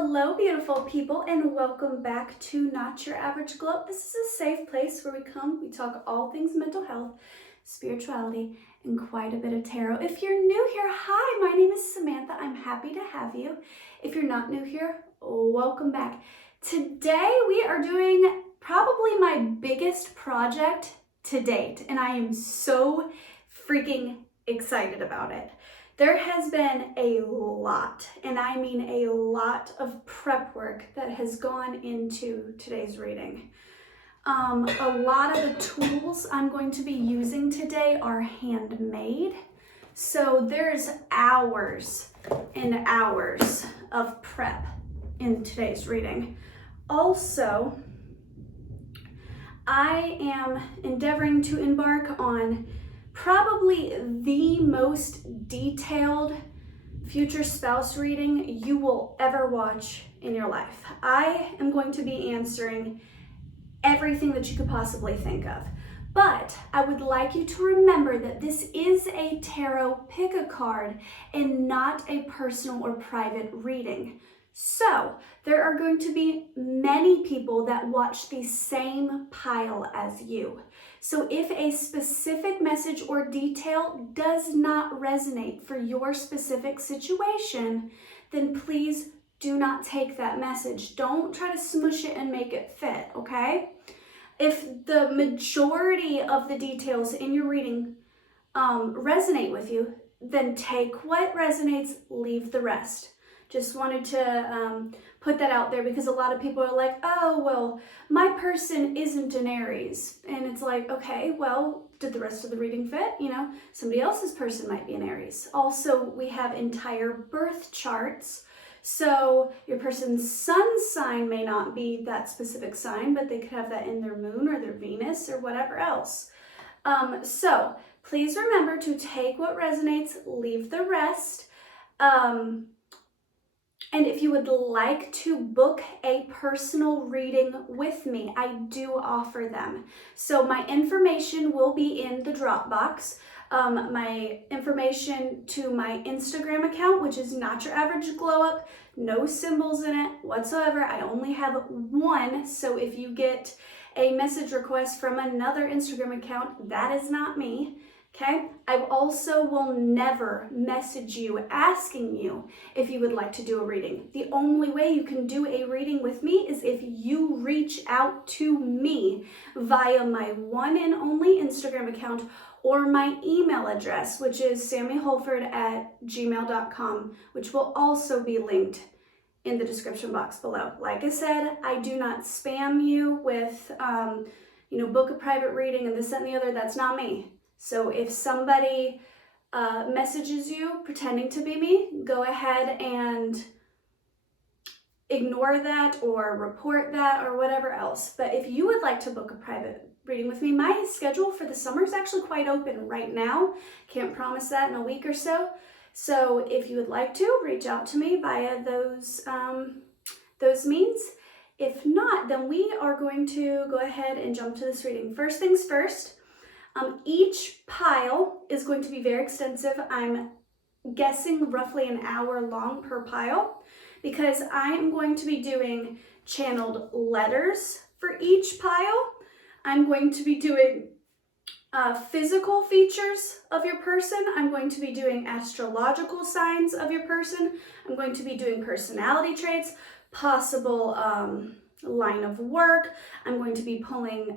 Hello, beautiful people, and welcome back to Not Your Average Glow. This is a safe place where we talk all things mental health, spirituality, and quite a bit of tarot. If you're new here, hi, my name is Samantha. I'm happy to have you. If you're not new here, welcome back. Today we are doing probably my biggest project to date, and I am so freaking excited about it. There has been a lot, and I mean a lot of prep work that has gone into today's reading. A lot of the tools I'm going to be using today are handmade. So there's hours and hours of prep in today's reading. Also, I am endeavoring to embark on probably the most detailed future spouse reading you will ever watch in your life. I am going to be answering everything that you could possibly think of. But I would like you to remember that this is a tarot pick a card and not a personal or private reading. So there are going to be many people that watch the same pile as you. So if a specific message or detail does not resonate for your specific situation, then please do not take that message. Don't try to smush it and make it fit, okay? If the majority of the details in your reading resonate with you, then take what resonates, leave the rest. Just wanted to put that out there because a lot of people are like, oh, well, my person isn't an Aries. And it's like, okay, well, did the rest of the reading fit? You know, somebody else's person might be an Aries. Also, we have entire birth charts. So your person's sun sign may not be that specific sign, but they could have that in their moon or their Venus or whatever else. So please remember to take what resonates, leave the rest. And if you would like to book a personal reading with me, I do offer them. So my information will be in the Dropbox. My information to my Instagram account, which is Not Your Average Glow Up, no symbols in it whatsoever. I only have one, so if you get a message request from another Instagram account, that is not me. Okay, I also will never message you asking you if you would like to do a reading. The only way you can do a reading with me is if you reach out to me via my one and only Instagram account or my email address, which is sammyholford@gmail.com, which will also be linked in the description box below. Like I said, I do not spam you with, book a private reading and this, that, and the other. That's not me. So if somebody messages you pretending to be me, go ahead and ignore that or report that or whatever else. But if you would like to book a private reading with me, my schedule for the summer is actually quite open right now. Can't promise that in a week or so. So if you would like to, reach out to me via those means. If not, then we are going to go ahead and jump to this reading. First things first. Each pile is going to be very extensive. I'm guessing roughly an hour long per pile because I am going to be doing channeled letters for each pile. I'm going to be doing physical features of your person. I'm going to be doing astrological signs of your person. I'm going to be doing personality traits, possible line of work. I'm going to be pulling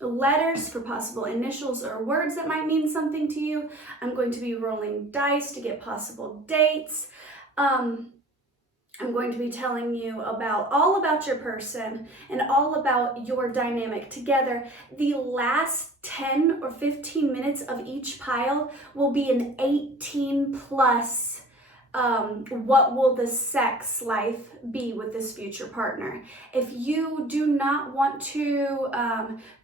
letters for possible initials or words that might mean something to you. I'm going to be rolling dice to get possible dates. I'm going to be telling you all about your person and all about your dynamic together. The last 10 or 15 minutes of each pile will be an 18 plus what will the sex life be with this future partner. If you do not want to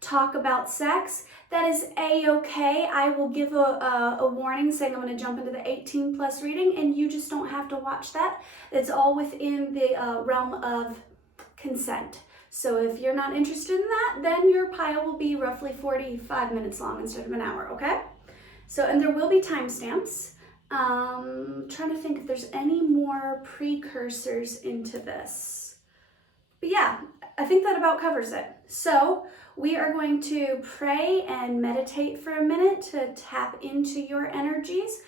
talk about sex, that is a-okay. I will give a warning saying I'm going to jump into the 18 plus reading and you just don't have to watch that. It's all within the realm of consent. So if you're not interested in that, then your pile will be roughly 45 minutes long instead of an hour, okay? So, and there will be timestamps. Trying to think if there's any more precursors into this. But yeah, I think that about covers it. So we are going to pray and meditate for a minute to tap into your energies.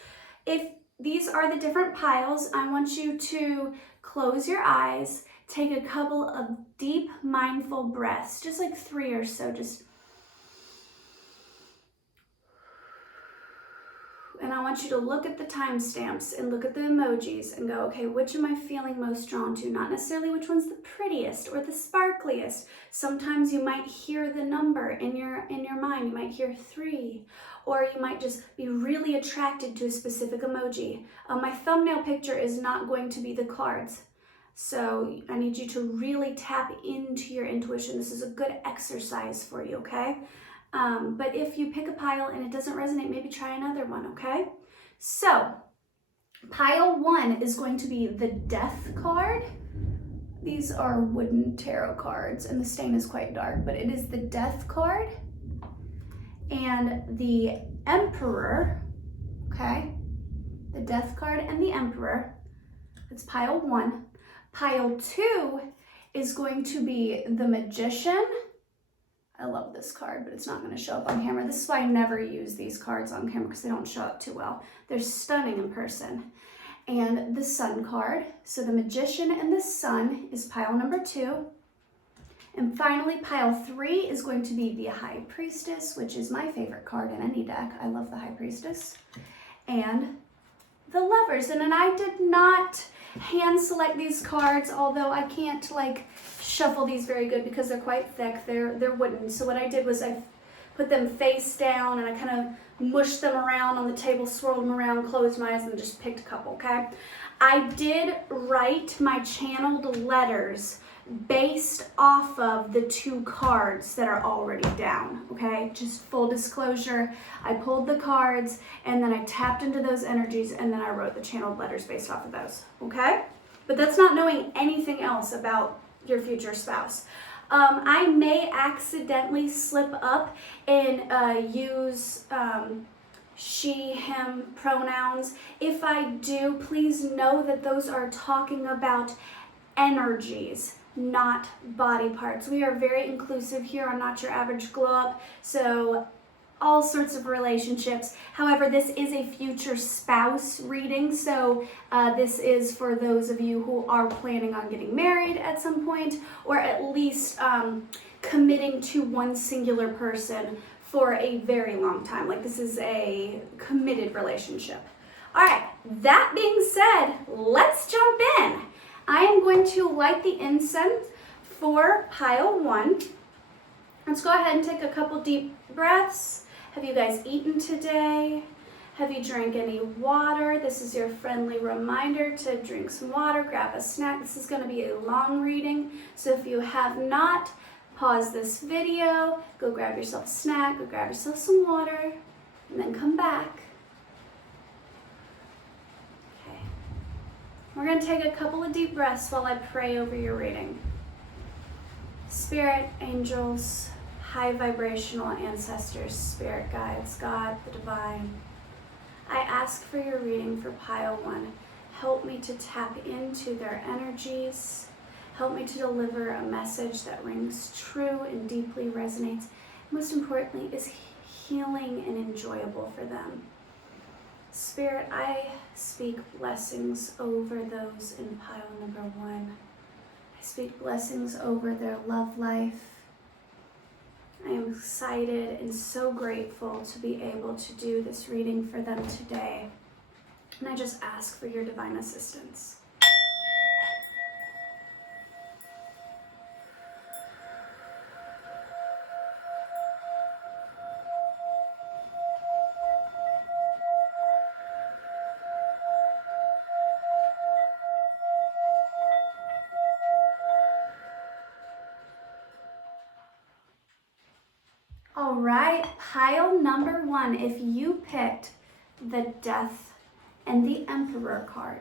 If these are the different piles, I want you to close your eyes, take a couple of deep mindful breaths, just like 3 or so, and I want you to look at the timestamps and look at the emojis and go, okay, which am I feeling most drawn to? Not necessarily which one's the prettiest or the sparkliest. Sometimes you might hear the number in your mind. You might hear 3, or you might just be really attracted to a specific emoji. My thumbnail picture is not going to be the cards. So I need you to really tap into your intuition. This is a good exercise for you, okay? But if you pick a pile and it doesn't resonate, maybe try another one, okay? So, pile 1 is going to be the Death card. These are wooden tarot cards, and the stain is quite dark, but it is the Death card. And the Emperor, okay? The Death card and the Emperor. That's pile 1. Pile 2 is going to be the Magician. I love this card, but it's not going to show up on camera. This is why I never use these cards on camera, because they don't show up too well. They're stunning in person. And the Sun card. So the Magician and the Sun is pile number 2. And finally, pile 3 is going to be the High Priestess, which is my favorite card in any deck. I love the High Priestess. And the Lovers. And then I did not hand select these cards, although I can't like shuffle these very good because they're quite thick. They're wooden. So what I did was I put them face down and I kind of mushed them around on the table, swirled them around, closed my eyes, and just picked a couple, okay? I did write my channeled letters based off of the 2 cards that are already down, okay? Just full disclosure, I pulled the cards and then I tapped into those energies and then I wrote the channeled letters based off of those, okay? But that's not knowing anything else about your future spouse. I may accidentally slip up and use she, him pronouns. If I do, please know that those are talking about energies, not body parts. We are very inclusive here on Not Your Average Glow Up, so all sorts of relationships. However, this is a future spouse reading, so this is for those of you who are planning on getting married at some point, or at least committing to one singular person for a very long time. Like, this is a committed relationship. All right, that being said, let's jump in. I am going to light the incense for pile 1. Let's go ahead and take a couple deep breaths. Have you guys eaten today? Have you drank any water? This is your friendly reminder to drink some water, grab a snack. This is going to be a long reading, so if you have not, pause this video, go grab yourself a snack, go grab yourself some water, and then come back. Okay. We're going to take a couple of deep breaths while I pray over your reading. Spirit, angels, high vibrational ancestors, spirit guides, God, the divine, I ask for your reading for pile 1. Help me to tap into their energies. Help me to deliver a message that rings true and deeply resonates. Most importantly, is healing and enjoyable for them. Spirit, I speak blessings over those in pile number 1. I speak blessings over their love life. I am excited and so grateful to be able to do this reading for them today. And I just ask for your divine assistance. All right, pile number 1, if you picked the Death and the Emperor card,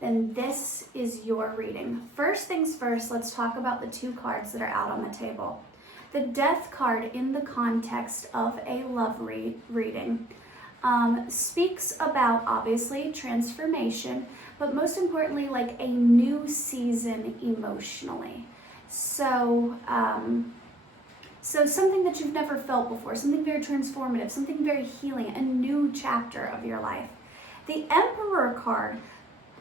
then this is your reading. First things first, let's talk about the 2 cards that are out on the table. The Death card in the context of a love reading speaks about obviously transformation, but most importantly, like a new season emotionally. So, so something that you've never felt before, something very transformative, something very healing, a new chapter of your life. The Emperor card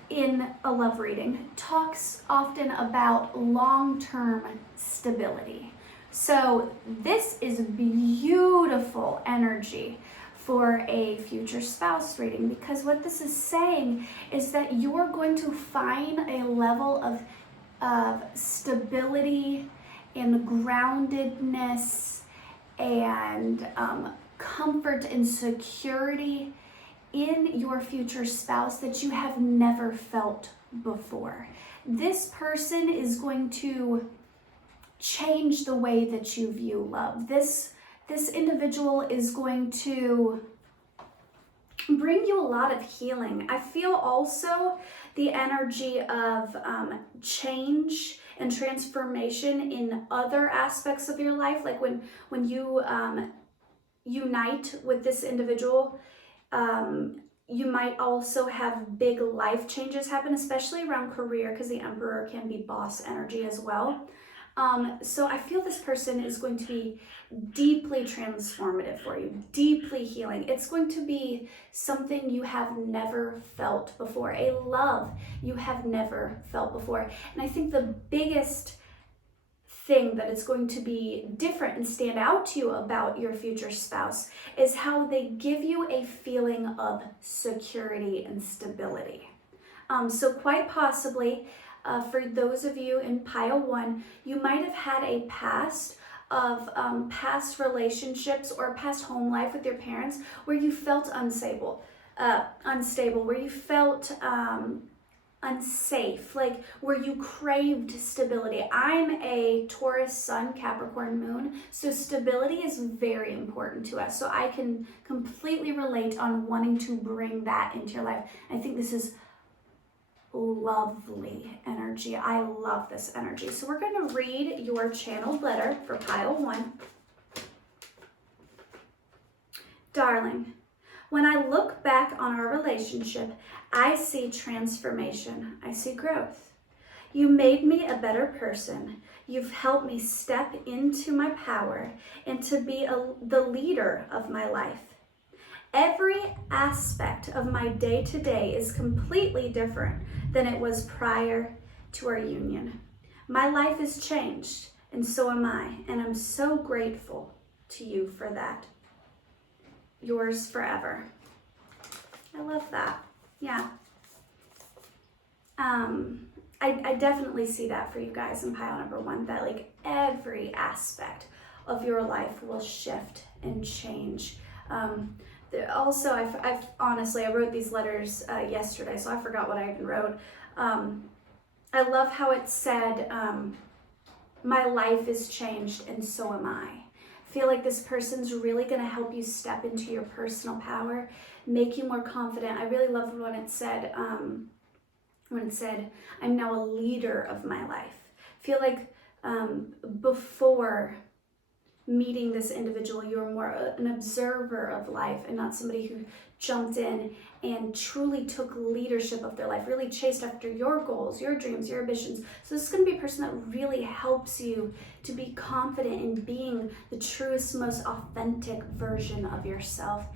in a love reading talks often about long-term stability. So this is beautiful energy for a future spouse reading, because what this is saying is that you're going to find a level of stability and groundedness and comfort and security in your future spouse that you have never felt before. This person is going to change the way that you view love. This individual is going to bring you a lot of healing. I feel also the energy of change and transformation in other aspects of your life. Like when you unite with this individual, you might also have big life changes happen, especially around career, because the Emperor can be boss energy as well. So I feel this person is going to be deeply transformative for you, deeply healing. It's going to be something you have never felt before, a love you have never felt before. And I think the biggest thing that is going to be different and stand out to you about your future spouse is how they give you a feeling of security and stability. So quite possibly, for those of you in pile 1, you might have had a past of past relationships or past home life with your parents where you felt unstable, where you felt unsafe, like where you craved stability. I'm a Taurus sun, Capricorn moon, so stability is very important to us. So I can completely relate on wanting to bring that into your life. I think this is lovely energy. I love this energy. So we're going to read your channeled letter for pile 1. Darling, when I look back on our relationship, I see transformation. I see growth. You made me a better person. You've helped me step into my power and to be the leader of my life. Every aspect of my day-to-day is completely different than it was prior to our union. My life has changed, and so am I, and I'm so grateful to you for that. Yours forever. I love that. Yeah. I definitely see that for you guys in pile number 1, that like every aspect of your life will shift and change. Also, I've honestly, I wrote these letters yesterday, so I forgot what I even wrote. I love how it said, my life is changed and so am I. I feel like this person's really going to help you step into your personal power, make you more confident. I really love when it said, I'm now a leader of my life. I feel like before meeting this individual, you were more an observer of life and not somebody who jumped in and truly took leadership of their life, really chased after your goals, your dreams, your ambitions. So this is going to be a person that really helps you to be confident in being the truest, most authentic version of yourself.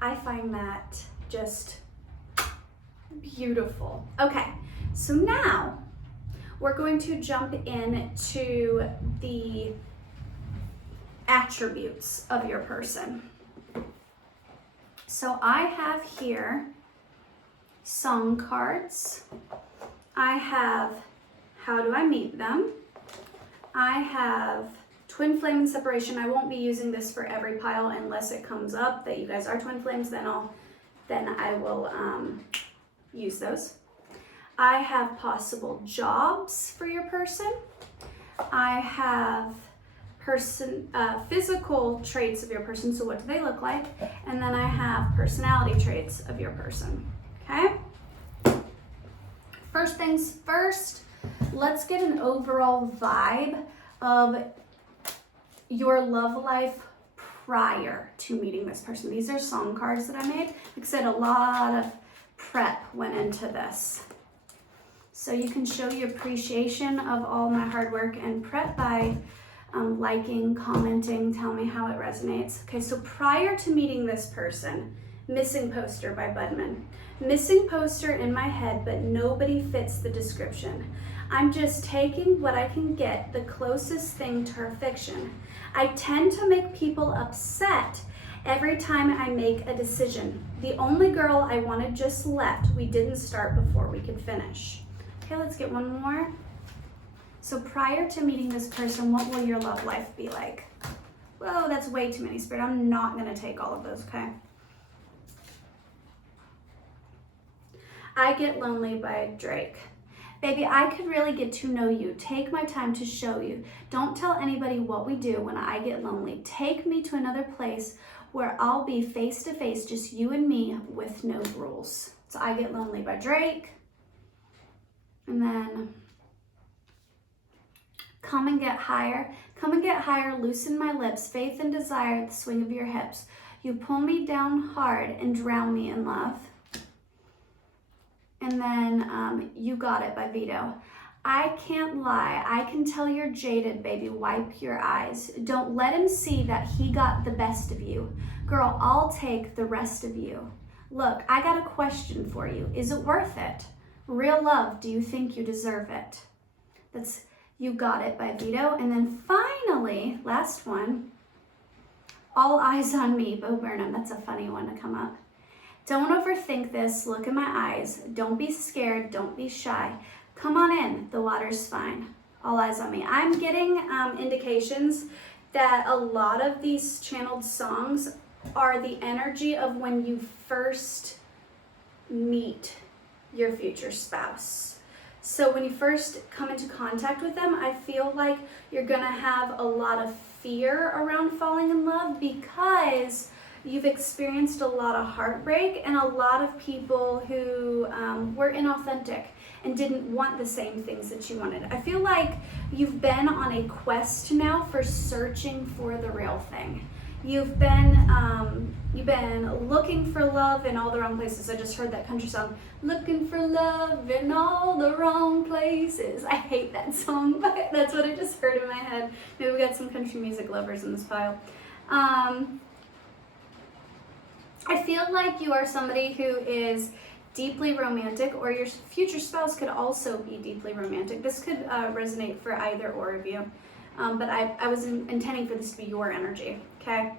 I find that just beautiful. Okay, so now we're going to jump into the attributes of your person. So I have here song cards. I have how do I meet them. I have twin flame and separation. I won't be using this for every pile unless it comes up that you guys are twin flames, then I will use those. I have possible jobs for your person. I have physical traits of your person, so what do they look like? And then I have personality traits of your person, okay? First things first, let's get an overall vibe of your love life prior to meeting this person. These are song cards that I made. Like I said, a lot of prep went into this. So you can show your appreciation of all my hard work and prep by liking, commenting, tell me how it resonates. Okay, so prior to meeting this person, missing poster by Budman. Missing poster in my head, but nobody fits the description. I'm just taking what I can get, the closest thing to her fiction. I tend to make people upset every time I make a decision. The only girl I wanted just left. We didn't start before we could finish. Okay, let's get one more. So prior to meeting this person, what will your love life be like? Whoa, that's way too many, Spirit. I'm not gonna take all of those, okay? I Get Lonely by Drake. Baby, I could really get to know you. Take my time to show you. Don't tell anybody what we do when I get lonely. Take me to another place where I'll be face to face, just you and me with no rules. So I Get Lonely by Drake. And then Come and Get Higher. Come and get higher, loosen my lips, faith and desire, the swing of your hips. You pull me down hard and drown me in love. And then You Got It by Vito. I can't lie, I can tell you're jaded, baby, wipe your eyes. Don't let him see that he got the best of you. Girl, I'll take the rest of you. Look, I got a question for you. Is it worth it? Real love, do you think you deserve it? That's You Got It by Vito. And then finally, last one, All Eyes on Me, Bo Burnham. That's a funny one to come up. Don't overthink this, look in my eyes. Don't be scared, don't be shy. Come on in, the water's fine. All eyes on me. I'm getting indications that a lot of these channeled songs are the energy of when you first meet your future spouse. So when you first come into contact with them, I feel like you're gonna have a lot of fear around falling in love because you've experienced a lot of heartbreak and a lot of people who were inauthentic and didn't want the same things that you wanted. I feel like you've been on a quest now for searching for the real thing. You've been looking for love in all the wrong places. I just heard that country song, looking for love in all the wrong places. I hate that song, but that's what I just heard in my head. Maybe we got some country music lovers in this pile. I feel like you are somebody who is deeply romantic, or your future spouse could also be deeply romantic. This could resonate for either or of you, but I was intending for this to be your energy, okay?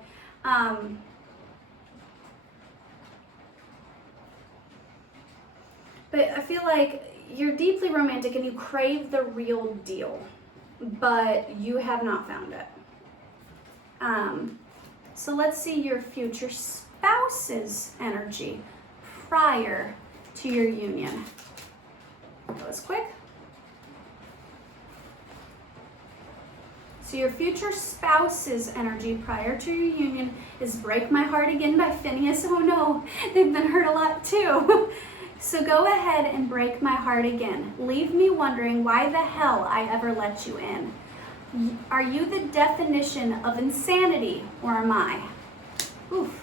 But I feel like you're deeply romantic and you crave the real deal, but you have not found it. So let's see your future spouse's energy prior to your union. That was quick. So your future spouse's energy prior to your union is Break My Heart Again by Phineas. Oh no, they've been hurt a lot too. So go ahead and break my heart again. Leave me wondering why the hell I ever let you in. Are you the definition of insanity, or am I? Oof.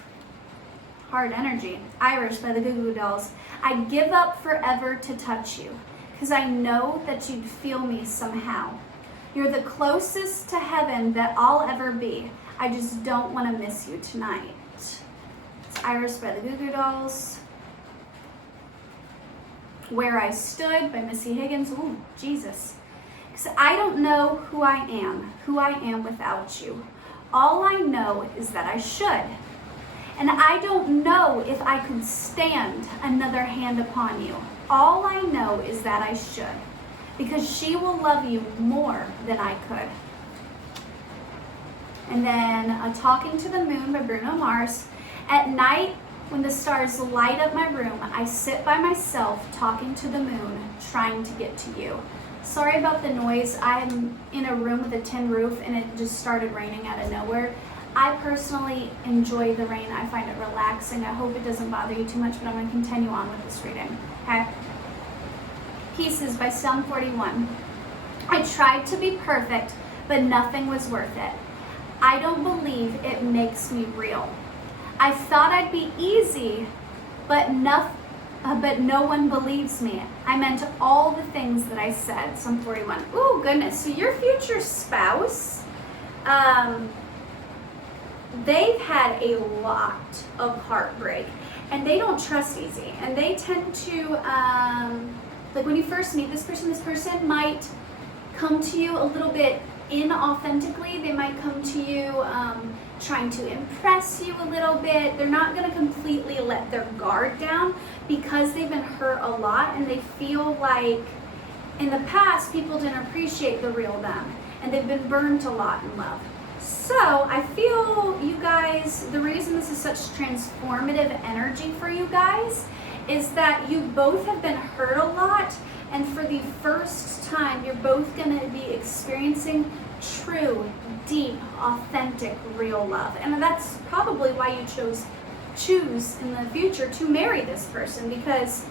Hard energy. Irish by the Goo Goo Dolls. I give up forever to touch you, because I know that you'd feel me somehow. You're the closest to heaven that I'll ever be. I just don't want to miss you tonight. It's Irish by the Goo Goo Dolls. Where I Stood by Missy Higgins. Ooh, Jesus. Because I don't know who I am without you. All I know is that I should. And I don't know if I could stand another hand upon you. All I know is that I should. Because she will love you more than I could. And then Talking to the Moon by Bruno Mars. At night, when the stars light up my room, I sit by myself talking to the moon, trying to get to you. Sorry about the noise. I'm in a room with a tin roof and it just started raining out of nowhere. I personally enjoy the rain. I find it relaxing. I hope it doesn't bother you too much, but I'm going to continue on with this reading. Okay? Pieces by Storm-Madeline Lauer. I tried to be perfect, but nothing was worth it. I don't believe it makes me real. I thought I'd be easy, but no one believes me. I meant all the things that I said. Psalm 41. Oh goodness, so your future spouse, they've had a lot of heartbreak and they don't trust easy. And they tend to, like when you first meet this person might come to you a little bit inauthentically. They might come to you trying to impress you a little bit. They're not going to completely let their guard down because they've been hurt a lot and they feel like in the past people didn't appreciate the real them and they've been burnt a lot in love. So I feel you guys, the reason this is such transformative energy for you guys is that you both have been hurt a lot, and for the first time you're both going to be experiencing true, deep, authentic, real love. And that's probably why you choose in the future to marry this person, because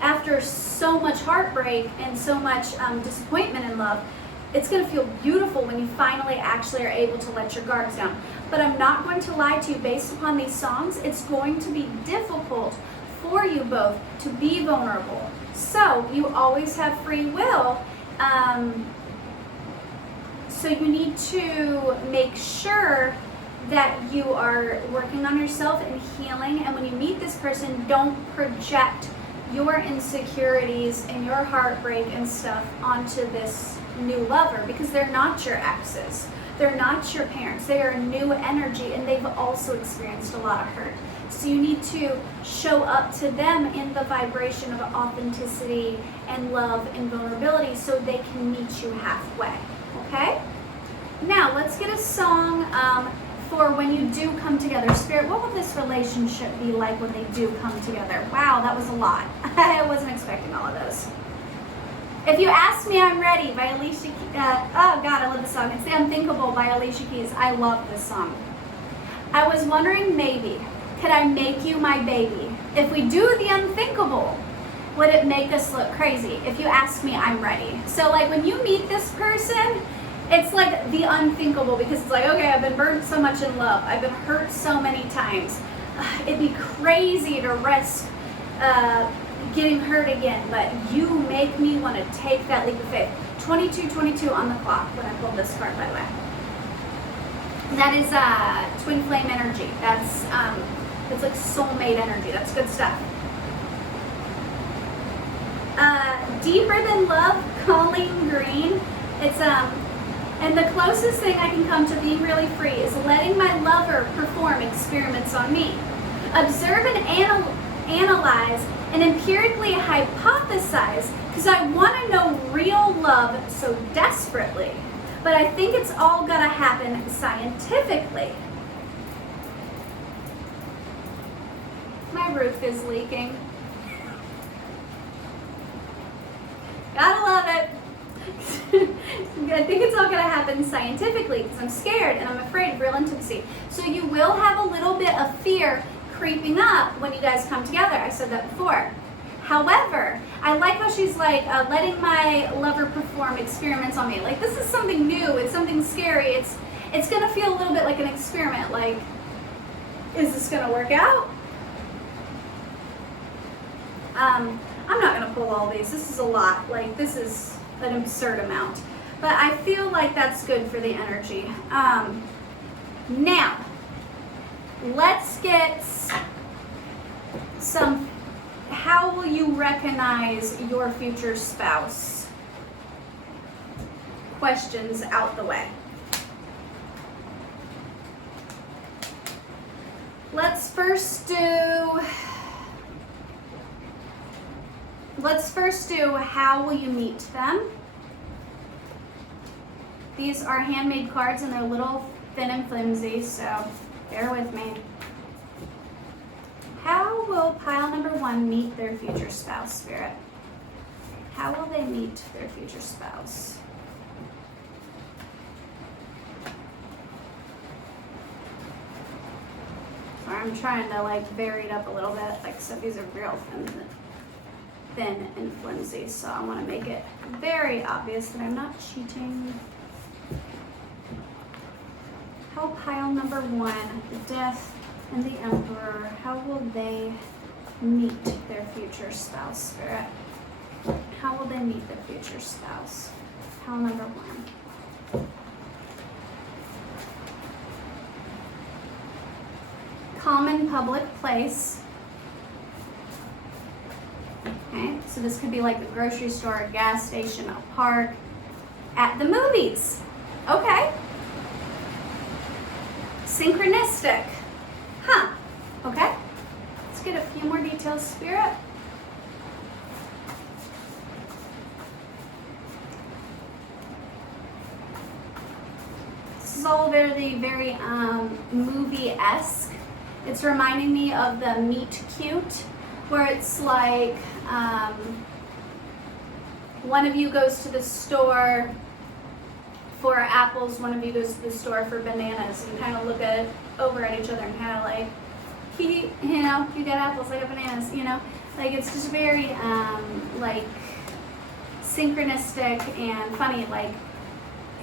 after so much heartbreak and so much disappointment in love, it's going to feel beautiful when you finally actually are able to let your guards down. But I'm not going to lie to you, based upon these songs, it's going to be difficult for you both to be vulnerable. So you always have free will. So you need to make sure that you are working on yourself and healing. And when you meet this person, don't project your insecurities and your heartbreak and stuff onto this new lover, because they're not your exes. They're not your parents. They are a new energy and they've also experienced a lot of hurt. So you need to show up to them in the vibration of authenticity and love and vulnerability so they can meet you halfway, okay? Now, let's get a song for when you do come together. Spirit, what will this relationship be like when they do come together? Wow, that was a lot. I wasn't expecting all of those. If You Ask Me, I'm Ready by Alicia Keys. Oh God, I love this song. It's The Unthinkable by Alicia Keys. I love this song. I was wondering, maybe, could I make you my baby? If we do the unthinkable, would it make us look crazy? If you ask me, I'm ready. So like when you meet this person, it's like the unthinkable, because it's like, okay, I've been burned so much in love. I've been hurt so many times. It'd be crazy to risk getting hurt again, but you make me want to take that leap of faith. 22:22 on the clock when I pulled this card, by the way. That is twin flame energy. That's like soulmate energy. That's good stuff. Deeper Than Love, Colleen Green. It's and the closest thing I can come to being really free is letting my lover perform experiments on me. Observe and analyze and empirically hypothesize, because I want to know real love so desperately. But I think it's all gonna happen scientifically. My roof is leaking. Gotta love it. I think it's all gonna happen scientifically because I'm scared and I'm afraid of real intimacy. So you will have a little bit of fear creeping up when you guys come together. I said that before. However, I like how she's like letting my lover perform experiments on me. Like, this is something new. It's something scary. It's gonna feel a little bit like an experiment. Like, is this gonna work out? I'm not gonna pull all these. This is a lot. Like, this is an absurd amount. But I feel like that's good for the energy. Now, let's get some, how will you recognize your future spouse? Questions out the way. Let's first do how will you meet them? These are handmade cards and they're a little thin and flimsy, so bear with me. How will pile number 1 meet their future spouse, Spirit? How will they meet their future spouse? Sorry, I'm trying to like vary it up a little bit. Like, so these are real thin and flimsy, so I want to make it very obvious that I'm not cheating. How will pile number 1, the Death and the Emperor, how will they meet their future spouse, Spirit? How will they meet their future spouse? Pile number 1. Common public place. Okay, so this could be like the grocery store, a gas station, a park, at the movies. Okay. Synchronistic. Huh. Okay. Let's get a few more details, Spirit. This is all very movie-esque. It's reminding me of the Meet Cute, where it's like one of you goes to the store for apples, one of you goes to the store for bananas, and kind of look over at each other and kind of like, you know, you got apples, I got bananas, you know, like it's just very like synchronistic and funny. Like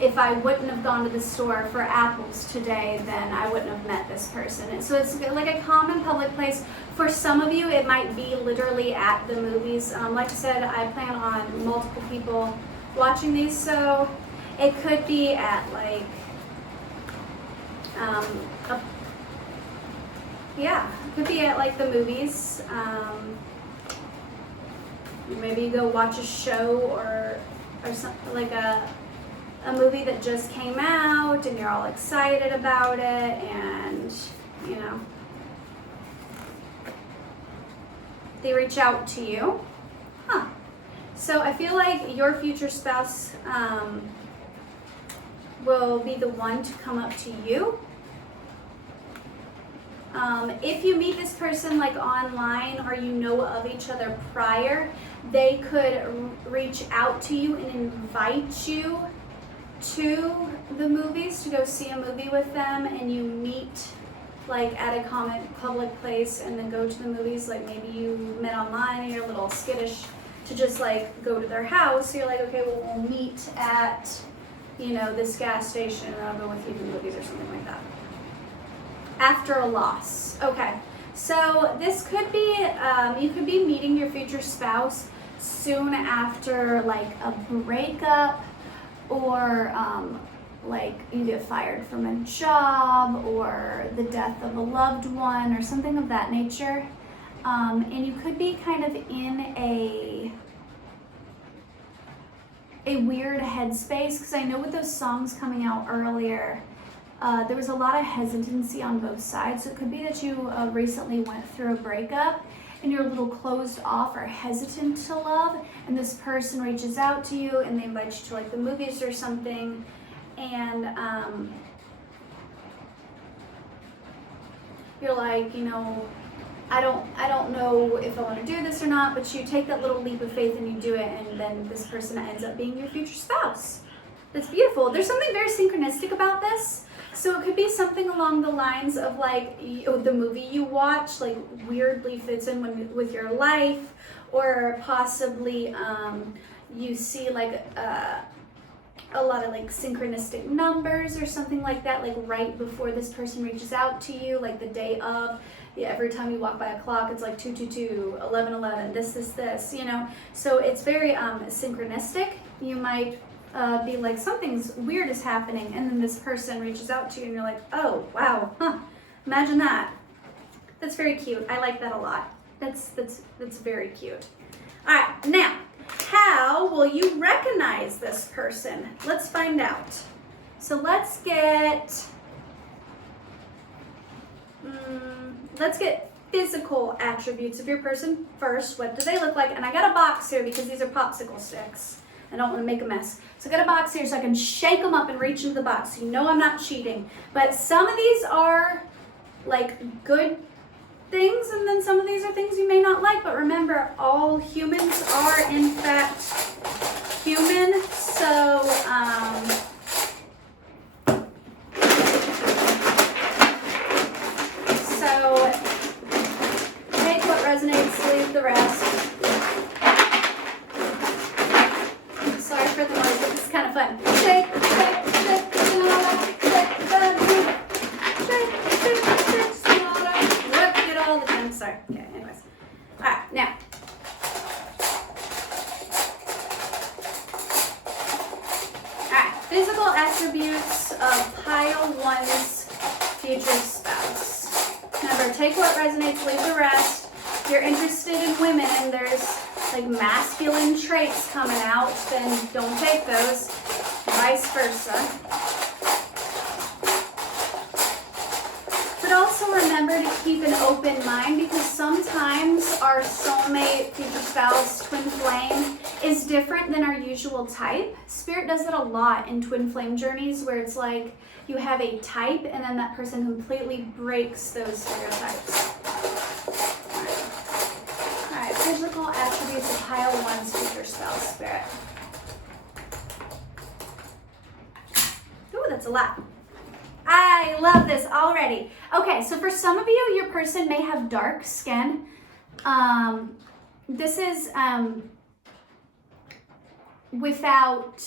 if I wouldn't have gone to the store for apples today, then I wouldn't have met this person. And so it's like a common public place. For some of you, it might be literally at the movies. Like I said, I plan on multiple people watching these, so it could be at like, it could be at like the movies. Maybe you go watch a show or something like a movie that just came out and you're all excited about it, and you know, they reach out to you. Huh. So I feel like your future spouse will be the one to come up to you. If you meet this person like online or you know of each other prior, they could reach out to you and invite you to the movies to go see a movie with them, and you meet like at a common public place and then go to the movies. Like maybe you met online and you're a little skittish to just like go to their house, so you're like, okay, well, we'll meet at, you know, this gas station and I'll go with you to the movies or something like that. After a loss. Okay, so this could be, you could be meeting your future spouse soon after like a breakup, or like you get fired from a job, or the death of a loved one or something of that nature. And you could be kind of in a weird headspace, because I know with those songs coming out earlier, there was a lot of hesitancy on both sides. So it could be that you recently went through a breakup and you're a little closed off or hesitant to love, and this person reaches out to you and they invite you to like the movies or something, and you're like, you know, I don't know if I want to do this or not, but you take that little leap of faith and you do it, and then this person ends up being your future spouse. That's beautiful. There's something very synchronistic about this. So it could be something along the lines of like the movie you watch like weirdly fits in with your life, or possibly you see like a lot of like synchronistic numbers or something like that, like right before this person reaches out to you, like the day of. Yeah, every time you walk by a clock, it's like 222, 1111, this, you know. So it's very synchronistic. You might be like, something's weird is happening, and then this person reaches out to you and you're like, oh wow, huh, imagine that. That's very cute. I like that a lot. That's very cute. All right, now how will you recognize this person? Let's find out. So let's get physical attributes of your person first. What do they look like? And I got a box here because these are popsicle sticks. I don't want to make a mess. So I got a box here so I can shake them up and reach into the box. So you know I'm not cheating. But some of these are like good things, and then some of these are things you may not like. But remember, all humans are in fact human. So take what resonates, leave the rest. Sorry for the noise, but this is kind of fun. attributes of pile 1's future spouse. Remember, take what resonates, leave the rest. If you're interested in women and there's like masculine traits coming out, then don't take those. Vice versa. But also remember to keep an open mind, because sometimes our soulmate, future spouse, twin flame is different than our usual type. Spirit does that a lot in twin flame journeys, where it's like you have a type and then that person completely breaks those stereotypes. All right, physical attributes of pile 1's future spouse, Spirit. Ooh, that's a lot. I love this already. Okay, so for some of you, your person may have dark skin. This is without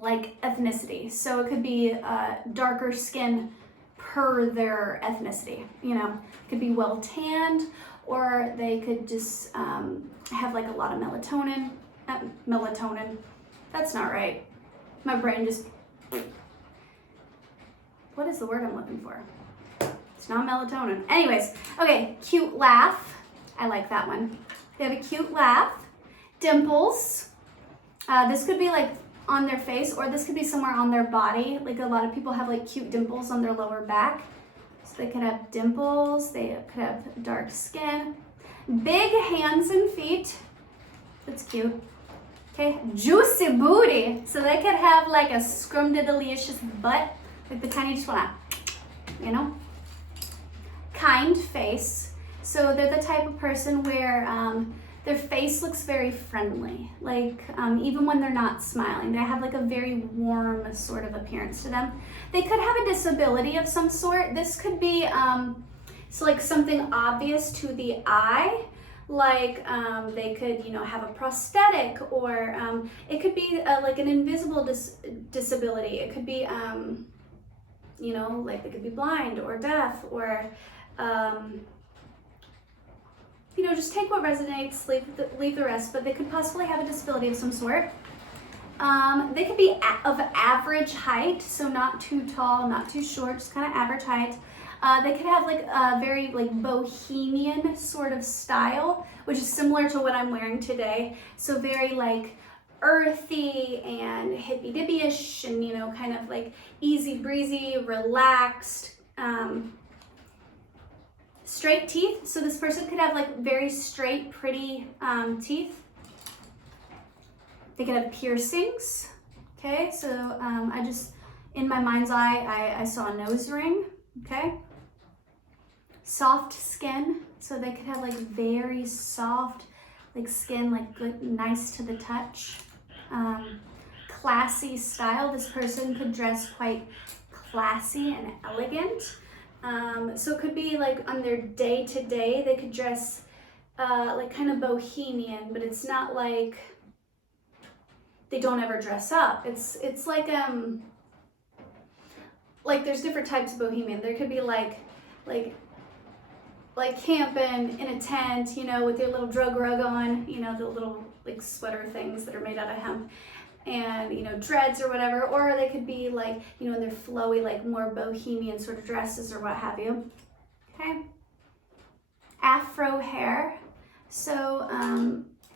like ethnicity. So it could be darker skin per their ethnicity. You know, it could be well tanned, or they could just have like a lot of melatonin. Melatonin. That's not right. My brain just... What is the word I'm looking for? It's not melatonin. Anyways, okay, cute laugh. I like that one. They have a cute laugh. Dimples. This could be like on their face, or this could be somewhere on their body. Like a lot of people have like cute dimples on their lower back. So they could have dimples. They could have dark skin. Big hands and feet. That's cute. Okay, juicy booty. So they could have like a scrumdiddlyicious butt. Like the kind you just wanna, you know? Kind face. So they're the type of person where their face looks very friendly. Like even when they're not smiling, they have like a very warm sort of appearance to them. They could have a disability of some sort. This could be so like something obvious to the eye. Like they could, you know, have a prosthetic, or it could be like an invisible disability. It could be, you know, like they could be blind or deaf, or, you know, just take what resonates, leave the rest, but they could possibly have a disability of some sort. They could be of average height, so not too tall, not too short, just kind of average height. They could have like a very like bohemian sort of style, which is similar to what I'm wearing today. So very like earthy and hippy-dippy-ish, and you know, kind of like easy breezy, relaxed. Straight teeth. So this person could have like very straight, pretty teeth. They could have piercings. Okay, so I just, in my mind's eye, I saw a nose ring. Okay. Soft skin, so they could have like very soft like skin, like good, nice to the touch. Classy style. This person could dress quite classy and elegant. So it could be like on their day-to-day, they could dress like kind of bohemian, but it's not like they don't ever dress up. It's like there's different types of bohemian. There could be like camping in a tent, you know, with your little drug rug on, you know, the little like sweater things that are made out of hemp, and you know, dreads or whatever. Or they could be like, you know, in their flowy, like more bohemian sort of dresses or what have you. Okay. Afro hair. So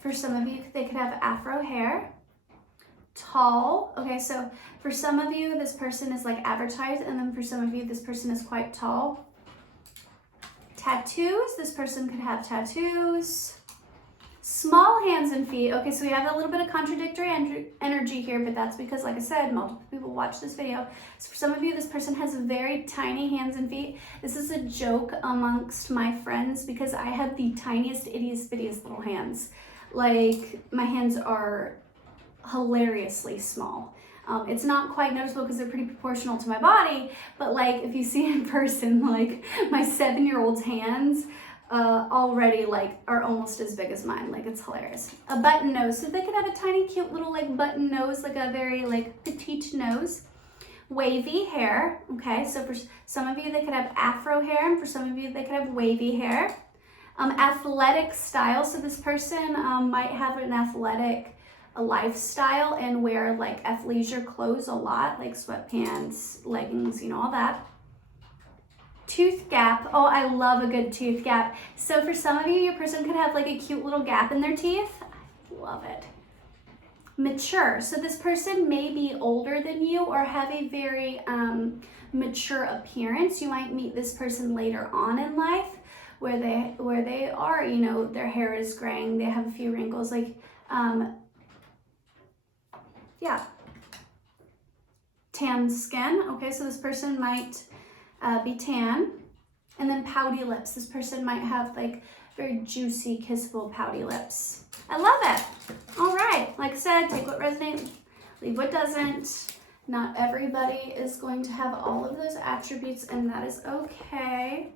for some of you, they could have afro hair. Tall. Okay, so for some of you, this person is like average height, and then for some of you, this person is quite tall. Tattoos. This person could have tattoos. Small hands and feet. Okay, so we have a little bit of contradictory energy here, but that's because, like I said, multiple people watch this video. So for some of you, this person has very tiny hands and feet. This is a joke amongst my friends because I have the tiniest, ittiest, bittiest little hands. Like, my hands are hilariously small. It's not quite noticeable because they're pretty proportional to my body, but like if you see in person, like my 7-year-old's hands already like are almost as big as mine. Like, it's hilarious. A button nose, so they could have a tiny cute little like button nose, like a very like petite nose. Wavy hair. Okay, so for some of you they could have afro hair, and for some of you they could have wavy hair. Athletic style, so this person might have an athletic a lifestyle and wear like athleisure clothes a lot, like sweatpants, leggings, you know, all that. Tooth gap. Oh, I love a good tooth gap. So for some of you, your person could have like a cute little gap in their teeth. I love it. Mature. So this person may be older than you or have a very mature appearance. You might meet this person later on in life where they are, you know, their hair is graying, they have a few wrinkles, like yeah. Tan skin. Okay, so this person might be tan. And then pouty lips. This person might have like very juicy, kissable pouty lips. I love it. All right, like I said, take what resonates, leave what doesn't. Not everybody is going to have all of those attributes, and that is okay.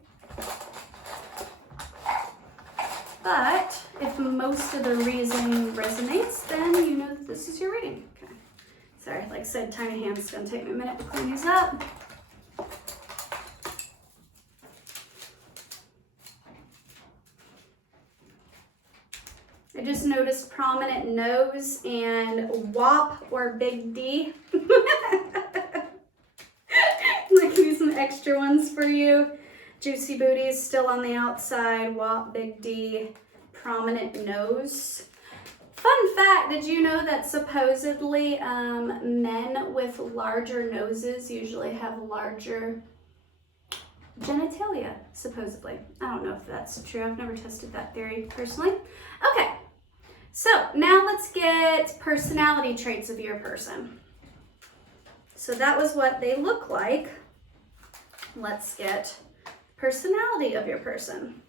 But if most of the reasoning resonates, then you know that this is your reading. Okay. Sorry, like I said, tiny hands. It's gonna take me a minute to clean these up. I just noticed prominent nose and WAP or big D. Like use some extra ones for you. Juicy booties still on the outside, WAP, big D, prominent nose. Fun fact, did you know that supposedly men with larger noses usually have larger genitalia, supposedly. I don't know if that's true. I've never tested that theory personally. Okay, so now let's get personality traits of your person. So that was what they look like. Let's get personality of your person.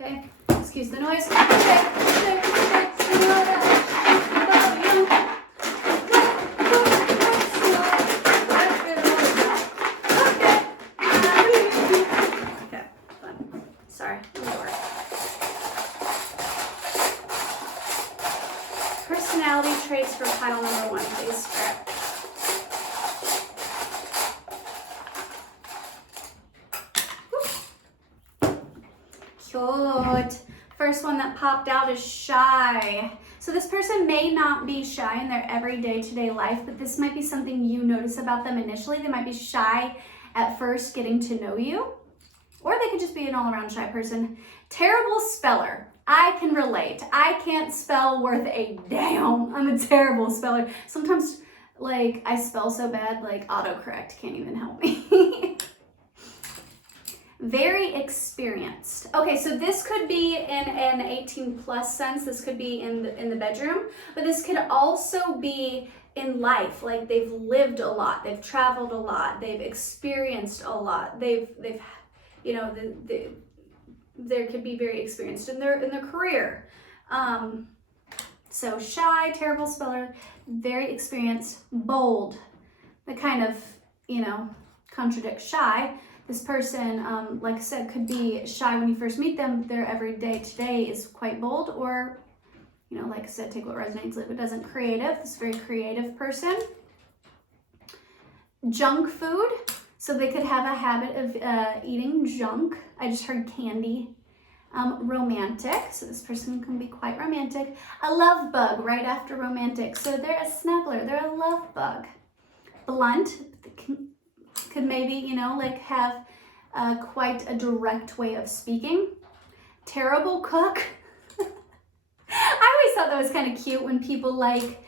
Okay, excuse the noise. Personality traits for pile number 1, please. Cute. First one that popped out is shy. So this person may not be shy in their everyday to-day life, but this might be something you notice about them initially. They might be shy at first getting to know you, or they could just be an all-around shy person. Terrible speller. I can relate. I can't spell worth a damn. I'm a terrible speller. Sometimes, like, I spell so bad, like, autocorrect can't even help me. Very experienced. Okay, so this could be in an 18+ sense. This could be in the bedroom, but this could also be in life. Like, they've lived a lot, they've traveled a lot, they've experienced a lot. They've you know, they could be very experienced in their career. So shy, terrible speller, very experienced, bold. That kind of, you know, contradicts shy. This person, like I said, could be shy when you first meet them, but their everyday today is quite bold, or, you know, like I said, take what resonates, leave what doesn't. Creative, this very creative person. Junk food. So they could have a habit of eating junk. I just heard candy. Romantic, so this person can be quite romantic. A love bug right after romantic, so they're a snuggler, they're a love bug. Blunt, could maybe, you know, like have quite a direct way of speaking. Terrible cook. I always thought that was kind of cute when people like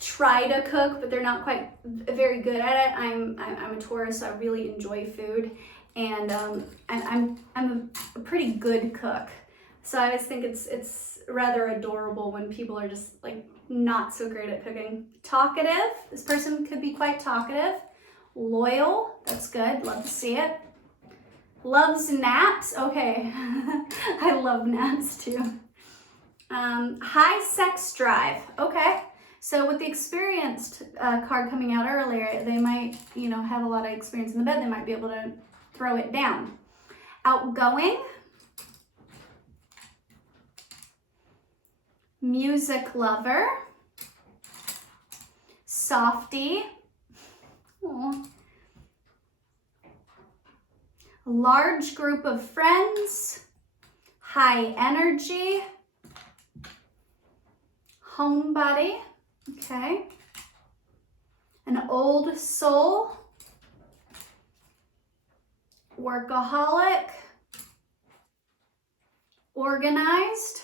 try to cook, but they're not quite very good at it. I'm a Taurus, so I really enjoy food, and I'm a pretty good cook. So I always think it's rather adorable when people are just like not so great at cooking. Talkative, this person could be quite talkative. Loyal, that's good, love to see it. Loves naps, okay. I love naps too. High sex drive, okay. So with the experienced card coming out earlier, they might, you know, have a lot of experience in the bed. They might be able to throw it down. Outgoing. Music lover. Softy. Aw. A large group of friends, high energy, homebody, okay. An old soul, workaholic, organized,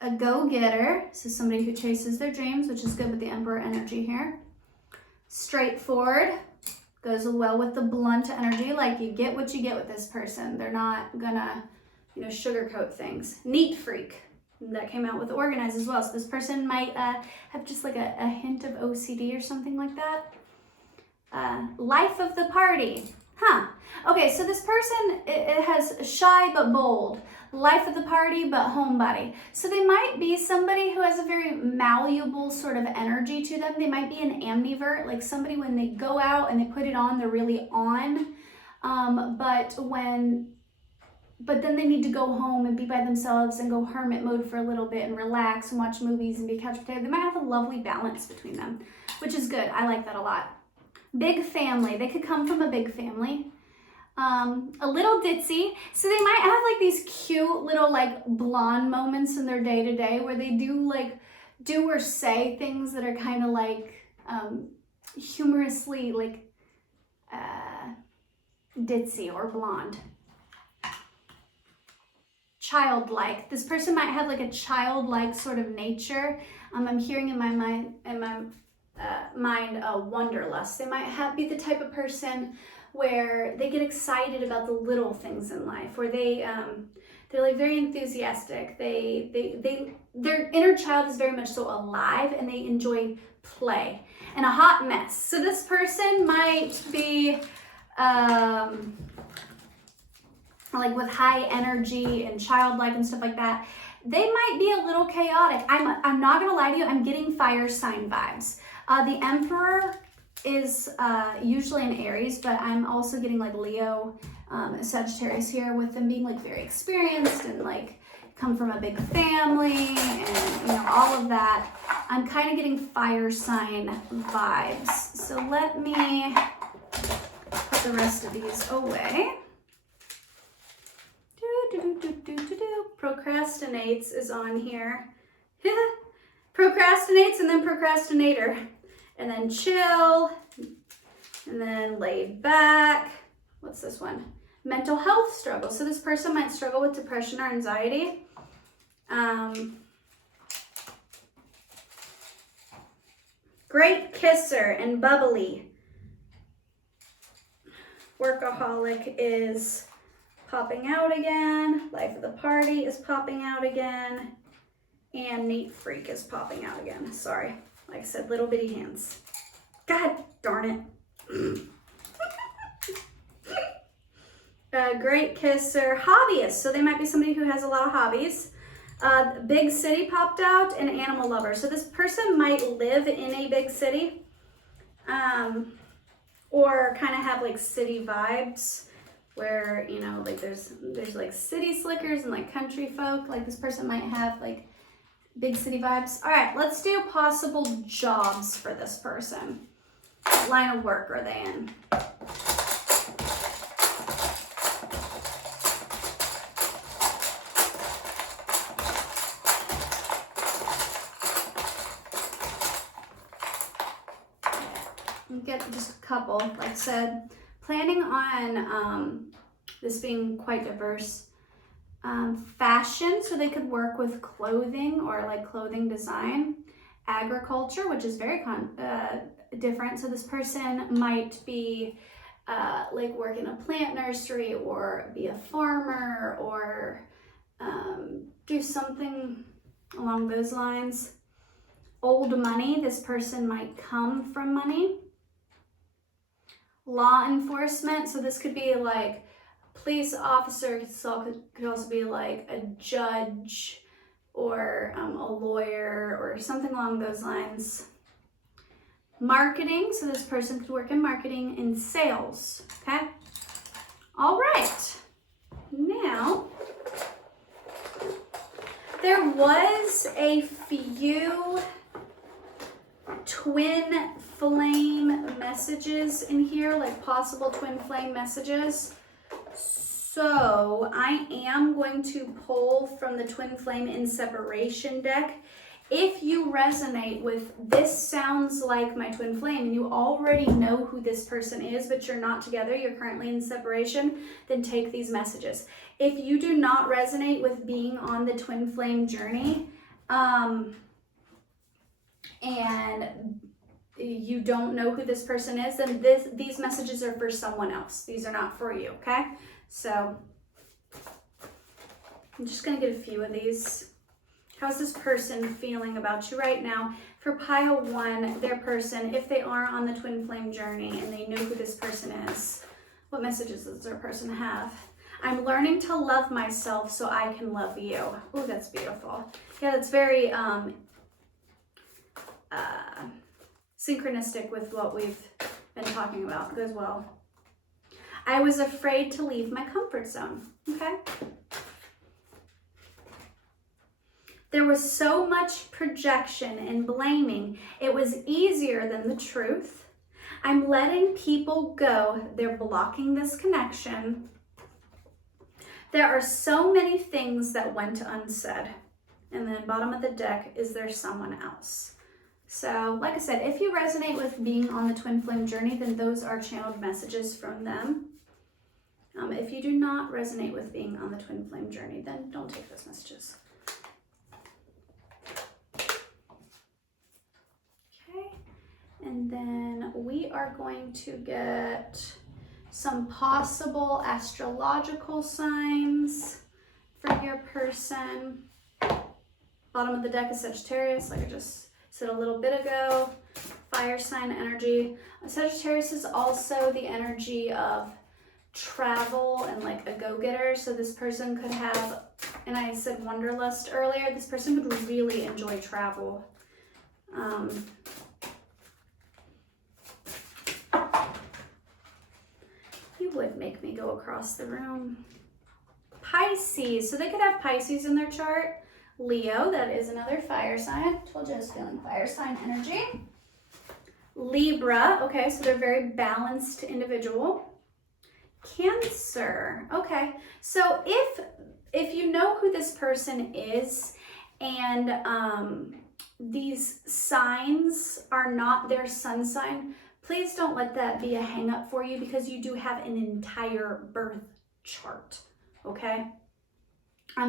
a go-getter, so somebody who chases their dreams, which is good with the Emperor energy here. Straightforward, goes well with the blunt energy, like you get what you get with this person. They're not gonna, you know, sugarcoat things. Neat freak, that came out with organized as well. So this person might have just like a hint of OCD or something like that. Life of the party, huh? Okay, so this person, it has shy but bold, life of the party but homebody. So they might be somebody who has a very malleable sort of energy to them. They might be an ambivert, like somebody when they go out and they put it on, they're really on. But then they need to go home and be by themselves and go hermit mode for a little bit and relax and watch movies and be couch potato. They might have a lovely balance between them, which is good. I like that a lot. Big family. They could come from a big family. A little ditzy. So they might have like these cute little like blonde moments in their day-to-day where they do or say things that are kind of like humorously like ditzy or blonde. Childlike. This person might have like a childlike sort of nature. I'm hearing in my mind wanderlust. They might be the type of person where they get excited about the little things in life, where they're like very enthusiastic. Their inner child is very much so alive and they enjoy play. And a hot mess. So this person might be like with high energy and childlike and stuff like that. They might be a little chaotic. I'm not gonna lie to you, I'm getting fire sign vibes. The Emperor is usually in Aries, but I'm also getting like Leo, Sagittarius here, with them being like very experienced and like come from a big family and, you know, all of that. I'm kind of getting fire sign vibes. So let me put the rest of these away. Procrastinates is on here. Procrastinates and then procrastinator. And then chill. And then laid back. What's this one? Mental health struggle. So this person might struggle with depression or anxiety. Great kisser and bubbly. Workaholic is popping out again. Life of the party is popping out again. And neat freak is popping out again. Sorry. Like I said, little bitty hands. God darn it. Great kisser. Hobbyist. So they might be somebody who has a lot of hobbies. Big city popped out, and animal lover. So this person might live in a big city. Or kind of have like city vibes. Where, you know, like there's like city slickers and like country folk. Like this person might have like big city vibes. All right, let's do possible jobs for this person. What line of work are they in? Get just a couple. Like I said, planning on this being quite diverse. Fashion, so they could work with clothing or like clothing design. Agriculture, which is very different. So this person might be like work in a plant nursery or be a farmer or do something along those lines. Old money, this person might come from money. Law enforcement, so this could be like police officer, could also be like a judge or a lawyer or something along those lines. Marketing, so this person could work in marketing and sales, okay? All right, now, there was a few twin flame messages in here, like possible twin flame messages. So I am going to pull from the Twin Flame in Separation deck. If you resonate with this sounds like my twin flame and you already know who this person is, but you're not together, you're currently in separation, then take these messages. If you do not resonate with being on the twin flame journey, and you don't know who this person is, then these messages are for someone else. These are not for you, okay? So I'm just gonna get a few of these. How's this person feeling about you right now? For pile 1, their person, if they are on the twin flame journey and they know who this person is, what messages does their person have? I'm learning to love myself so I can love you. Oh, that's beautiful. Yeah, that's very synchronistic with what we've been talking about as well. I was afraid to leave my comfort zone, okay? There was so much projection and blaming. It was easier than the truth. I'm letting people go. They're blocking this connection. There are so many things that went unsaid. And then bottom of the deck, is there someone else? So, like I said, if you resonate with being on the twin flame journey, then those are channeled messages from them. If you do not resonate with being on the twin flame journey, then don't take those messages. And then we are going to get some possible astrological signs for your person. Bottom of the deck is Sagittarius, like I just said a little bit ago. Fire sign energy. Sagittarius is also the energy of travel and like a go-getter. So this person could have, and I said wanderlust earlier, this person would really enjoy travel. You would make me go across the room. Pisces, so they could have Pisces in their chart. Leo, that is another fire sign. Told you I was feeling fire sign energy. Libra, okay, so they're a very balanced individual. Cancer, okay, so if you know who this person is and these signs are not their sun sign, please don't let that be a hang up for you, because you do have an entire birth chart, okay?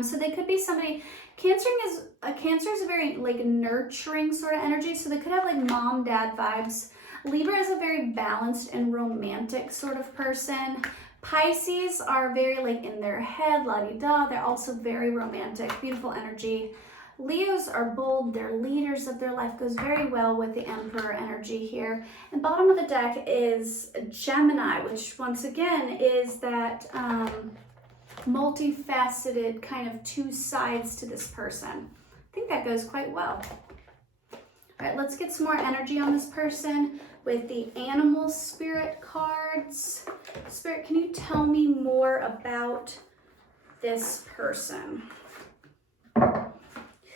So they could be somebody, Cancer is a very like nurturing sort of energy, so they could have like mom, dad vibes. Libra is a very balanced and romantic sort of person. Pisces are very like in their head, la-di-da. They're also very romantic, beautiful energy. Leos are bold, they're leaders of their life, goes very well with the Emperor energy here. And bottom of the deck is Gemini, which once again is that multifaceted kind of two sides to this person. I think that goes quite well. All right, let's get some more energy on this person with the animal spirit cards. Spirit, can you tell me more about this person?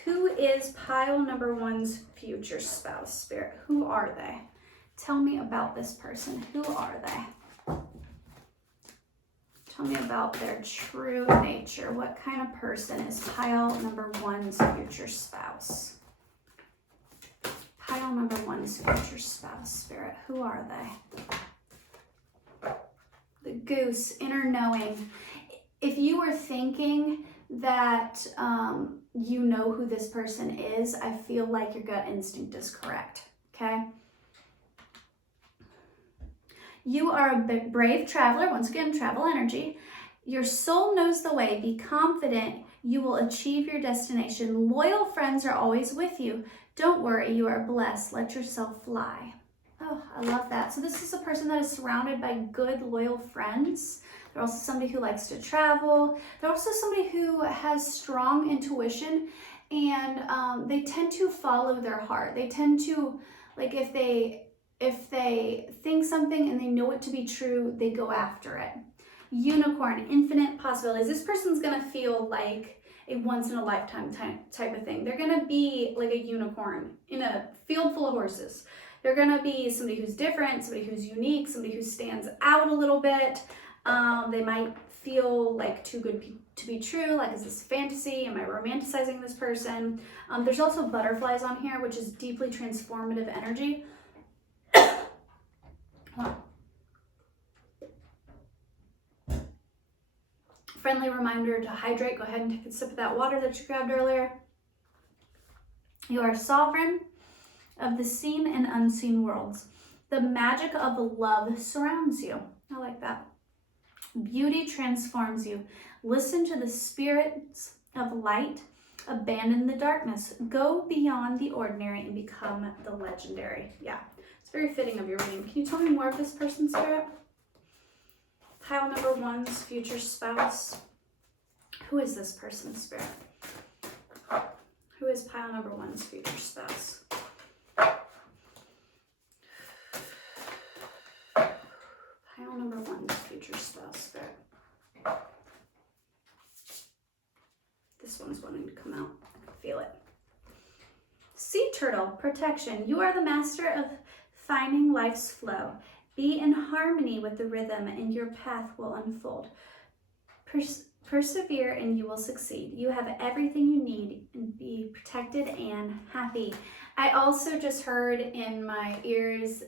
Who is pile number 1's future spouse, Spirit? Who are they? Tell me about this person. Who are they? Tell me about their true nature. What kind of person is pile number 1's future spouse? Pile number 1's future spouse, Spirit. Who are they? The goose, inner knowing. If you were thinking that you know who this person is, I feel like your gut instinct is correct, okay? You are a brave traveler, once again, travel energy. Your soul knows the way. Be confident you will achieve your destination. Loyal friends are always with you. Don't worry, you are blessed. Let yourself fly. Oh, I love that. So this is a person that is surrounded by good, loyal friends. They're also somebody who likes to travel. They're also somebody who has strong intuition, and they tend to follow their heart. They tend to, like, if they think something and they know it to be true, they go after it. Unicorn, infinite possibilities. This person's gonna feel like a once-in-a-lifetime type of thing. They're gonna be like a unicorn in a field full of horses. They're gonna be somebody who's different, somebody who's unique, somebody who stands out a little bit. They might feel like too good to be true, like is this fantasy? Am I romanticizing this person? There's also butterflies on here, which is deeply transformative energy. Friendly reminder to hydrate. Go ahead and take a sip of that water that you grabbed earlier. You are sovereign of the seen and unseen worlds. The magic of love surrounds you. I like that. Beauty transforms you. Listen to the spirits of light. Abandon the darkness. Go beyond the ordinary and become the legendary. Yeah, it's very fitting of your reading. Can you tell me more of this person's spirit? Pile number 1's future spouse. Who is this person's spirit? Who is pile number 1's future spouse? Pile number 1's future spouse spirit. This one's wanting to come out. I can feel it. Sea turtle, protection. You are the master of finding life's flow. Be in harmony with the rhythm and your path will unfold. Persevere and you will succeed. You have everything you need and be protected and happy. I also just heard in my ears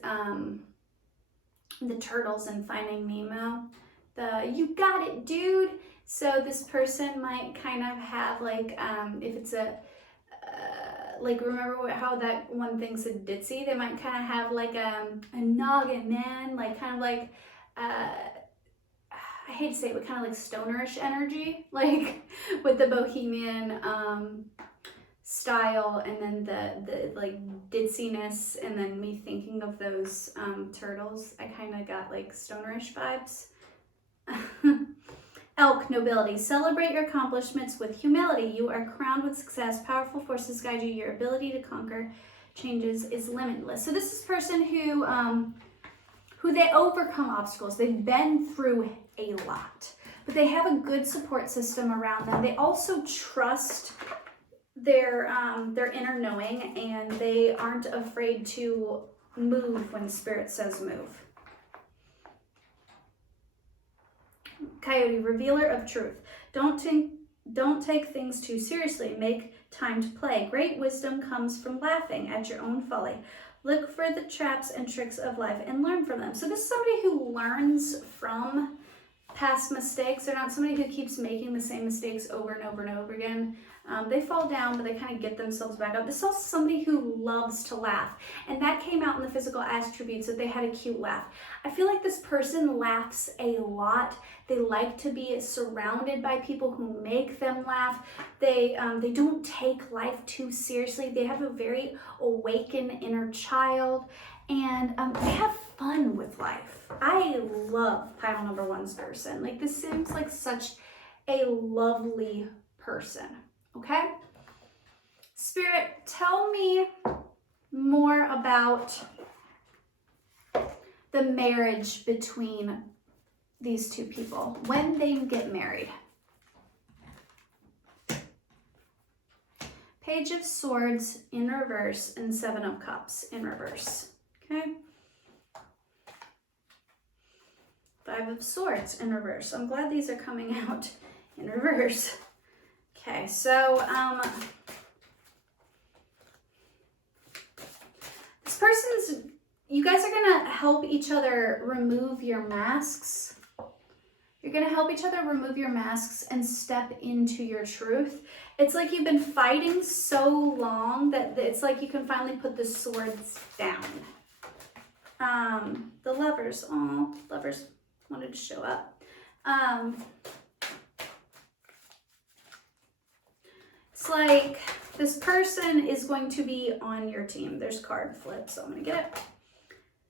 the turtles in Finding Nemo. You got it, dude. So this person might kind of have like, if it's a, like remember how that one thing said ditzy? They might kind of have like a noggin, man. Like kind of like, I hate to say it, but kind of like stonerish energy. Like with the bohemian style and then the like ditziness and then me thinking of those turtles. I kind of got like stonerish vibes. Elk, nobility. Celebrate your accomplishments with humility. You are crowned with success. Powerful forces guide you. Your ability to conquer changes is limitless. So this is a person who they overcome obstacles. They've been through a lot, but they have a good support system around them. They also trust their inner knowing, and they aren't afraid to move when spirit says move. Coyote, revealer of truth. Don't take things too seriously. Make time to play. Great wisdom comes from laughing at your own folly. Look for the traps and tricks of life and learn from them. So this is somebody who learns from past mistakes. They're not somebody who keeps making the same mistakes over and over and over again. They fall down, but they kind of get themselves back up. This is also somebody who loves to laugh. And that came out in the physical attributes, that they had a cute laugh. I feel like this person laughs a lot. They like to be surrounded by people who make them laugh. They don't take life too seriously. They have a very awakened inner child, and they have fun with life. I love pile number 1's person. Like, this seems like such a lovely person. Okay? Spirit, tell me more about the marriage between these two people, when they get married. Page of Swords in reverse and 7 of Cups in reverse. Okay? 5 of Swords in reverse. I'm glad these are coming out in reverse. Okay, so this person's, you guys are gonna help each other remove your masks. You're gonna help each other remove your masks and step into your truth. It's like you've been fighting so long that it's like you can finally put the swords down. The lovers, oh, lovers wanted to show up. It's like this person is going to be on your team. There's card flip, so I'm gonna get it.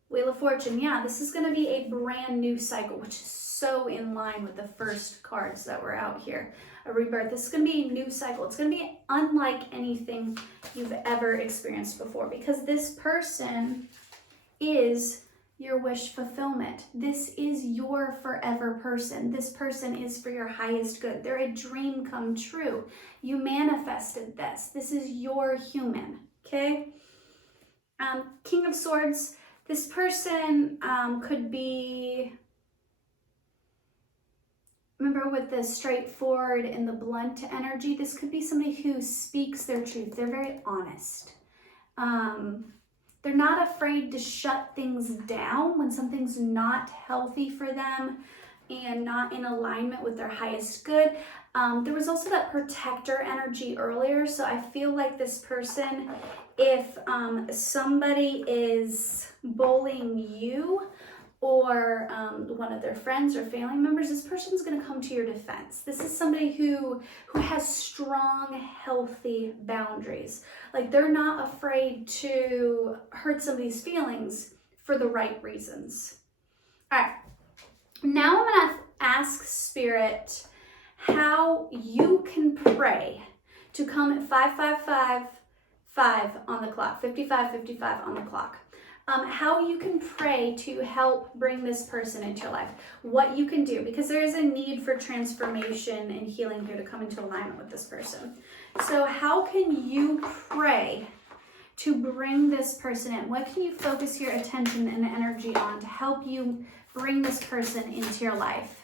Wheel of Fortune, yeah, this is gonna be a brand new cycle, which is so in line with the first cards that were out here. A rebirth. This is gonna be a new cycle. It's gonna be unlike anything you've ever experienced before, because this person is your wish fulfillment. This is your forever person. This person is for your highest good. They're a dream come true. You manifested this. This is your human, okay? King of Swords, this person could be, remember with the straightforward and the blunt energy, this could be somebody who speaks their truth. They're very honest. They're not afraid to shut things down when something's not healthy for them and not in alignment with their highest good. There was also that protector energy earlier, so I feel like this person, if somebody is bullying you or one of their friends or family members, this person's going to come to your defense. This is somebody who has strong, healthy boundaries. Like, they're not afraid to hurt somebody's feelings for the right reasons. All right, now I'm going to ask Spirit how you can pray to come at 555 on the clock, 55:55 on the clock. How you can pray to help bring this person into your life, what you can do, because there is a need for transformation and healing here to come into alignment with this person. So how can you pray to bring this person in? What can you focus your attention and energy on to help you bring this person into your life?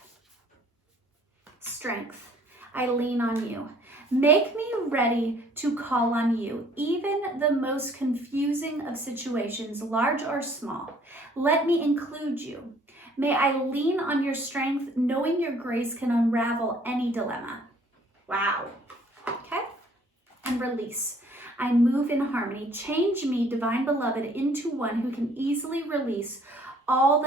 Strength. I lean on you. Make me ready to call on you, even the most confusing of situations, large or small. Let me include you. May I lean on your strength, knowing your grace can unravel any dilemma. Wow. Okay? And release. I move in harmony. Change me, divine beloved, into one who can easily release all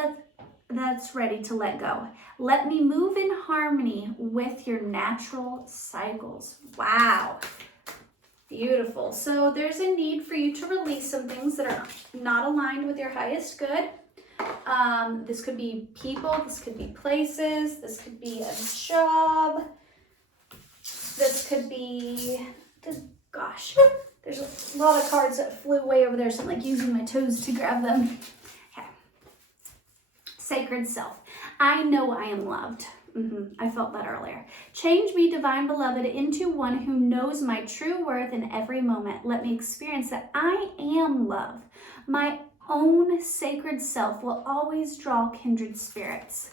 that's ready to let go. Let me move in harmony with your natural cycles. Wow. Beautiful. So there's a need for you to release some things that are not aligned with your highest good. This could be people, this could be places, this could be a job, this could be, gosh, there's a lot of cards that flew way over there, so I'm like using my toes to grab them. Sacred self. I know I am loved. I felt that earlier. Change me, divine beloved, into one who knows my true worth in every moment. Let me experience that I am love. My own sacred self will always draw kindred spirits.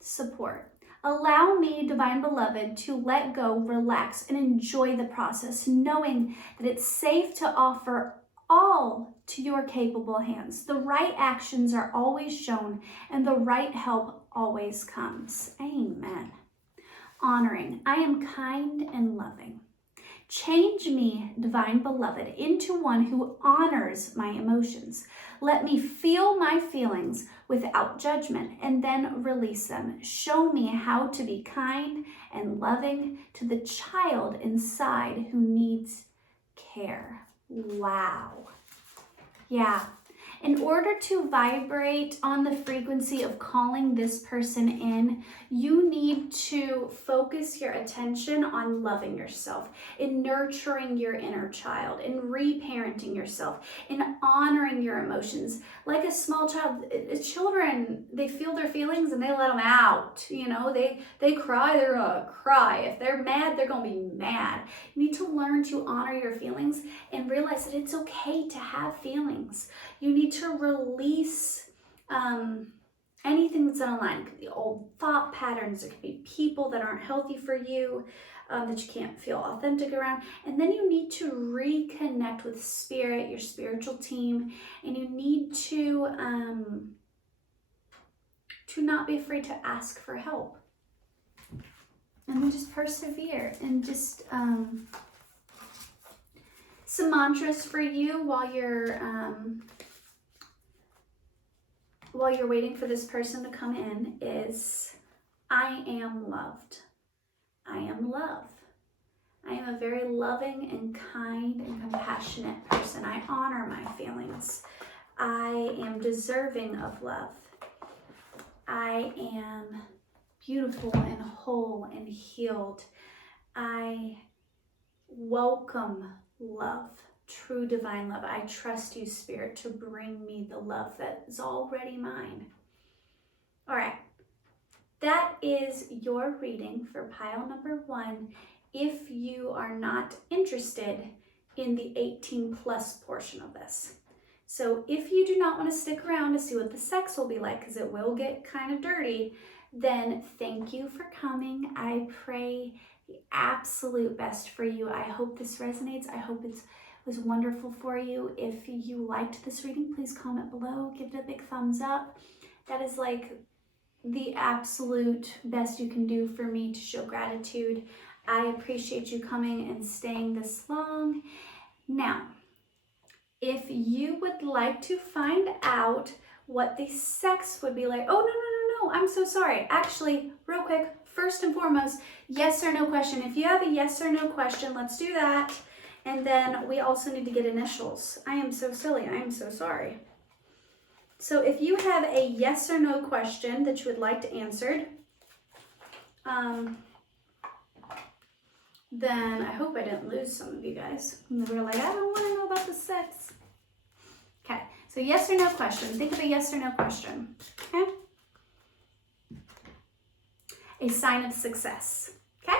Support. Allow me, divine beloved, to let go, relax, and enjoy the process, knowing that it's safe to offer all to your capable hands. The right actions are always shown, and the right help always comes. Amen. Honoring. I am kind and loving. Change me, divine beloved, into one who honors my emotions. Let me feel my feelings without judgment and then release them. Show me how to be kind and loving to the child inside who needs care. Wow. Yeah. In order to vibrate on the frequency of calling this person in, you need to focus your attention on loving yourself, in nurturing your inner child, in reparenting yourself, in honoring your emotions. Like a small child, children, they feel their feelings and they let them out. You know, they cry, they're gonna cry. If they're mad, they're gonna be mad. You need to learn to honor your feelings and realize that it's okay to have feelings. You need to release anything that's unaligned. It could be old thought patterns. It could be people that aren't healthy for you, that you can't feel authentic around. And then you need to reconnect with spirit, your spiritual team, and you need to not be afraid to ask for help. And then just persevere and just some mantras for you while you're waiting for this person to come in is, I am loved. I am love. I am a very loving and kind and compassionate person. I honor my feelings. I am deserving of love. I am beautiful and whole and healed. I welcome love. True divine love. I trust you, Spirit, to bring me the love that is already mine. All right. That is your reading for pile number 1. If you are not interested in the 18+ portion of this. So if you do not want to stick around to see what the sex will be like, because it will get kind of dirty, then thank you for coming. I pray the absolute best for you. I hope this resonates. I hope it was wonderful for you. If you liked this reading, please comment below. Give it a big thumbs up. That is like the absolute best you can do for me to show gratitude. I appreciate you coming and staying this long. Now, if you would like to find out what the sex would be like, oh, no, I'm so sorry. Actually, real quick, first and foremost, yes or no question. If you have a yes or no question, let's do that. And then we also need to get initials. I am so silly. I am so sorry. So if you have a yes or no question that you would like to answer, then I hope I didn't lose some of you guys. And they were like, I don't want to know about the sex. Okay, so yes or no question. Think of a yes or no question. Okay? A sign of success. Okay?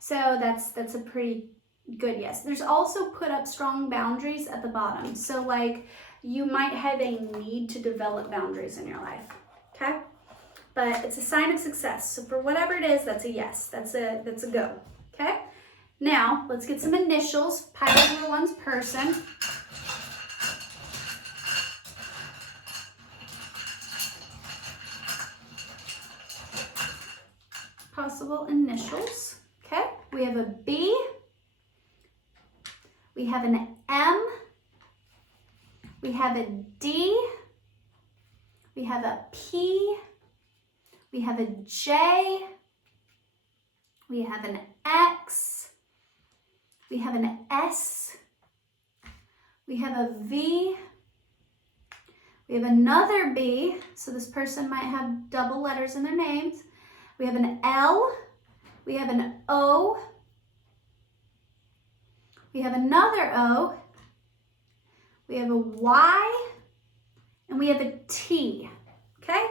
So that's a pretty good yes. There's also put up strong boundaries at the bottom. So like you might have a need to develop boundaries in your life. Okay? But it's a sign of success. So for whatever it is, that's a yes. That's a go. Okay? Now, let's get some initials. Pile over one's person. Possible initials. Okay? We have a B. We have an M. We have a D. We have a P. We have a J. We have an X. We have an S. We have a V. We have another B. So this person might have double letters in their names. We have an L. We have an O. We have another O. We have a Y. And we have a T. Okay?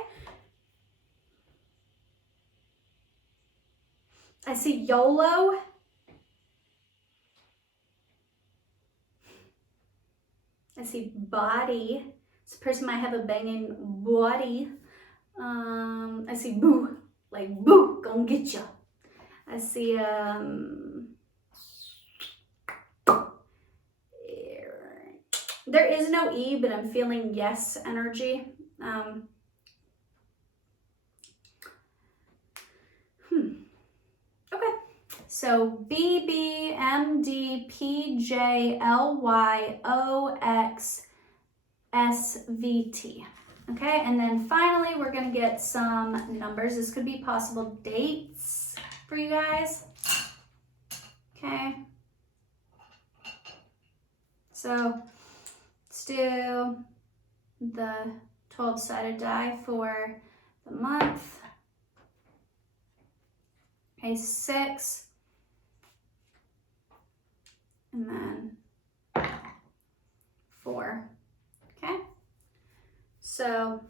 I see YOLO. I see body. This person might have a banging body. I see boo. Like boo, gonna get ya. I see there is no E, but I'm feeling yes energy. Okay. So B, B, M, D, P, J, L, Y, O, X, S, V, T. Okay, and then finally, we're gonna get some numbers. This could be possible dates for you guys. Okay. So let's do the 12-sided die for the month. Okay, 6. And then 4. Okay. So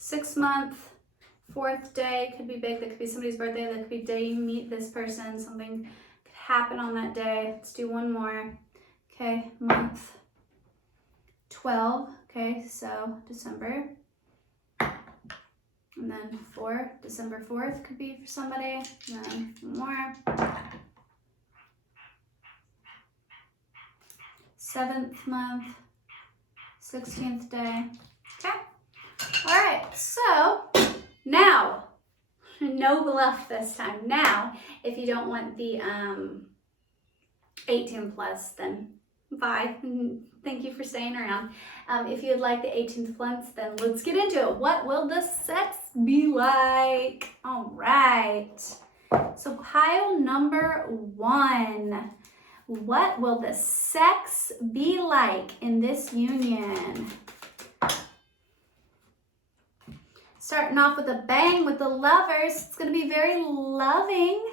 6th month, 4th day could be big. That could be somebody's birthday. That could be day you meet this person. Something could happen on that day. Let's do one more. Okay, month 12. Okay, so December. And then 4, December 4th could be for somebody. And then more. 7th month, 16th day. Okay. All right, so now, no bluff this time. Now, if you don't want the 18 plus, then bye. Thank you for staying around. If you'd like the 18th plus, then let's get into it. What will the sex be like? All right. So pile number 1. What will the sex be like in this union? Starting off with a bang with the lovers. It's going to be very loving.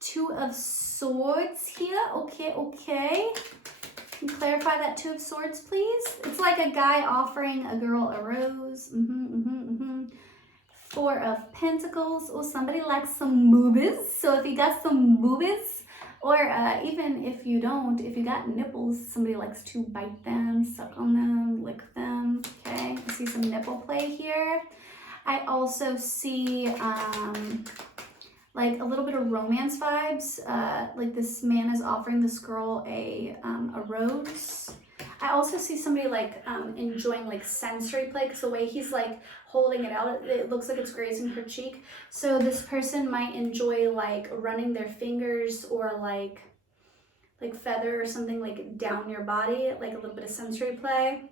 2 of Swords here. Okay, okay. Can you clarify that 2 of Swords, please? It's like a guy offering a girl a rose. 4 of Pentacles. Oh, somebody likes some boobies. So if you got some boobies, or even if you don't, if you got nipples, somebody likes to bite them, suck on them, lick them. see some nipple play here. I also see like a little bit of romance vibes. Like this man is offering this girl a rose. I also see somebody like enjoying like sensory play, because the way he's like holding it out, it looks like it's grazing her cheek. So this person might enjoy like running their fingers or like feather or something like down your body, like a little bit of sensory play.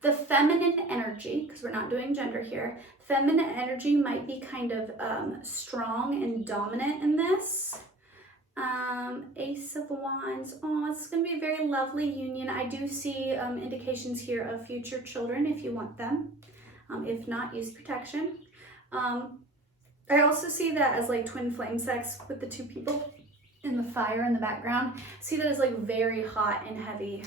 The feminine energy, because we're not doing gender here, feminine energy might be kind of strong and dominant in this. Ace of Wands. Oh, it's going to be a very lovely union. I do see indications here of future children if you want them. If not, use protection. I also see that as like twin flame sex with the two people in the fire in the background. See that as like very hot and heavy.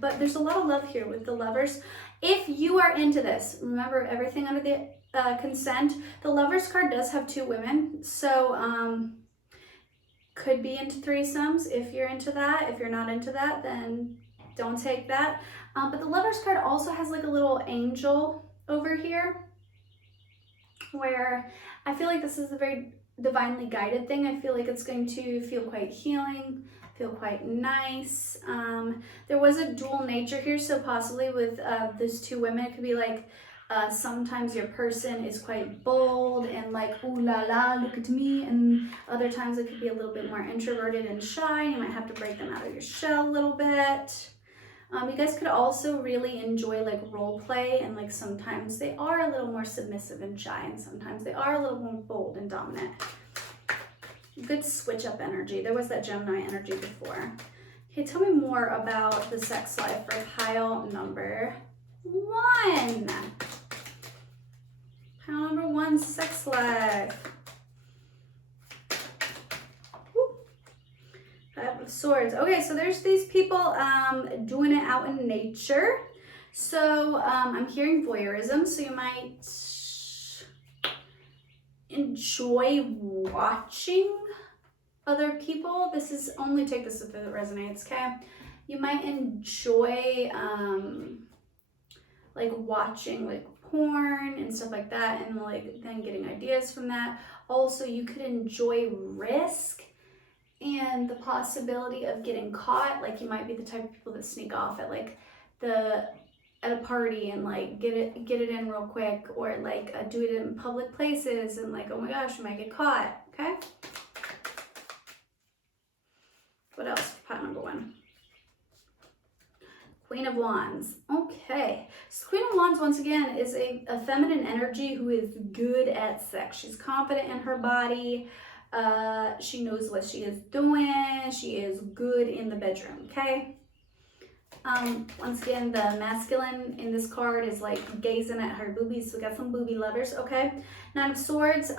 But there's a lot of love here with the lovers. If you are into this, remember everything under the consent. The lovers card does have 2 women. So could be into threesomes if you're into that. If you're not into that, then don't take that. But the lovers card also has like a little angel over here, where I feel like this is a very divinely guided thing. I feel like it's going to feel quite healing, feel quite nice. There was a dual nature here, so possibly with those 2 women, it could be like sometimes your person is quite bold and like, ooh la la, look at me, and other times it could be a little bit more introverted and shy. You might have to break them out of your shell a little bit. You guys could also really enjoy like role play, and like sometimes they are a little more submissive and shy, and sometimes they are a little more bold and dominant. Good switch up energy. There was that Gemini energy before. Okay, tell me more about the sex life for pile number 1. Pile number 1, sex life. Five of Swords. Okay, so there's these people doing it out in nature. So I'm hearing voyeurism, so you might enjoy watching other people. This is only, take this if it resonates, okay? You might enjoy like watching like porn and stuff like that, and like then getting ideas from that. Also, you could enjoy risk and the possibility of getting caught. Like you might be the type of people that sneak off at like at a party and like get it in real quick, or like do it in public places and like, oh my gosh, you might get caught. Okay, what else for pile number 1? Queen of Wands. Okay, so Queen of Wands once again is a feminine energy who is good at sex. She's confident in her body. She knows what she is doing. She is good in the bedroom, okay? Once again, the masculine in this card is like gazing at her boobies. So we got some booby lovers, okay? 9 of Swords,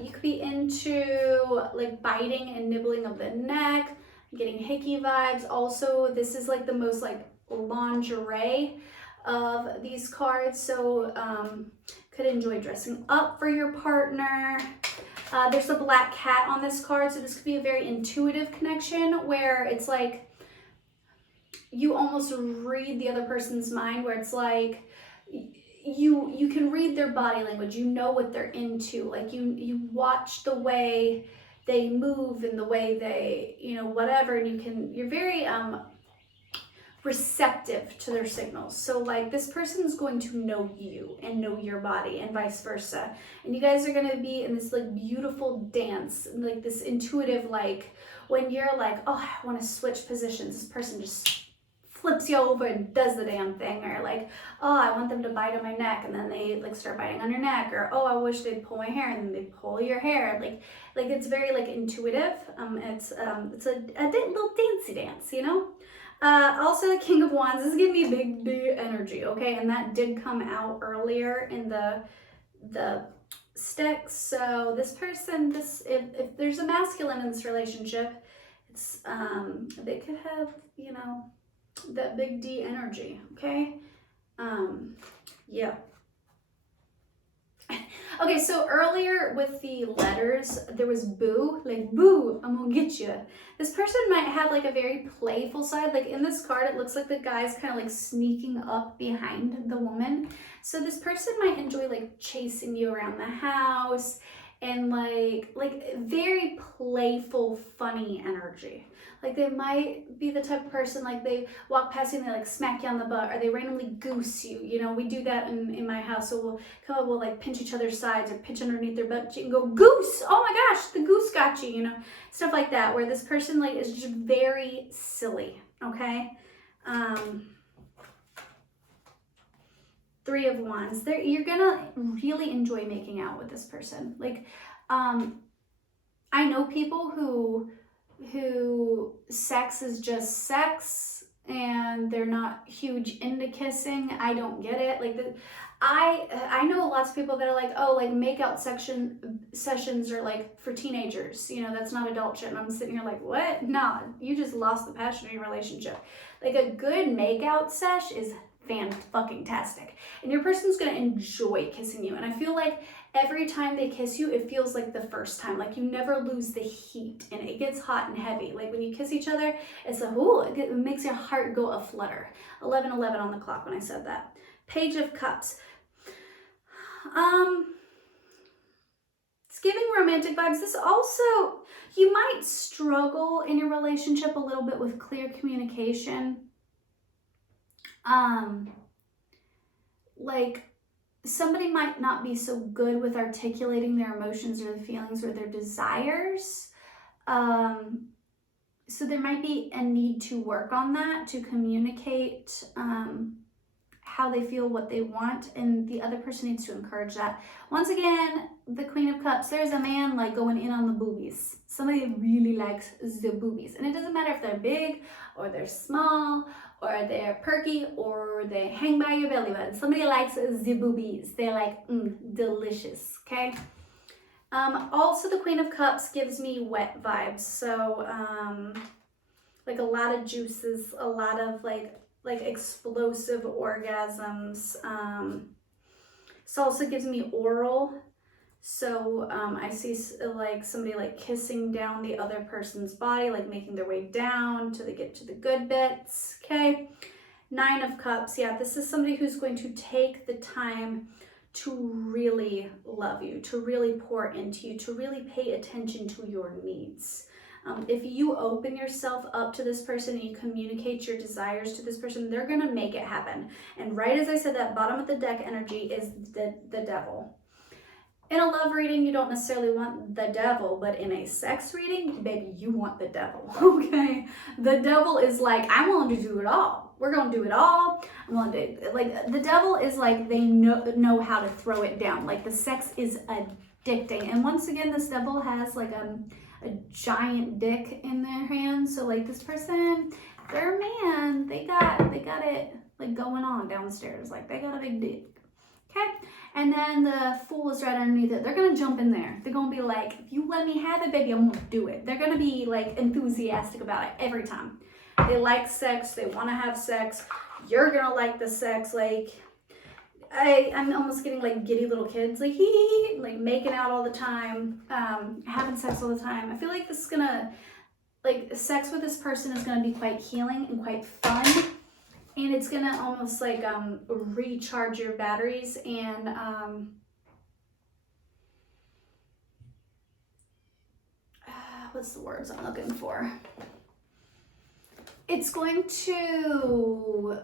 you could be into like biting and nibbling of the neck, getting hickey vibes. Also, this is like the most like lingerie of these cards. So could enjoy dressing up for your partner. There's a black cat on this card, so this could be a very intuitive connection where it's like you almost read the other person's mind, where it's like you can read their body language. You know what they're into. Like you watch the way they move and the way they, you know, whatever, and you're very receptive to their signals. So like this person's going to know you and know your body, and vice versa, and you guys are going to be in this like beautiful dance, like this intuitive, like when you're like, oh, I want to switch positions, this person just flips you over and does the damn thing. Or like, oh, I want them to bite on my neck, and then they like start biting on your neck. Or oh, I wish they'd pull my hair, and then they pull your hair. Like it's very like intuitive. It's a little dancey dance, you know. Also the King of Wands, this is giving me big D energy, okay? And that did come out earlier in the sticks. So this person, if there's a masculine in this relationship, it's they could have, you know, that big D energy, okay? Yeah. Okay, so earlier with the letters, there was boo, like boo, I'm gonna get you. This person might have like a very playful side. Like in this card, it looks like the guy's kind of like sneaking up behind the woman. So this person might enjoy like chasing you around the house and like very playful, funny energy. Like they might be the type of person, like they walk past you and they like smack you on the butt, or they randomly goose you. You know, we do that in my house. So we'll come up, we'll like pinch each other's sides or pinch underneath their butt cheek and go, goose! Oh my gosh, the goose got you, you know, stuff like that, where this person like is just very silly, okay? 3 of Wands. You're gonna really enjoy making out with this person. Like, I know people who sex is just sex and they're not huge into kissing. I don't get it. Like I know lots of people that are like, oh, like makeout sessions are like for teenagers, you know, that's not adult shit. And I'm sitting here like, what? No, you just lost the passion in your relationship. Like a good makeout sesh is fan-fucking-tastic, and your person's gonna enjoy kissing you. And I feel like every time they kiss you, it feels like the first time. Like you never lose the heat, and it gets hot and heavy. Like when you kiss each other, it's like, ooh, it makes your heart go aflutter. 11:11 on the clock when I said that. Page of Cups. It's giving romantic vibes. This also, you might struggle in your relationship a little bit with clear communication. Like somebody might not be so good with articulating their emotions or the feelings or their desires. So there might be a need to work on that, to communicate how they feel, what they want, and the other person needs to encourage that. Once again, the Queen of Cups, there's a man like going in on the boobies. Somebody really likes the boobies, and it doesn't matter if they're big or they're small or they're perky or they hang by your belly button. Somebody likes the boobies. They're like, delicious, okay? Also, the Queen of Cups gives me wet vibes. So, like a lot of juices, a lot of like explosive orgasms. This also gives me oral. So I see like somebody like kissing down the other person's body, like making their way down till they get to the good bits, okay? 9 of Cups, yeah, this is somebody who's going to take the time to really love you, to really pour into you, to really pay attention to your needs. If you open yourself up to this person and you communicate your desires to this person, they're gonna make it happen. And right as I said, that bottom of the deck energy is the devil. In a love reading, you don't necessarily want the devil, but in a sex reading, baby, you want the devil, okay? The devil is like, I'm willing to do it all. We're gonna do it all. I'm willing to, like, the devil is like, they know how to throw it down. Like, the sex is addicting. And once again, this devil has like a giant dick in their hands. So like this person, their man, they got it like going on downstairs. Like they got a big dick. Okay, and then the Fool is right underneath it. They're gonna jump in there. They're gonna be like, if you let me have it, baby, I'm gonna do it. They're gonna be like enthusiastic about it every time. They like sex. They want to have sex. You're gonna like the sex. Like I'm almost getting like giddy little kids, like hee hee hee, like making out all the time, having sex all the time. I feel like this is gonna, like, sex with this person is gonna be quite healing and quite fun, and it's gonna almost like recharge your batteries. And what's the words I'm looking for? It's going to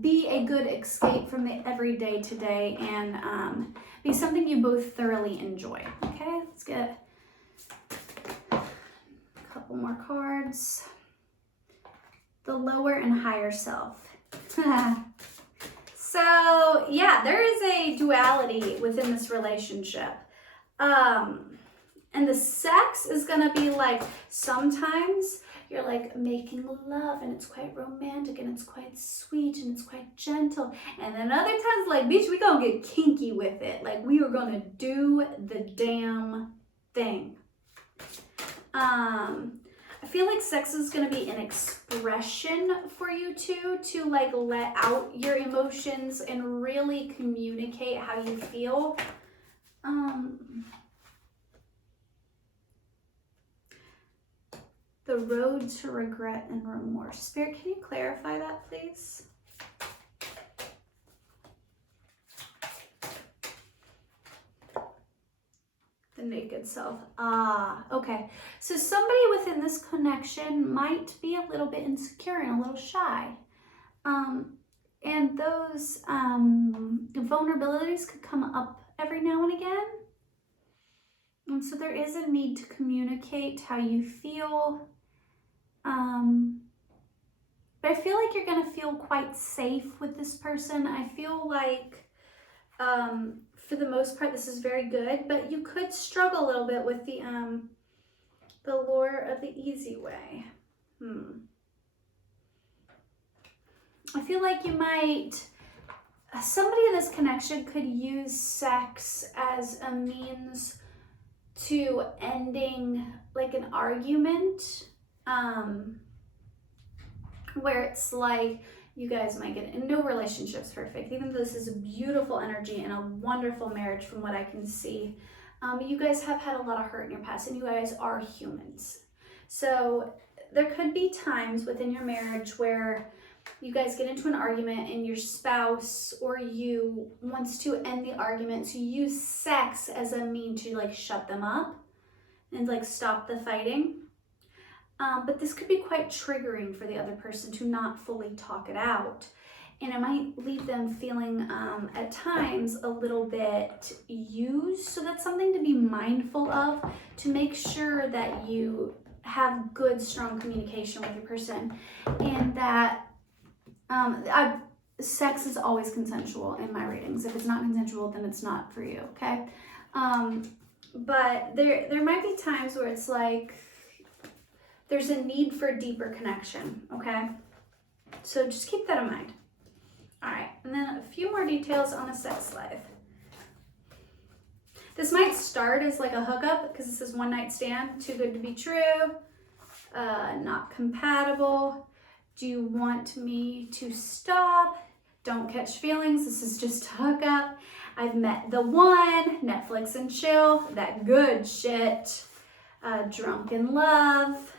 be a good escape from the everyday today, and be something you both thoroughly enjoy. Okay, let's get a couple more cards. The Lower and Higher Self. So yeah, there is a duality within this relationship. And the sex is gonna be like, sometimes you're like making love and it's quite romantic and it's quite sweet and it's quite gentle. And then other times, like, bitch, we gonna get kinky with it. Like, we are gonna do the damn thing. I feel like sex is gonna be an expression for you two to like let out your emotions and really communicate how you feel. The road to regret and remorse. Spirit, can you clarify that, please? The naked self. Ah, okay. So somebody within this connection might be a little bit insecure and a little shy. And those vulnerabilities could come up every now and again. And so there is a need to communicate how you feel. But I feel like you're going to feel quite safe with this person. I feel like, for the most part, this is very good, but you could struggle a little bit with the lure of the easy way. I feel like you might, somebody in this connection could use sex as a means to ending like an argument, where it's like you guys might get, and no relationship's perfect, even though this is a beautiful energy and a wonderful marriage from what I can see. You guys have had a lot of hurt in your past, and you guys are humans. So there could be times within your marriage where you guys get into an argument and your spouse or you wants to end the argument, so you use sex as a mean to like shut them up and like stop the fighting. But this could be quite triggering for the other person to not fully talk it out. And it might leave them feeling at times a little bit used. So that's something to be mindful of, to make sure that you have good, strong communication with your person, and that sex is always consensual in my readings. If it's not consensual, then it's not for you, okay? But there might be times where it's like there's a need for a deeper connection, okay? So just keep that in mind. All right, and then a few more details on the sex life. This might start as like a hookup, because this is one night stand, too good to be true, not compatible. Do you want me to stop? Don't catch feelings, this is just a hookup. I've met the one, Netflix and chill, that good shit. Drunk in love.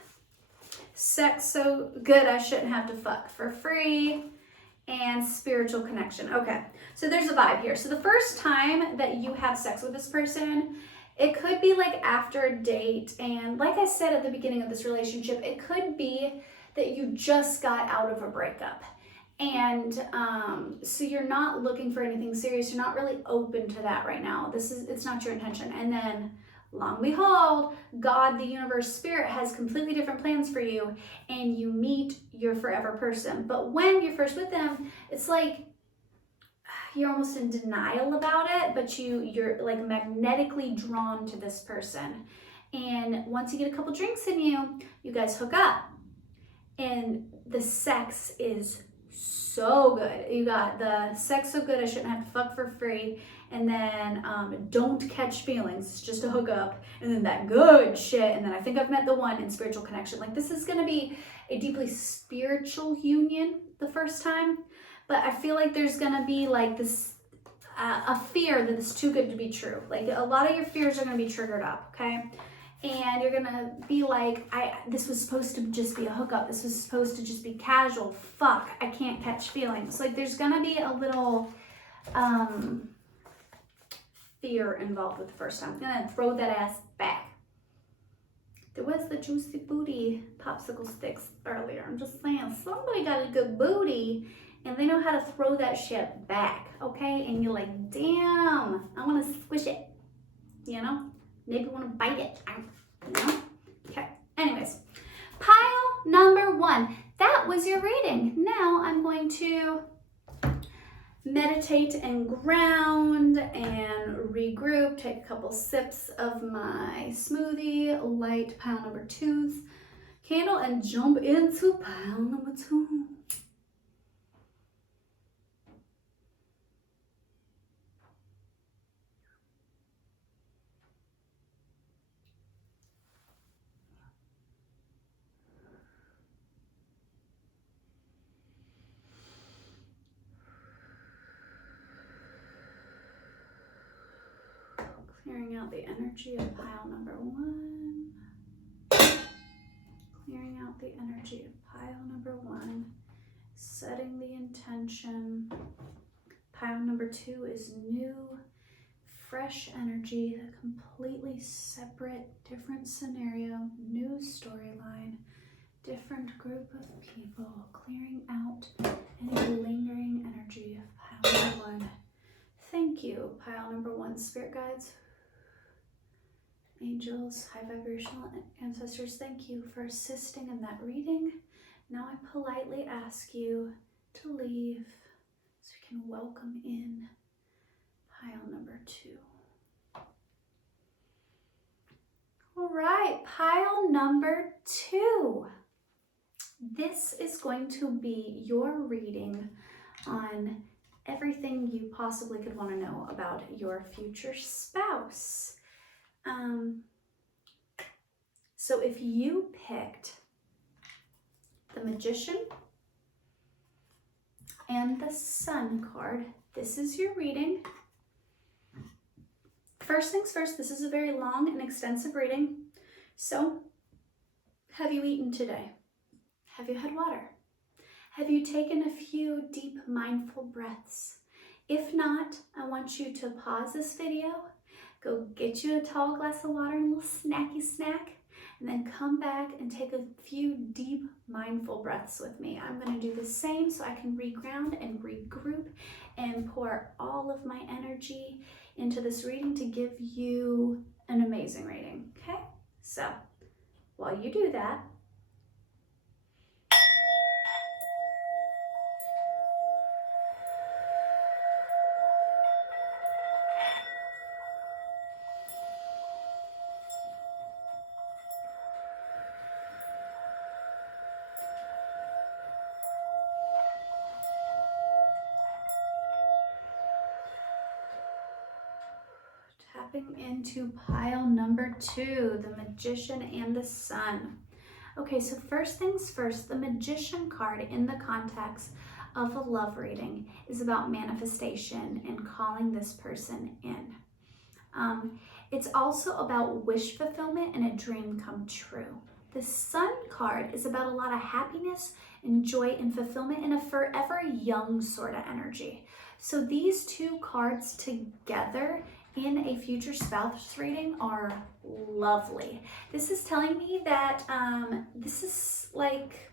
Sex so good I shouldn't have to fuck for free. And spiritual connection. Okay, so there's a vibe here. So the first time that you have sex with this person, it could be like after a date. And like I said at the beginning of this relationship, it could be that you just got out of a breakup. And so you're not looking for anything serious. You're not really open to that right now. It's not your intention. And then long and behold, God, the universe, spirit has completely different plans for you, and you meet your forever person. But when you're first with them, it's like you're almost in denial about it, but you're like magnetically drawn to this person. And once you get a couple drinks in you, you guys hook up, and the sex is so good. You got the sex so good I shouldn't have to fuck for free, and then don't catch feelings, it's just a hookup, and then that good shit, and then I think I've met the one in spiritual connection. Like, this is going to be a deeply spiritual union the first time, but I feel like there's going to be like this a fear that it's too good to be true. Like, a lot of your fears are going to be triggered up, okay? And you're gonna be like, this was supposed to just be a hookup. This was supposed to just be casual. Fuck, I can't catch feelings. Like, there's gonna be a little fear involved with the first time. I'm gonna throw that ass back. There was the juicy booty popsicle sticks earlier. I'm just saying, somebody got a good booty and they know how to throw that shit back, okay? And you're like, damn, I wanna squish it, you know? Maybe want to bite it, you know? Okay, anyways, pile number 1. That was your reading. Now I'm going to meditate and ground and regroup, take a couple sips of my smoothie, light pile number 2's candle, and jump into pile number 2. Clearing out the energy of pile number 1. Clearing out the energy of pile number 1. Setting the intention. Pile number 2 is new, fresh energy, a completely separate, different scenario, new storyline, different group of people, clearing out any lingering energy of pile number 1. Thank you, pile number 1, spirit guides, angels, high vibrational ancestors, thank you for assisting in that reading. Now I politely ask you to leave so we can welcome in pile number 2. All right, pile number 2. This is going to be your reading on everything you possibly could want to know about your future spouse. So if you picked the Magician and the Sun card, this is your reading. First things first, this is a very long and extensive reading. So, have you eaten today? Have you had water? Have you taken a few deep mindful breaths? If not, I want you to pause this video, go get you a tall glass of water and a little snacky snack, and then come back and take a few deep mindful breaths with me. I'm going to do the same so I can reground and regroup and pour all of my energy into this reading to give you an amazing reading. Okay? So, while you do that, tapping into pile number 2, the Magician and the Sun. Okay, so first things first, the Magician card in the context of a love reading is about manifestation and calling this person in. It's also about wish fulfillment and a dream come true. The Sun card is about a lot of happiness and joy and fulfillment and a forever young sort of energy. So these two cards together in a future spouse reading are lovely. This is telling me that this is like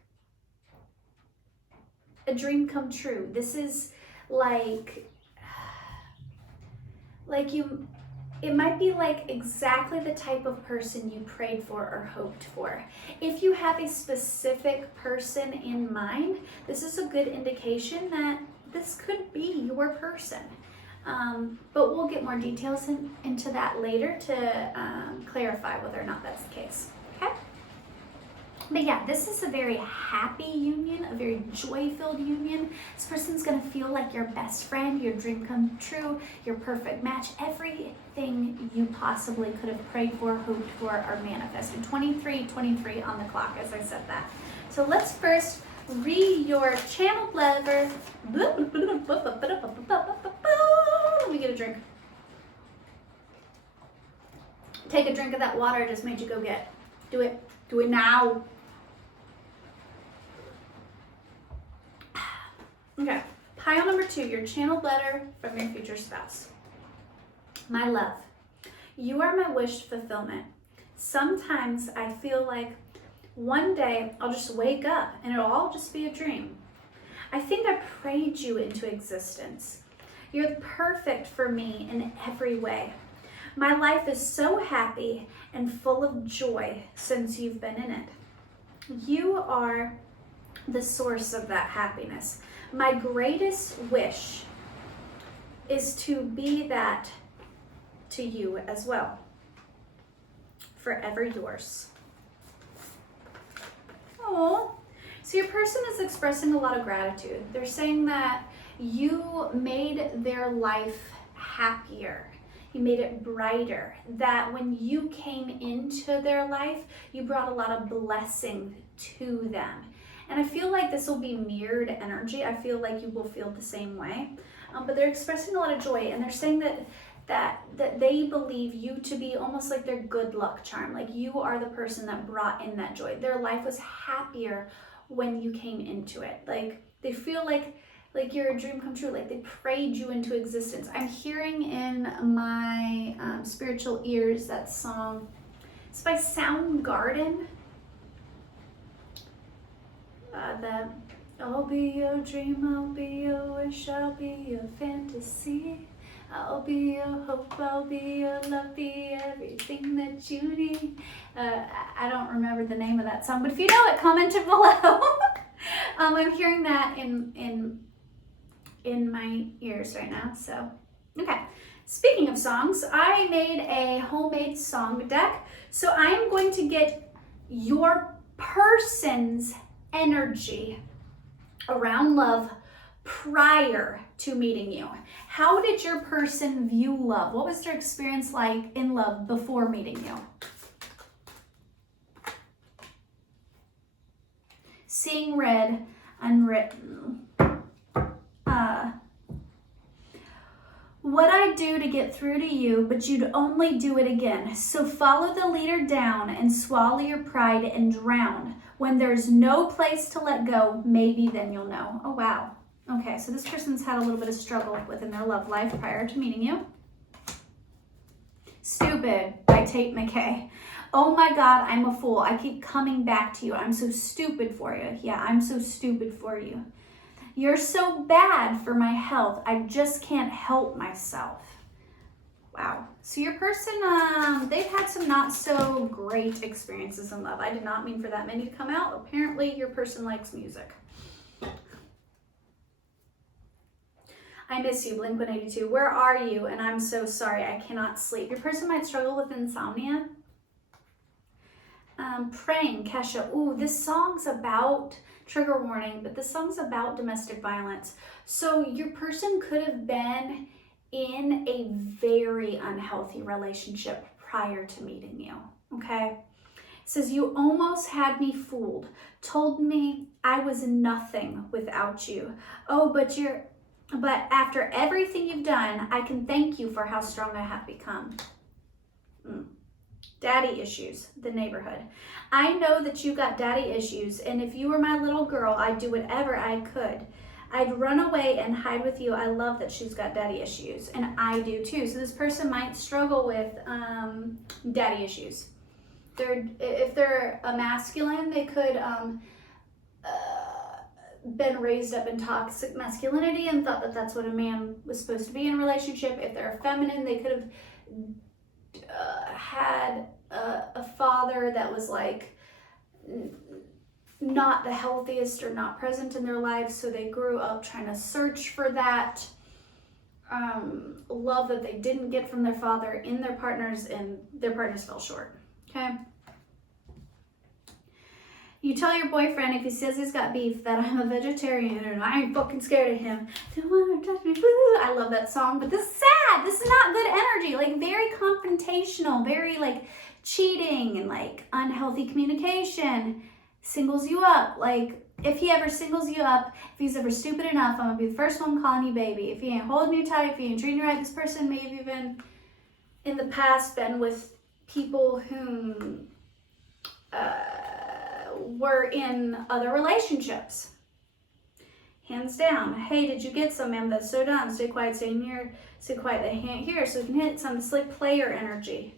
a dream come true. This is like you, it might be like exactly the type of person you prayed for or hoped for. If you have a specific person in mind, this is a good indication that this could be your person. But we'll get more details into that later to clarify whether or not that's the case, okay? But yeah, this is a very happy union, a very joy-filled union. This person's gonna feel like your best friend, your dream come true, your perfect match, everything you possibly could have prayed for, hoped for, or manifested. 23:23 on the clock, as I said that. So let's first read your channel letter. Let me get a drink. Take a drink of that water I just made you go get. Do it. Do it now. Okay. Pile number 2, your channeled letter from your future spouse. My love, you are my wish fulfillment. Sometimes I feel like one day I'll just wake up and it'll all just be a dream. I think I prayed you into existence. You're perfect for me in every way. My life is so happy and full of joy since you've been in it. You are the source of that happiness. My greatest wish is to be that to you as well. Forever yours. Oh, so your person is expressing a lot of gratitude. They're saying that you made their life happier. You made it brighter. That when you came into their life, you brought a lot of blessing to them. And I feel like this will be mirrored energy. I feel like you will feel the same way. But they're expressing a lot of joy, and they're saying that that they believe you to be almost like their good luck charm. Like you are the person that brought in that joy. Their life was happier when you came into it. Like they feel like you're a dream come true. Like they prayed you into existence. I'm hearing in my spiritual ears that song. It's by Soundgarden. That I'll be your dream, I'll be your wish, I'll be your fantasy. I'll be your hope, I'll be your love, be everything that you need. I don't remember the name of that song, but if you know it, comment it below. I'm hearing that in my ears right now, so, okay. Speaking of songs, I made a homemade song deck, so I'm going to get your person's energy around love prior to meeting you. How did your person view love? What was their experience like in love before meeting you? Seeing red, unwritten. What I'd do to get through to you, but you'd only do it again. So follow the leader down and swallow your pride and drown. When there's no place to let go, maybe then you'll know. Oh, wow. Okay, so this person's had a little bit of struggle within their love life prior to meeting you. Stupid by Tate McKay. Oh my God, I'm a fool. I keep coming back to you. I'm so stupid for you. Yeah, I'm so stupid for you. You're so bad for my health. I just can't help myself. Wow. So your person, they've had some not so great experiences in love. I did not mean for that many to come out. Apparently your person likes music. I miss you, Blink-182. Where are you? And I'm so sorry, I cannot sleep. Your person might struggle with insomnia. Praying, Kesha. Ooh, this song's about, trigger warning, but this song's about domestic violence. So your person could have been in a very unhealthy relationship prior to meeting you, okay? It says, you almost had me fooled, told me I was nothing without you. Oh, but after everything you've done, I can thank you for how strong I have become. Daddy issues, the neighborhood. I know that you got daddy issues, and if you were my little girl, I'd do whatever I could. I'd run away and hide with you. I love that she's got daddy issues, and I do too. So this person might struggle with daddy issues. If they're a masculine, they could been raised up in toxic masculinity and thought that that's what a man was supposed to be in a relationship. If they're feminine, they could have had a father that was like not the healthiest or not present in their life, so they grew up trying to search for that love that they didn't get from their father in their partners, and their partners fell short. Okay. You tell your boyfriend if he says he's got beef that I'm a vegetarian and I ain't fucking scared of him. Don't wanna touch me, woo. I love that song, but this is sad. This is not good energy. Like very confrontational, very like cheating and like unhealthy communication. Singles you up. Like if he ever singles you up, if he's ever stupid enough, I'm gonna be the first one calling you baby. If he ain't holding you tight, if he ain't treating you right, this person may have even in the past been with people whom were in other relationships. Hands down. Hey, did you get some, ma'am? That's so dumb. Stay quiet, stay near, stay quiet. They can't hear, so we can hit some. It's like player energy.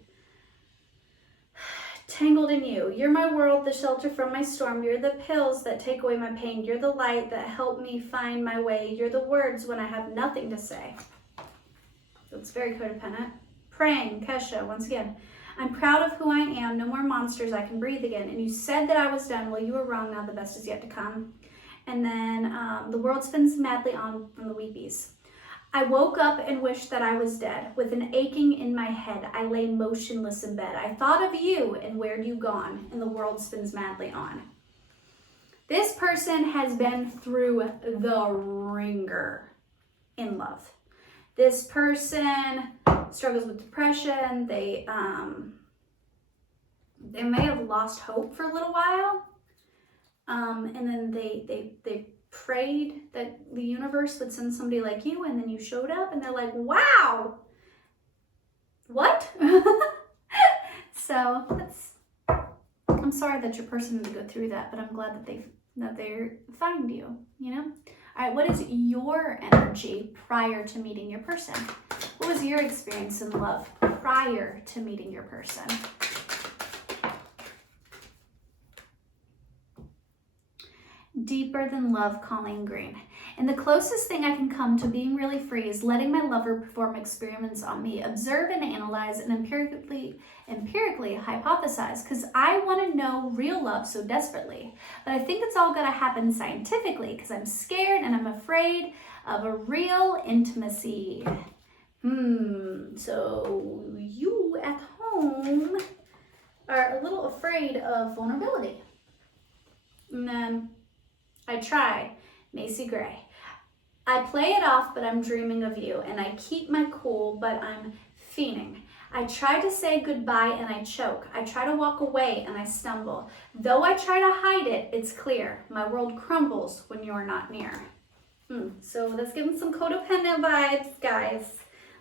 Tangled in you. You're my world, the shelter from my storm. You're the pills that take away my pain. You're the light that help me find my way. You're the words when I have nothing to say. That's very codependent. Praying, Kesha, once again. I'm proud of who I am. No more monsters. I can breathe again. And you said that I was done. Well, you were wrong. Now the best is yet to come. And then the world spins madly on from the weepies. I woke up and wished that I was dead. With an aching in my head, I lay motionless in bed. I thought of you and where'd you gone? And the world spins madly on. This person has been through the ringer in love. This person struggles with depression. They may have lost hope for a little while. And then they prayed that the universe would send somebody like you, and then you showed up and they're like, wow, what? So I'm sorry that your person had to go through that, but I'm glad that they're find you, you know? All right, what is your energy prior to meeting your person? What was your experience in love prior to meeting your person? Deeper than love, Colleen Green. And the closest thing I can come to being really free is letting my lover perform experiments on me, observe and analyze, and empirically hypothesize, because I want to know real love so desperately. But I think it's all gotta happen scientifically, because I'm scared and I'm afraid of a real intimacy. So you at home are a little afraid of vulnerability. And then I try, Macy Gray. I play it off, but I'm dreaming of you, and I keep my cool, but I'm fiending. I try to say goodbye and I choke. I try to walk away and I stumble. Though I try to hide it, it's clear. My world crumbles when you're not near. So that's giving some codependent vibes, guys.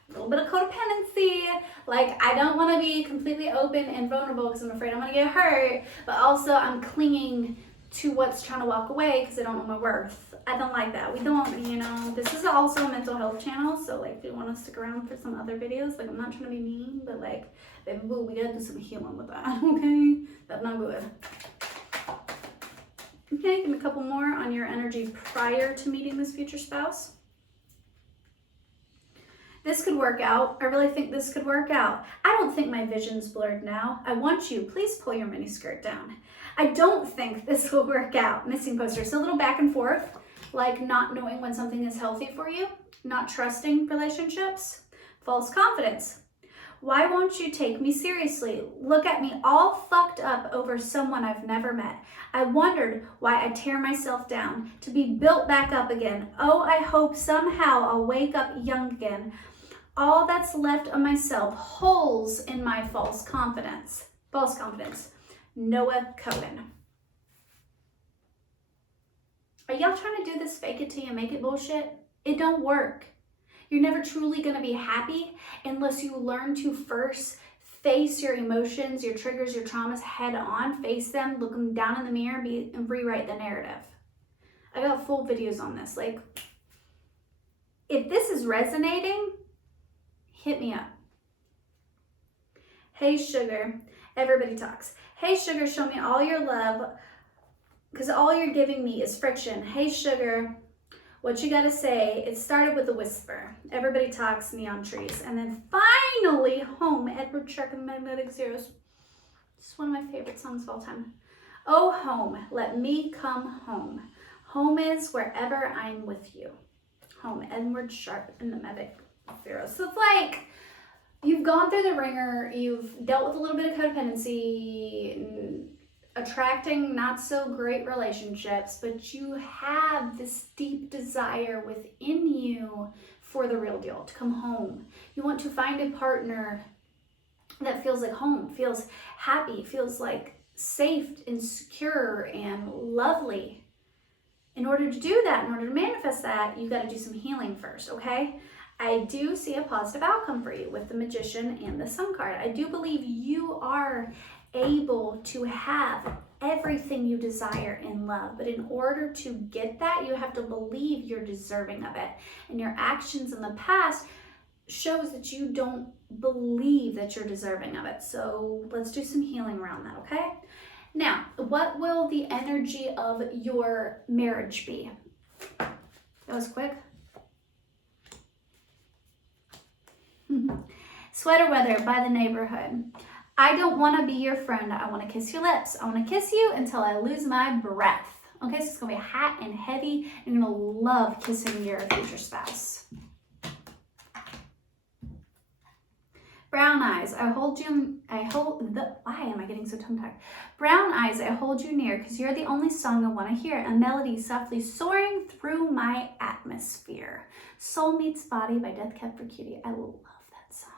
A little bit of codependency. Like, I don't want to be completely open and vulnerable because I'm afraid I'm going to get hurt, but also I'm clinging to what's trying to walk away because I don't know my worth. I don't like that. We don't, you know, this is also a mental health channel, so like if you want to stick around for some other videos, like I'm not trying to be mean, but like, baby boo, we gotta do some healing with that, okay? That's not good. Okay, give me a couple more on your energy prior to meeting this future spouse. This could work out. I really think this could work out. I don't think my vision's blurred now. I want you. Please pull your miniskirt down. I don't think this will work out. Missing poster. So a little back and forth, like not knowing when something is healthy for you, not trusting relationships, false confidence. Why won't you take me seriously? Look at me all fucked up over someone I've never met. I wondered why I tear myself down to be built back up again. Oh, I hope somehow I'll wake up young again. All that's left of myself, holes in my false confidence. False confidence. Noah Cohen. Are y'all trying to do this fake it till you make it bullshit? It don't work. You're never truly going to be happy unless you learn to first face your emotions, your triggers, your traumas head on, face them, look them down in the mirror, and rewrite the narrative. I got full videos on this. Like, if this is resonating, hit me up. Hey, sugar. Everybody talks. Hey, sugar, show me all your love, because all you're giving me is friction. Hey, sugar, what you gotta say? It started with a whisper. Everybody talks, neon trees. And then finally, home, Edward Shark and Magnetic Zeros. It's one of my favorite songs of all time. Oh, home, let me come home. Home is wherever I'm with you. Home, Edward Sharp and the Magnetic Zeros. So it's like, you've gone through the ringer, you've dealt with a little bit of codependency, attracting not so great relationships, but you have this deep desire within you for the real deal, to come home. You want to find a partner that feels like home, feels happy, feels like safe and secure and lovely. In order to do that, in order to manifest that, you got to do some healing first, okay? I do see a positive outcome for you with the Magician and the Sun card. I do believe you are able to have everything you desire in love, but in order to get that, you have to believe you're deserving of it. And your actions in the past shows that you don't believe that you're deserving of it. So let's do some healing around that, okay? Now, what will the energy of your marriage be? That was quick. Sweater weather by the neighborhood. I don't want to be your friend. I want to kiss your lips. I want to kiss you until I lose my breath. Okay, so it's going to be hot and heavy. And you're going to love kissing your future spouse. Brown eyes, why am I getting so tongue-tied? Brown eyes, I hold you near because you're the only song I want to hear. A melody softly soaring through my atmosphere. Soulmates Body by Death Cab for Cutie. I love that song.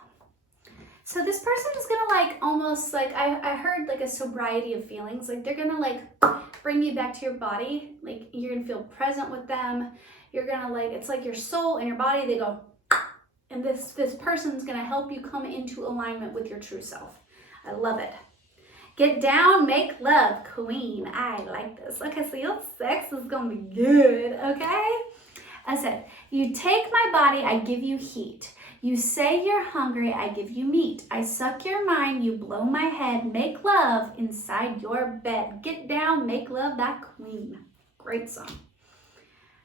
So this person is gonna like almost like, I heard like a sobriety of feelings. Like they're gonna like bring you back to your body. Like you're gonna feel present with them. You're gonna like, it's like your soul and your body, they go, And this person's gonna help you come into alignment with your true self. I love it. Get down, make love, queen. I like this. Okay, so your sex is gonna be good, okay? I said, you take my body, I give you heat. You say you're hungry, I give you meat. I suck your mind, you blow my head. Make love inside your bed. Get down, make love, that queen. Great song.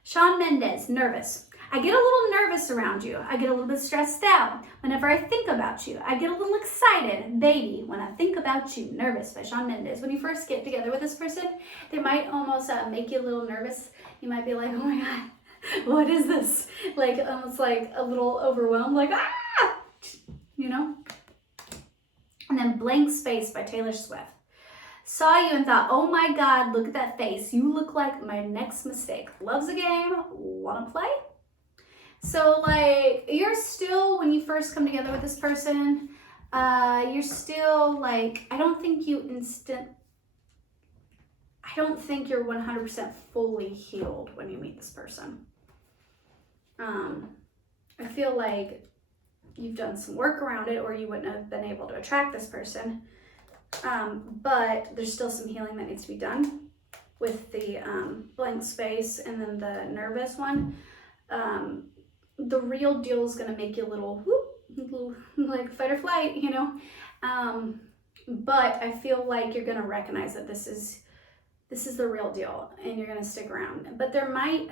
Shawn Mendes, nervous. I get a little nervous around you. I get a little bit stressed out whenever I think about you. I get a little excited, baby, when I think about you. Nervous by Shawn Mendes. When you first get together with this person, they might almost make you a little nervous. You might be like, oh my God, what is this? Like almost like a little overwhelmed, like, ah, you know? And then Blank Space by Taylor Swift. Saw you and thought, oh my God, look at that face. You look like my next mistake. Loves a game, wanna play? So like, you're still, when you first come together with this person, you're still like, I don't think you're 100% fully healed when you meet this person. I feel like you've done some work around it or you wouldn't have been able to attract this person. But there's still some healing that needs to be done with the blank space and then the nervous one. The real deal is going to make you a little like fight or flight, you know. But I feel like you're going to recognize that this is the real deal and you're going to stick around. But there might,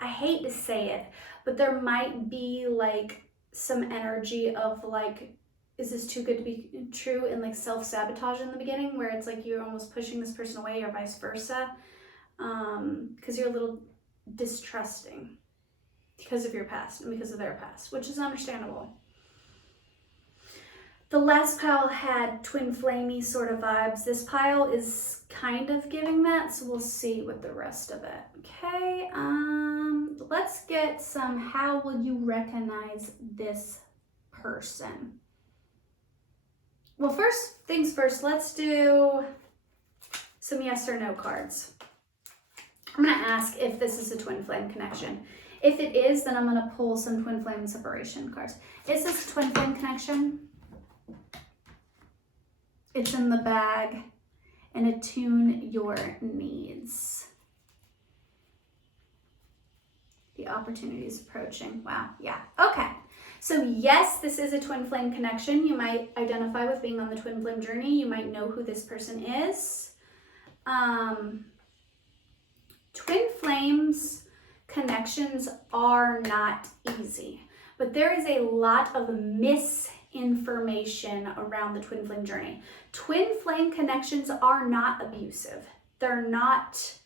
I hate to say it, but there might be like some energy of like, is this too good to be true, and like self-sabotage in the beginning where it's like you're almost pushing this person away or vice versa, because you're a little distrusting because of your past and because of their past, which is understandable. The last pile had twin flamey sort of vibes. This pile is kind of giving that, so we'll see with the rest of it. Okay, let's get some, how will you recognize this person? Well, first things first, let's do some yes or no cards. I'm gonna ask if this is a twin flame connection. If it is, then I'm gonna pull some twin flame separation cards. Is this a twin flame connection? It's in the bag, and attune your needs. The opportunity is approaching. Wow, yeah, okay. So yes, this is a twin flame connection. You might identify with being on the twin flame journey. You might know who this person is. Twin flames connections are not easy, but there is a lot of misinformation around the twin flame journey. Twin flame connections are not abusive. They're not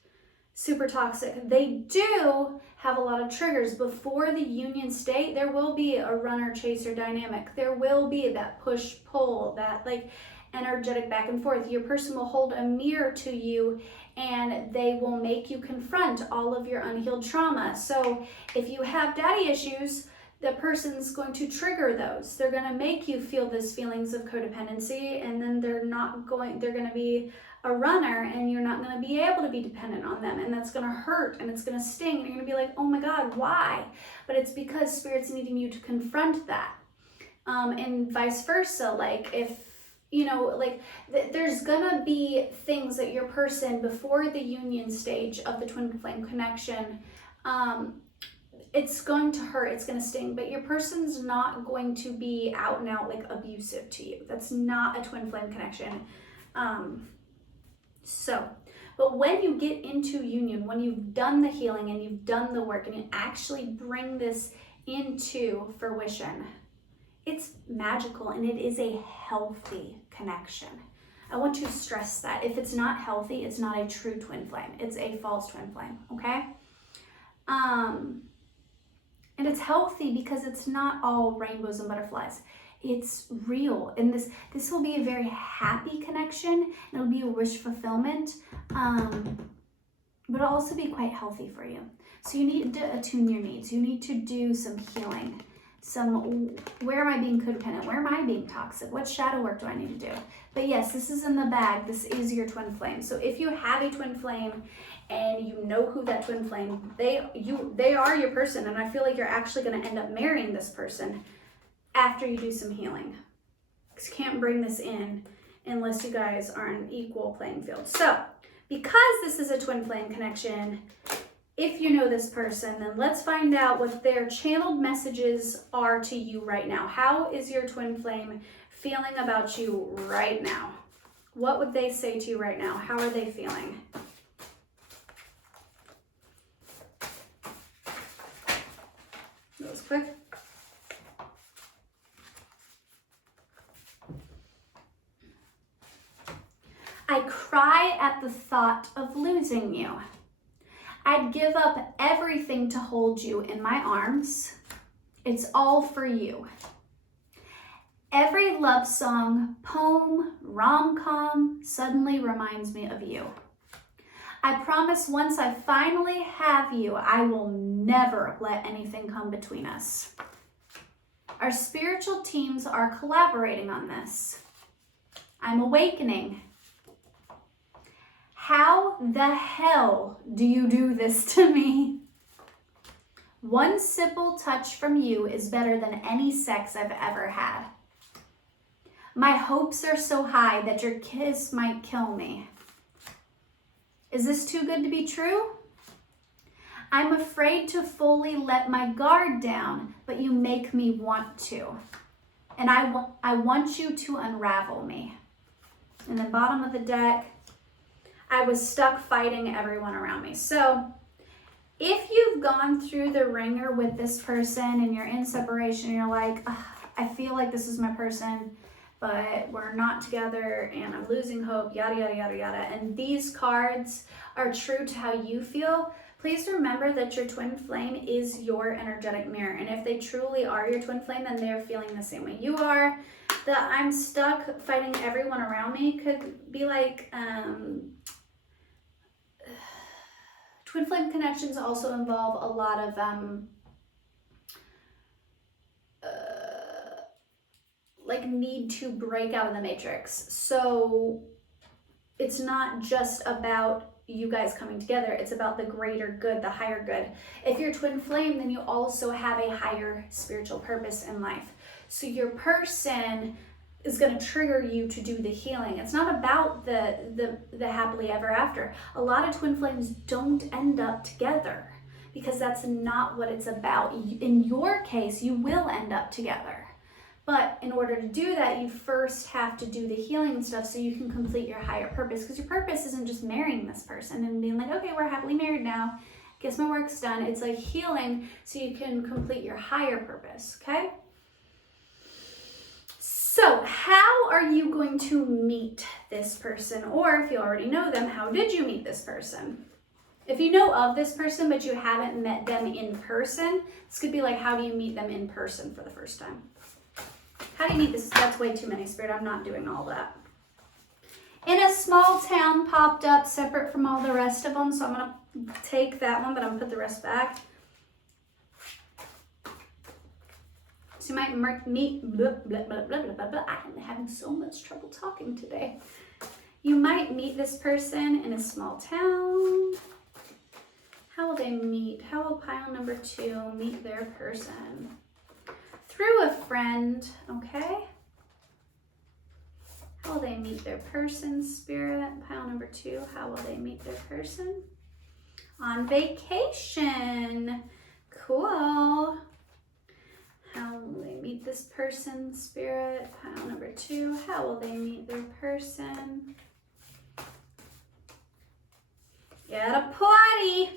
super toxic. They do have a lot of triggers. Before the union state, there will be a runner-chaser dynamic. There will be that push-pull, that like energetic back and forth. Your person will hold a mirror to you and they will make you confront all of your unhealed trauma. So if you have daddy issues, the person's going to trigger those. They're going to make you feel those feelings of codependency, and then they're going to be a runner and you're not going to be able to be dependent on them, and that's going to hurt and it's going to sting and you're going to be like, oh my God, why? But it's because Spirit's needing you to confront that. And vice versa. Like if, you know, like there's going to be things that your person before the union stage of the twin flame connection, it's going to hurt, it's going to sting, but your person's not going to be out and out like abusive to you. That's not a twin flame connection. But when you get into union, when you've done the healing and you've done the work and you actually bring this into fruition, it's magical and it is a healthy connection. I want to stress that. If it's not healthy, it's not a true twin flame. It's a false twin flame, okay? And it's healthy because it's not all rainbows and butterflies. It's real, and this will be a very happy connection. It'll be a wish fulfillment, but it'll also be quite healthy for you. So you need to attune your needs. You need to do some healing. Where am I being codependent? Where am I being toxic? What shadow work do I need to do? But yes, this is in the bag. This is your twin flame. So if you have a twin flame and you know who that twin flame, they are your person, and I feel like you're actually going to end up marrying this person. after you do some healing. Because you can't bring this in unless you guys are on an equal playing field. So, because this is a twin flame connection, if you know this person, then let's find out what their channeled messages are to you right now. How is your twin flame feeling about you right now? What would they say to you right now? How are they feeling? That was quick. I cry at the thought of losing you. I'd give up everything to hold you in my arms. It's all for you. Every love song, poem, rom-com suddenly reminds me of you. I promise once I finally have you, I will never let anything come between us. Our spiritual teams are collaborating on this. I'm awakening. How the hell do you do this to me? One simple touch from you is better than any sex I've ever had. My hopes are so high that your kiss might kill me. Is this too good to be true? I'm afraid to fully let my guard down, but you make me want to. And I want you to unravel me. And then bottom of the deck, I was stuck fighting everyone around me. So if you've gone through the ringer with this person and you're in separation, you're like, I feel like this is my person, but we're not together and I'm losing hope, yada, yada, yada, yada. And these cards are true to how you feel. Please remember that your twin flame is your energetic mirror. And if they truly are your twin flame, then they're feeling the same way you are. The I'm stuck fighting everyone around me could be like, twin flame connections also involve a lot of like need to break out of the matrix. So it's not just about you guys coming together, it's about the greater good, the higher good. If you're twin flame, then you also have a higher spiritual purpose in life. So your person is going to trigger you to do the healing. It's not about the happily ever after. A lot of twin flames don't end up together because that's not what it's about. In your case, you will end up together. But in order to do that, you first have to do the healing and stuff so you can complete your higher purpose. Because your purpose isn't just marrying this person and being like, okay, we're happily married now. Guess my work's done. It's like healing so you can complete your higher purpose, okay? So how are you going to meet this person? Or if you already know them, how did you meet this person? If you know of this person but you haven't met them in person, this could be like, how do you meet them in person for the first time? How do you meet this? That's way too many, Spirit. I'm not doing all that. In a small town popped up separate from all the rest of them. So I'm going to take that one, but I'm going to put the rest back. So you might meet, blah, blah, blah, blah, blah, blah, blah. I'm having so much trouble talking today. You might meet this person in a small town. How will they meet? How will pile number 2 meet their person? Through a friend, okay? How will they meet their person, Spirit? Pile number 2, how will they meet their person? On vacation. Cool. How will they meet this person, Spirit? Pile number 2, how will they meet their person? At a party.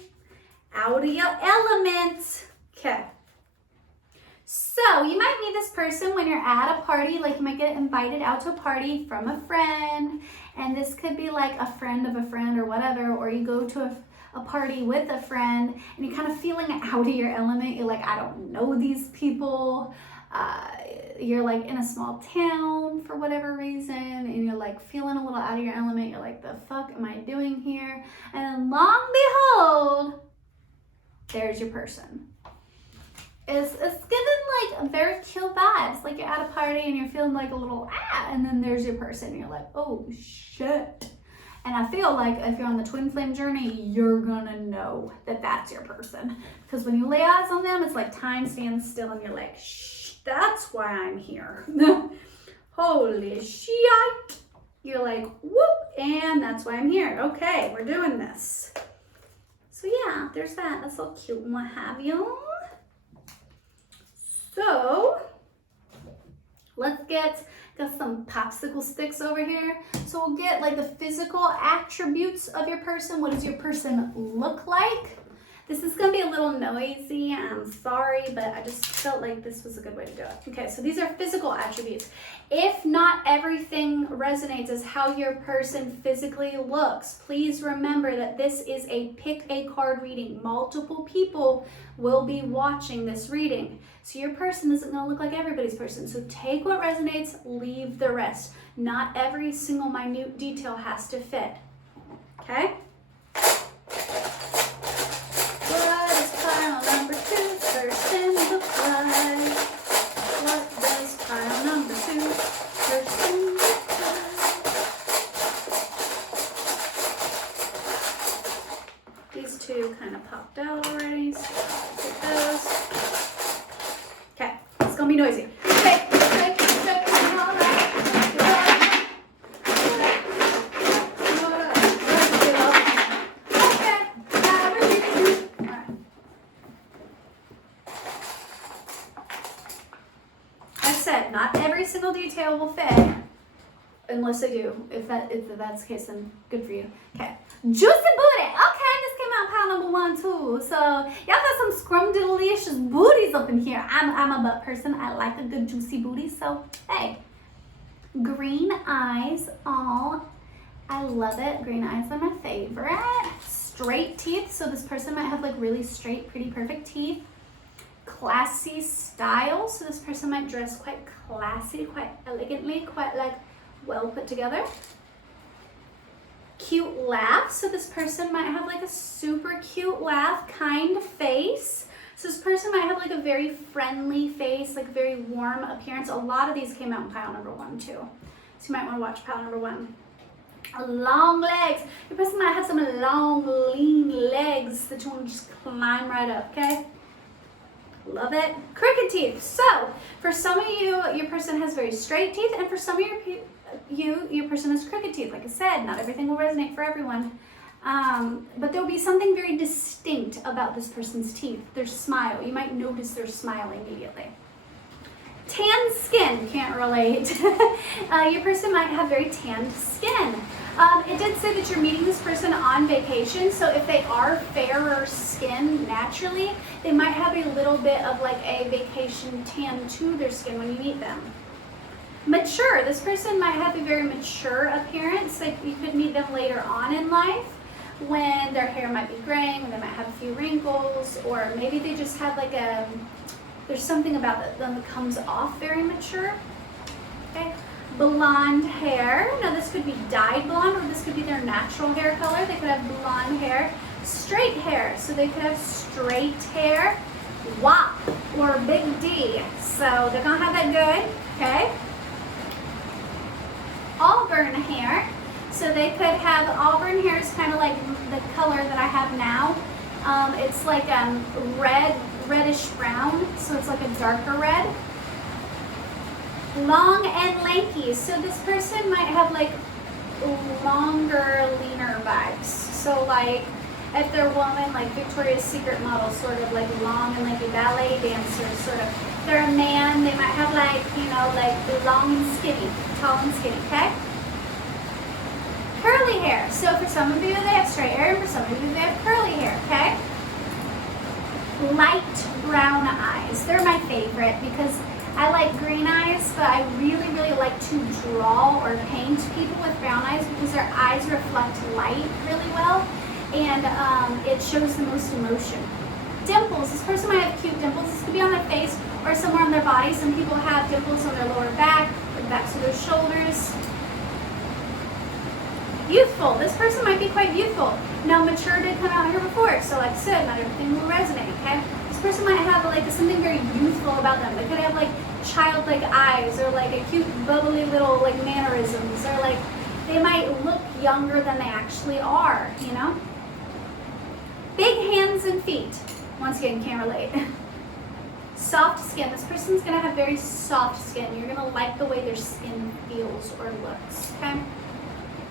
Out of your element. Okay. So you might meet this person when you're at a party, like you might get invited out to a party from a friend, and this could be like a friend of a friend or whatever, or you go to a party with a friend and you're kind of feeling out of your element. You're like, I don't know these people. You're like in a small town for whatever reason, and you're like feeling a little out of your element. You're like, the fuck am I doing here? And then long behold, there's your person. It's given like very chill vibes. Like you're at a party and you're feeling like a little and then there's your person and you're like, oh shit. And I feel like if you're on the twin flame journey, you're gonna know that that's your person. Because when you lay eyes on them, it's like time stands still and you're like, shh, that's why I'm here. Holy shit. You're like, whoop, and that's why I'm here. Okay, we're doing this. So yeah, there's that. That's all cute and what have you. So let's got some popsicle sticks over here. So we'll get like the physical attributes of your person. What does your person look like? This is gonna be a little noisy, I'm sorry, but I just felt like this was a good way to do it. Okay, so these are physical attributes. If not everything resonates as how your person physically looks, please remember that this is a pick a card reading. Multiple people will be watching this reading. So your person isn't gonna look like everybody's person. So take what resonates, leave the rest. Not every single minute detail has to fit, okay? What does pile number 2 person look like? What does pile number 2 person look like? These two kind of popped out already, so I'll take those. Okay, it's gonna be noisy. Okay, not every single detail will fit, unless I do. If that's the case, then good for you. Okay, juicy booty. Okay, this came out pile number 1 too. So y'all got some scrumdiddlicious booties up in here. I'm a butt person. I like a good juicy booty. So hey, green eyes. All I love it. Green eyes are my favorite. Straight teeth. So this person might have like really straight, pretty, perfect teeth. Classy style, so this person might dress quite classy, quite elegantly, quite like well put together. Cute laugh, so this person might have like a super cute laugh, kind face. So this person might have like a very friendly face, like very warm appearance. A lot of these came out in pile number 1 too, so you might want to watch pile number 1. Long legs, your person might have some long lean legs that you want to just climb right up, okay? Love it. Crooked teeth. So for some of you, your person has very straight teeth, and for some of your person has crooked teeth. Like I said, not everything will resonate for everyone, but there'll be something very distinct about this person's teeth. Their smile. You might notice their smile immediately. Tan skin. Can't relate. Your person might have very tanned skin. It did say that you're meeting this person on vacation, so if they are fairer skin naturally, they might have a little bit of like a vacation tan to their skin when you meet them. Mature. This person might have a very mature appearance. Like you could meet them later on in life when their hair might be graying, when they might have a few wrinkles, or maybe they just have like there's something about them that comes off very mature. Okay. Blonde hair. Now this could be dyed blonde, or this could be their natural hair color. They could have blonde hair. Straight hair, so they could have straight hair. WAP or Big D, so they're gonna have that good. Okay. Auburn hair, so they could have auburn hair is kind of like the color that I have now. It's like reddish brown, so it's like a darker red. Long and lanky, so this person might have like longer, leaner vibes. So like if they're a woman, like Victoria's Secret model, sort of like long and lanky ballet dancer, sort of. If they're a man, they might have like, you know, like long and skinny, tall and skinny, okay? Curly hair, so for some of you they have straight hair, and for some of you they have curly hair, okay? Light brown eyes, they're my favorite because I like green eyes, but I really, really like to draw or paint people with brown eyes because their eyes reflect light really well, and it shows the most emotion. Dimples, this person might have cute dimples. This could be on their face or somewhere on their body. Some people have dimples on their lower back, or the backs of their shoulders. Youthful, this person might be quite youthful. Now mature did come out here before, so like I said, not everything will resonate, okay? This person might have like something very youthful about them. They could have like childlike eyes, or like a cute bubbly little like mannerisms, or like they might look younger than they actually are, you know? Big hands and feet. Once again, can't relate. Soft skin. This person's going to have very soft skin. You're going to like the way their skin feels or looks, okay?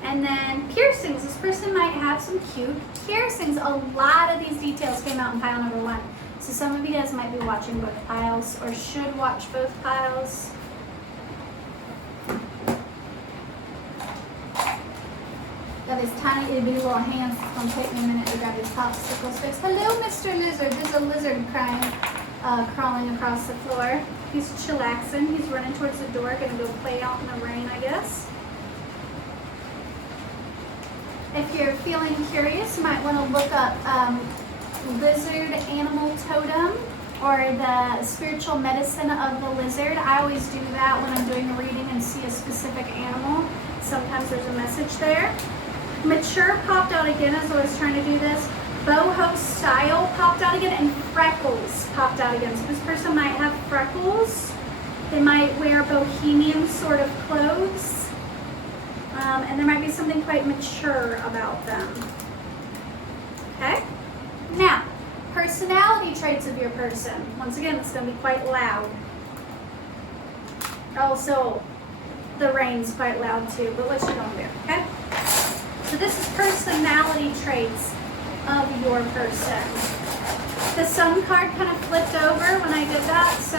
And then piercings. This person might have some cute piercings. A lot of these details came out in pile number 1. So some of you guys might be watching both piles or should watch both piles. Got these tiny itty bitty little hands. It's going to take me a minute to grab these popsicle sticks. Hello, Mr. Lizard. There's a lizard crawling across the floor. He's chillaxing. He's running towards the door. Going to go play out in the rain, I guess. If you're feeling curious, you might want to look up lizard animal totem or the spiritual medicine of the lizard. I always do that when I'm doing a reading and see a specific animal. Sometimes there's a message there. Mature popped out again as I was trying to do this. Boho style popped out again, and freckles popped out again. So this person might have freckles. They might wear bohemian sort of clothes. And there might be something quite mature about them. Okay? Now, personality traits of your person. Once again, it's going to be quite loud. Also, the rain's quite loud too, but what you gonna do, okay? So this is personality traits of your person. The sun card kind of flipped over when I did that, so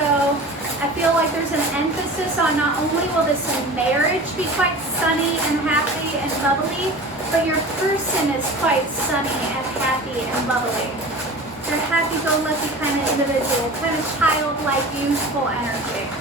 I feel like there's an emphasis on not only will this marriage be quite sunny and happy and bubbly, but your person is quite sunny and happy and bubbly. They're happy-go-lucky kind of individual, kind of childlike, youthful energy.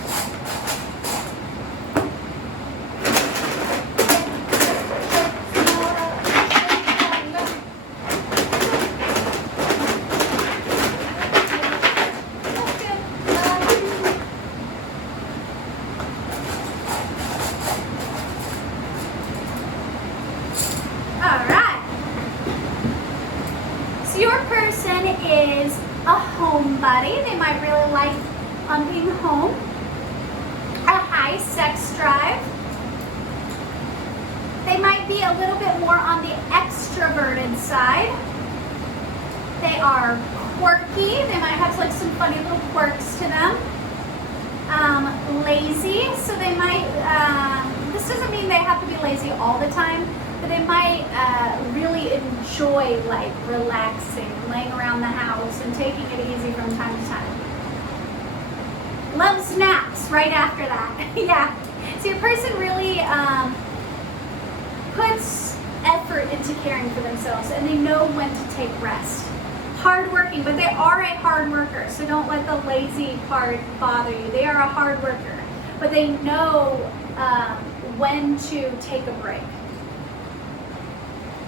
They might really like being home. A high sex drive. They might be a little bit more on the extroverted side. They are quirky. They might have like some funny little quirks to them. Lazy. So they might, this doesn't mean they have to be lazy all the time, but they might really enjoy like relaxing, laying around the house and taking it easy from time to time. Loves naps right after that. Yeah. So your person really puts effort into caring for themselves, and they know when to take rest. Hardworking, but they are a hard worker, so don't let the lazy part bother you. They are a hard worker, but they know when to take a break.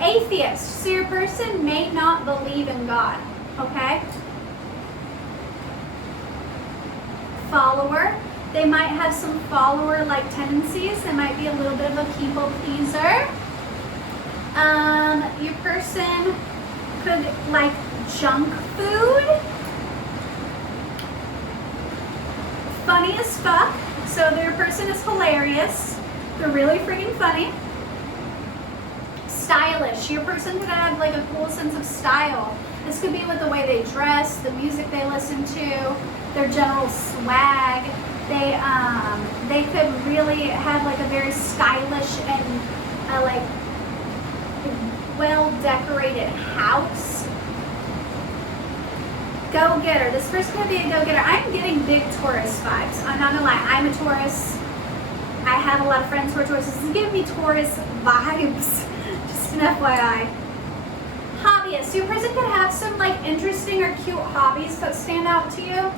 Atheist, so your person may not believe in God, okay? Follower, they might have some follower-like tendencies. They might be a little bit of a people pleaser. Your person could like junk food. Funny as fuck, so their person is hilarious. They're really freaking funny. Stylish, your person could have like a cool sense of style. This could be with the way they dress, the music they listen to, their general swag. They could really have like a very stylish and like well-decorated house. Go-getter. This person could be a go-getter. I'm getting big Taurus vibes. I'm not gonna lie. I'm a Taurus. I have a lot of friends who are Taurus. This is giving me Taurus vibes. Just an FYI. Hobbyist. Your person could have some like interesting or cute hobbies that stand out to you.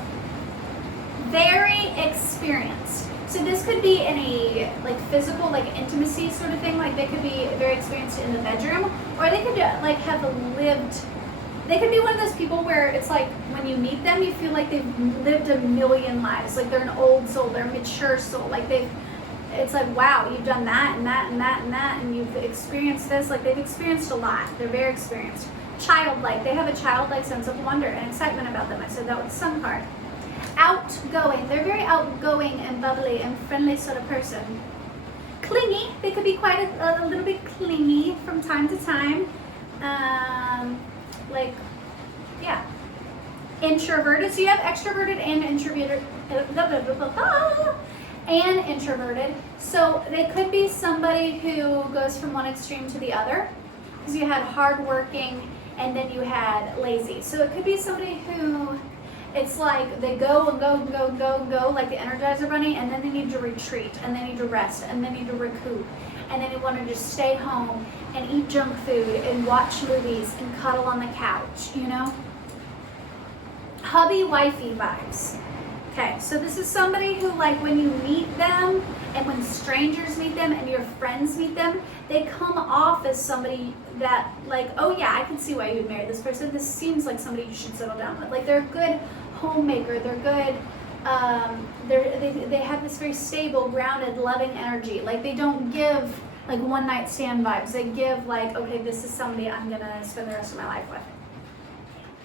Very experienced. So this could be in a like physical, like intimacy sort of thing. Like they could be very experienced in the bedroom, or they could like have lived. They could be one of those people where it's like when you meet them, you feel like they've lived a million lives. Like they're an old soul, they're a mature soul. Like it's like, wow, you've done that and that and that and that, and you've experienced this. Like they've experienced a lot. They're very experienced. Childlike. They have a childlike sense of wonder and excitement about them. I said that with the sun card. Outgoing. They're very outgoing and bubbly and friendly sort of person. Clingy. They could be quite a little bit clingy from time to time. Like, yeah. Introverted, so you have extroverted and introverted, and introverted. So they could be somebody who goes from one extreme to the other, because you had hardworking and then you had lazy. So it could be somebody who, it's like they go and go and go and go and go, like the Energizer Bunny, and then they need to retreat, and they need to rest, and they need to recoup, and then they want to just stay home and eat junk food and watch movies and cuddle on the couch, you know? Hubby wifey vibes. Okay, so this is somebody who, like, when you meet them and when strangers meet them and your friends meet them, they come off as somebody that, like, oh yeah, I can see why you would marry this person. This seems like somebody you should settle down with. Like, they're a good homemaker. They're good. They have this very stable, grounded, loving energy. Like, they don't give like one night stand vibes. They give like, okay, this is somebody I'm gonna spend the rest of my life with.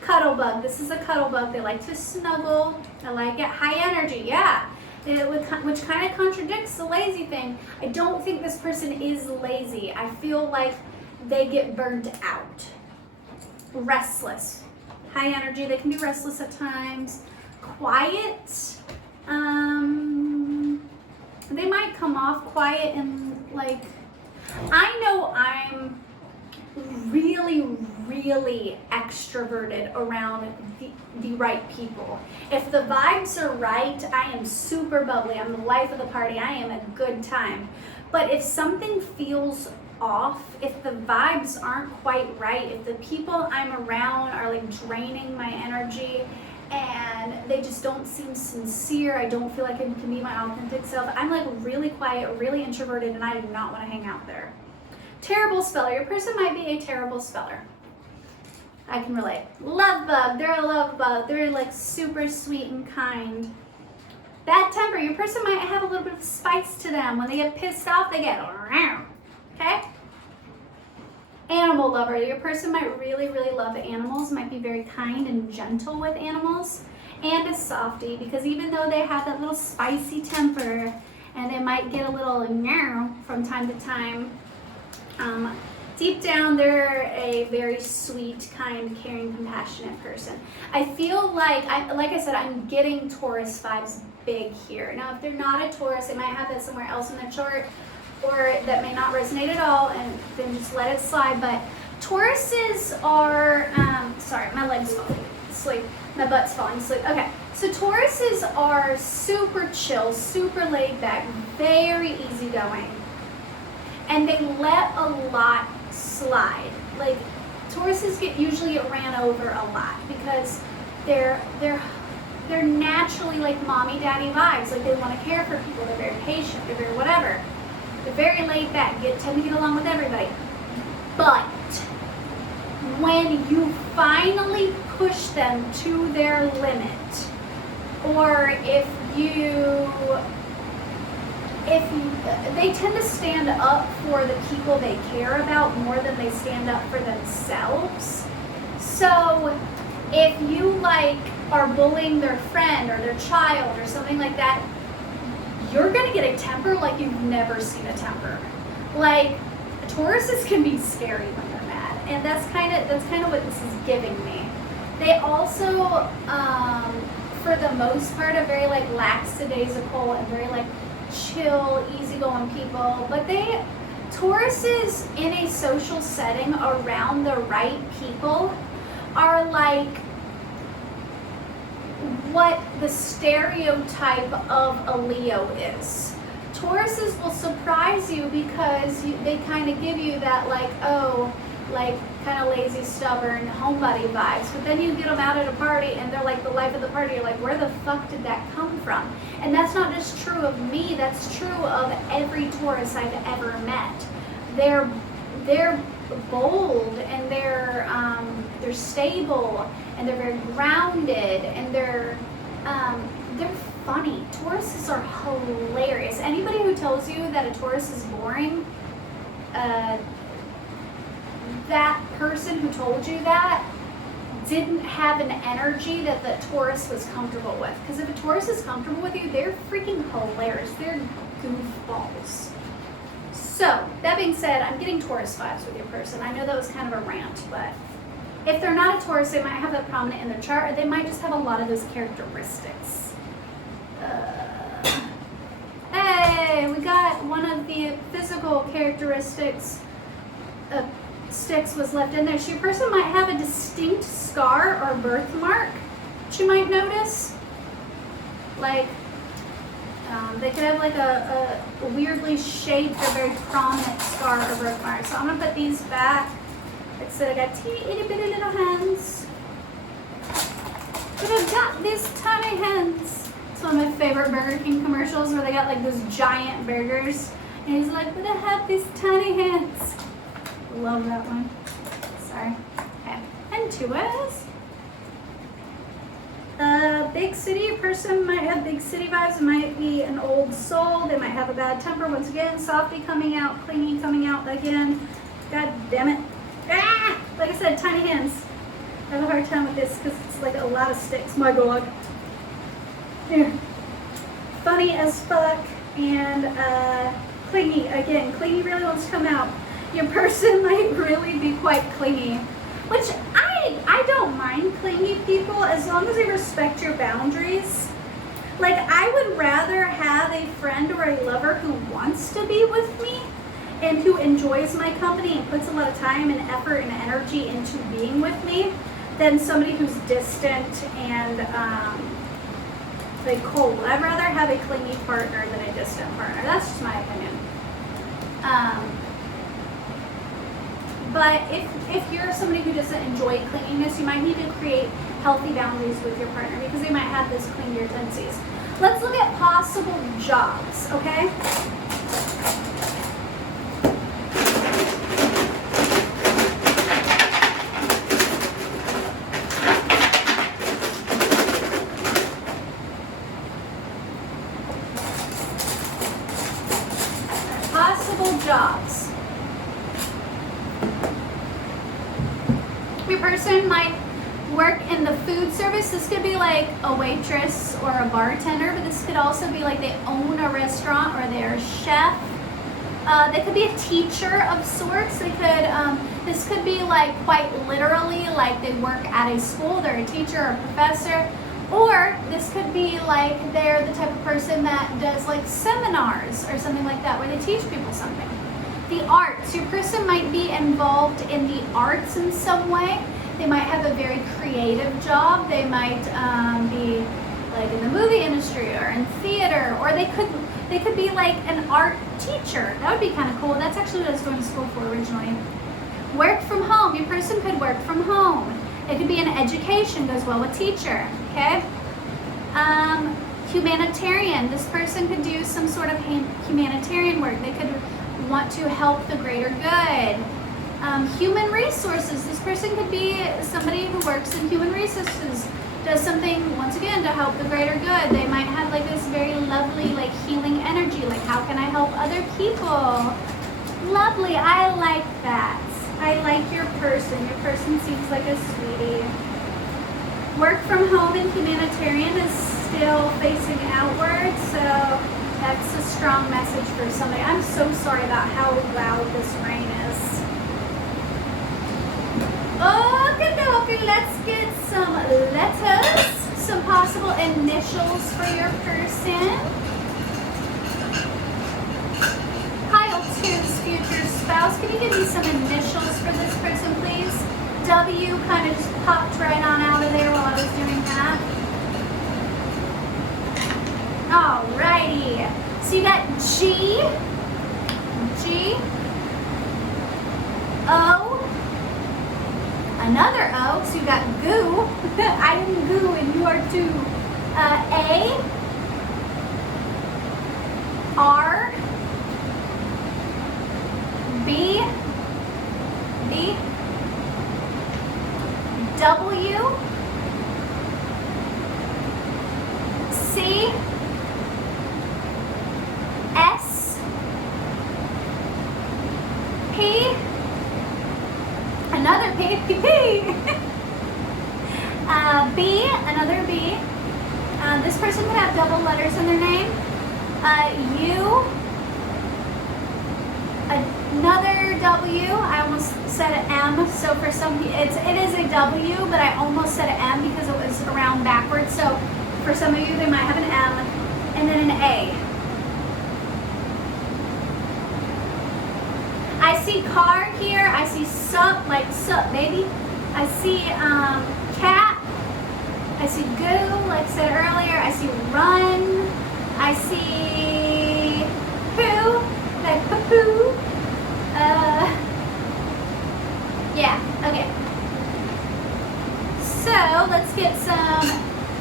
Cuddle bug. This is a cuddle bug. They like to snuggle. They like it. High energy. Yeah. Which kind of contradicts the lazy thing. I don't think this person is lazy. I feel like they get burned out. Restless. High energy. They can be restless at times. Quiet. They might come off quiet and like, I know I'm really, really extroverted around the right people. If the vibes are right, I am super bubbly. I'm the life of the party. I am a good time. But if something feels off, if the vibes aren't quite right, if the people I'm around are like draining my energy and they just don't seem sincere, I don't feel like I can be my authentic self, I'm like really quiet, really introverted, and I do not want to hang out there. Terrible speller. Your person might be a terrible speller. I can relate. Love bug. They're a love bug. They're like super sweet and kind. Bad temper. Your person might have a little bit of spice to them. When they get pissed off, they get around. Okay? Animal lover. Your person might really, really love animals. Might be very kind and gentle with animals. And a softie, because even though they have that little spicy temper and they might get a little from time to time, deep down, they're a very sweet, kind, caring, compassionate person. I feel like, like I said, I'm getting Taurus vibes big here. Now, if they're not a Taurus, they might have that somewhere else in their chart, or that may not resonate at all, and then just let it slide. But Tauruses are, sorry, my leg's falling asleep. My butt's falling asleep. Okay, so Tauruses are super chill, super laid back, very easygoing. And they let a lot slide. Like, Tauruses usually get ran over a lot because they're naturally like mommy daddy vibes. Like, they want to care for people. They're very patient. They're very whatever. They're very laid back. Tend to get along with everybody. But when you finally push them to their limit, or if they tend to stand up for the people they care about more than they stand up for themselves. So if you like are bullying their friend or their child or something like that, you're gonna get a temper like you've never seen a temper. Like, Tauruses can be scary when they're mad, and that's kind of what this is giving me. They also, for the most part, are very like lackadaisical and very like chill, easygoing people, but Tauruses in a social setting around the right people are like what the stereotype of a Leo is. Tauruses will surprise you because they kind of give you that like, oh, like kind of lazy, stubborn, homebody vibes. But then you get them out at a party and they're like the life of the party. You're like, where the fuck did that come from? And that's not just true of me, that's true of every Taurus I've ever met. They're bold and they're stable and they're very grounded and they're funny. Tauruses are hilarious. Anybody who tells you that a Taurus is boring, that person who told you that didn't have an energy that the Taurus was comfortable with. Because if a Taurus is comfortable with you, they're freaking hilarious. They're goofballs. So, that being said, I'm getting Taurus vibes with your person. I know that was kind of a rant, but If they're not a Taurus, they might have that prominent in their chart, or they might just have a lot of those characteristics. Hey, we got one of the physical characteristics sticks was left in there. So your person might have a distinct scar or birthmark that you might notice. Like, they could have like a weirdly shaped or very prominent scar or birthmark. So I'm gonna put these back. Like I said, I got teeny itty bitty little hands. But I've got these tiny hands. It's one of my favorite Burger King commercials where they got like those giant burgers. And he's like, but I have these tiny hands. Love that one. Sorry. Okay. And two S's. Big city, a person might have big city vibes. It might be an old soul. They might have a bad temper. Once again, softy coming out, clingy coming out again. God damn it. Ah! Like I said, tiny hands. I have a hard time with this because it's like a lot of sticks. My God. Here. Funny as fuck and clingy. Again, clingy really wants to come out. Your person might really be quite clingy, which I don't mind clingy people as long as they respect your boundaries. Like, I would rather have a friend or a lover who wants to be with me and who enjoys my company and puts a lot of time and effort and energy into being with me than somebody who's distant and like cold. I'd rather have a clingy partner than a distant partner. That's just my opinion. But if you're somebody who doesn't enjoy clinginess, you might need to create healthy boundaries with your partner because they might have those clingier tendencies. Let's look at possible jobs, okay? Possible jobs. Your person might work in the food service. This could be like a waitress or a bartender, but this could also be like they own a restaurant or they're a chef. They could be a teacher of sorts. They could, this could be like quite literally like they work at a school, they're a teacher or a professor. Or this could be like they're the type of person that does like seminars or something like that where they teach people something. The arts, your person might be involved in the arts in some way. They might have a very creative job. They might be like in the movie industry or in theater, or they could be like an art teacher. That would be kind of cool. That's actually what I was going to school for originally. Work from home. Your person could work from home. It could be an education, goes well with teacher, okay? Humanitarian. This person could do some sort of humanitarian work. They could want to help the greater good. Human resources. This person could be somebody who works in human resources, does something, once again, to help the greater good. They might have like this very lovely, like healing energy, like how can I help other people? Lovely, I like that. I like your person. Your person seems like a sweetie. Work from home and humanitarian is still facing outward, so that's a strong message for somebody. I'm so sorry about how loud this rain is. Okay, let's get some letters, some possible initials for your person. Pile 2's future spouse. Can you give me some initials for this person, please? W kind of just popped right on out of there while I was doing that. Alrighty. So you got G, O, another O, so you got goo. I am goo and you are too. A, R, B, W, C, S, P, another P, B, another B. This person could have double letters in their name. U, Another W, I almost said an M, so for some people, it is a W, but I almost said an M because it was around backwards, so for some of you, they might have an M, and then an A. I see car here, I see sup, like sup, baby. I see cat, I see goo, like I said earlier, I see run, I see poo, like poo. Yeah, okay. So let's get some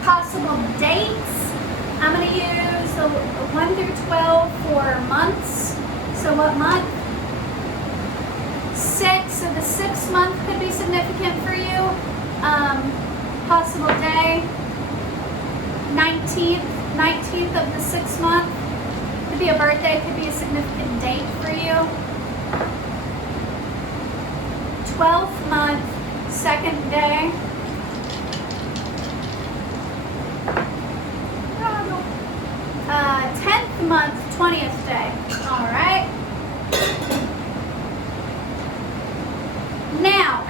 possible dates. I'm going to use the 1 through 12 for months. So what month? 6. So the 6th month could be significant for you. Possible day. 19th of the 6th month. Could be a birthday, could be a significant date for you. 12th month, 2nd day. 10th month, 20th day. All right. Now,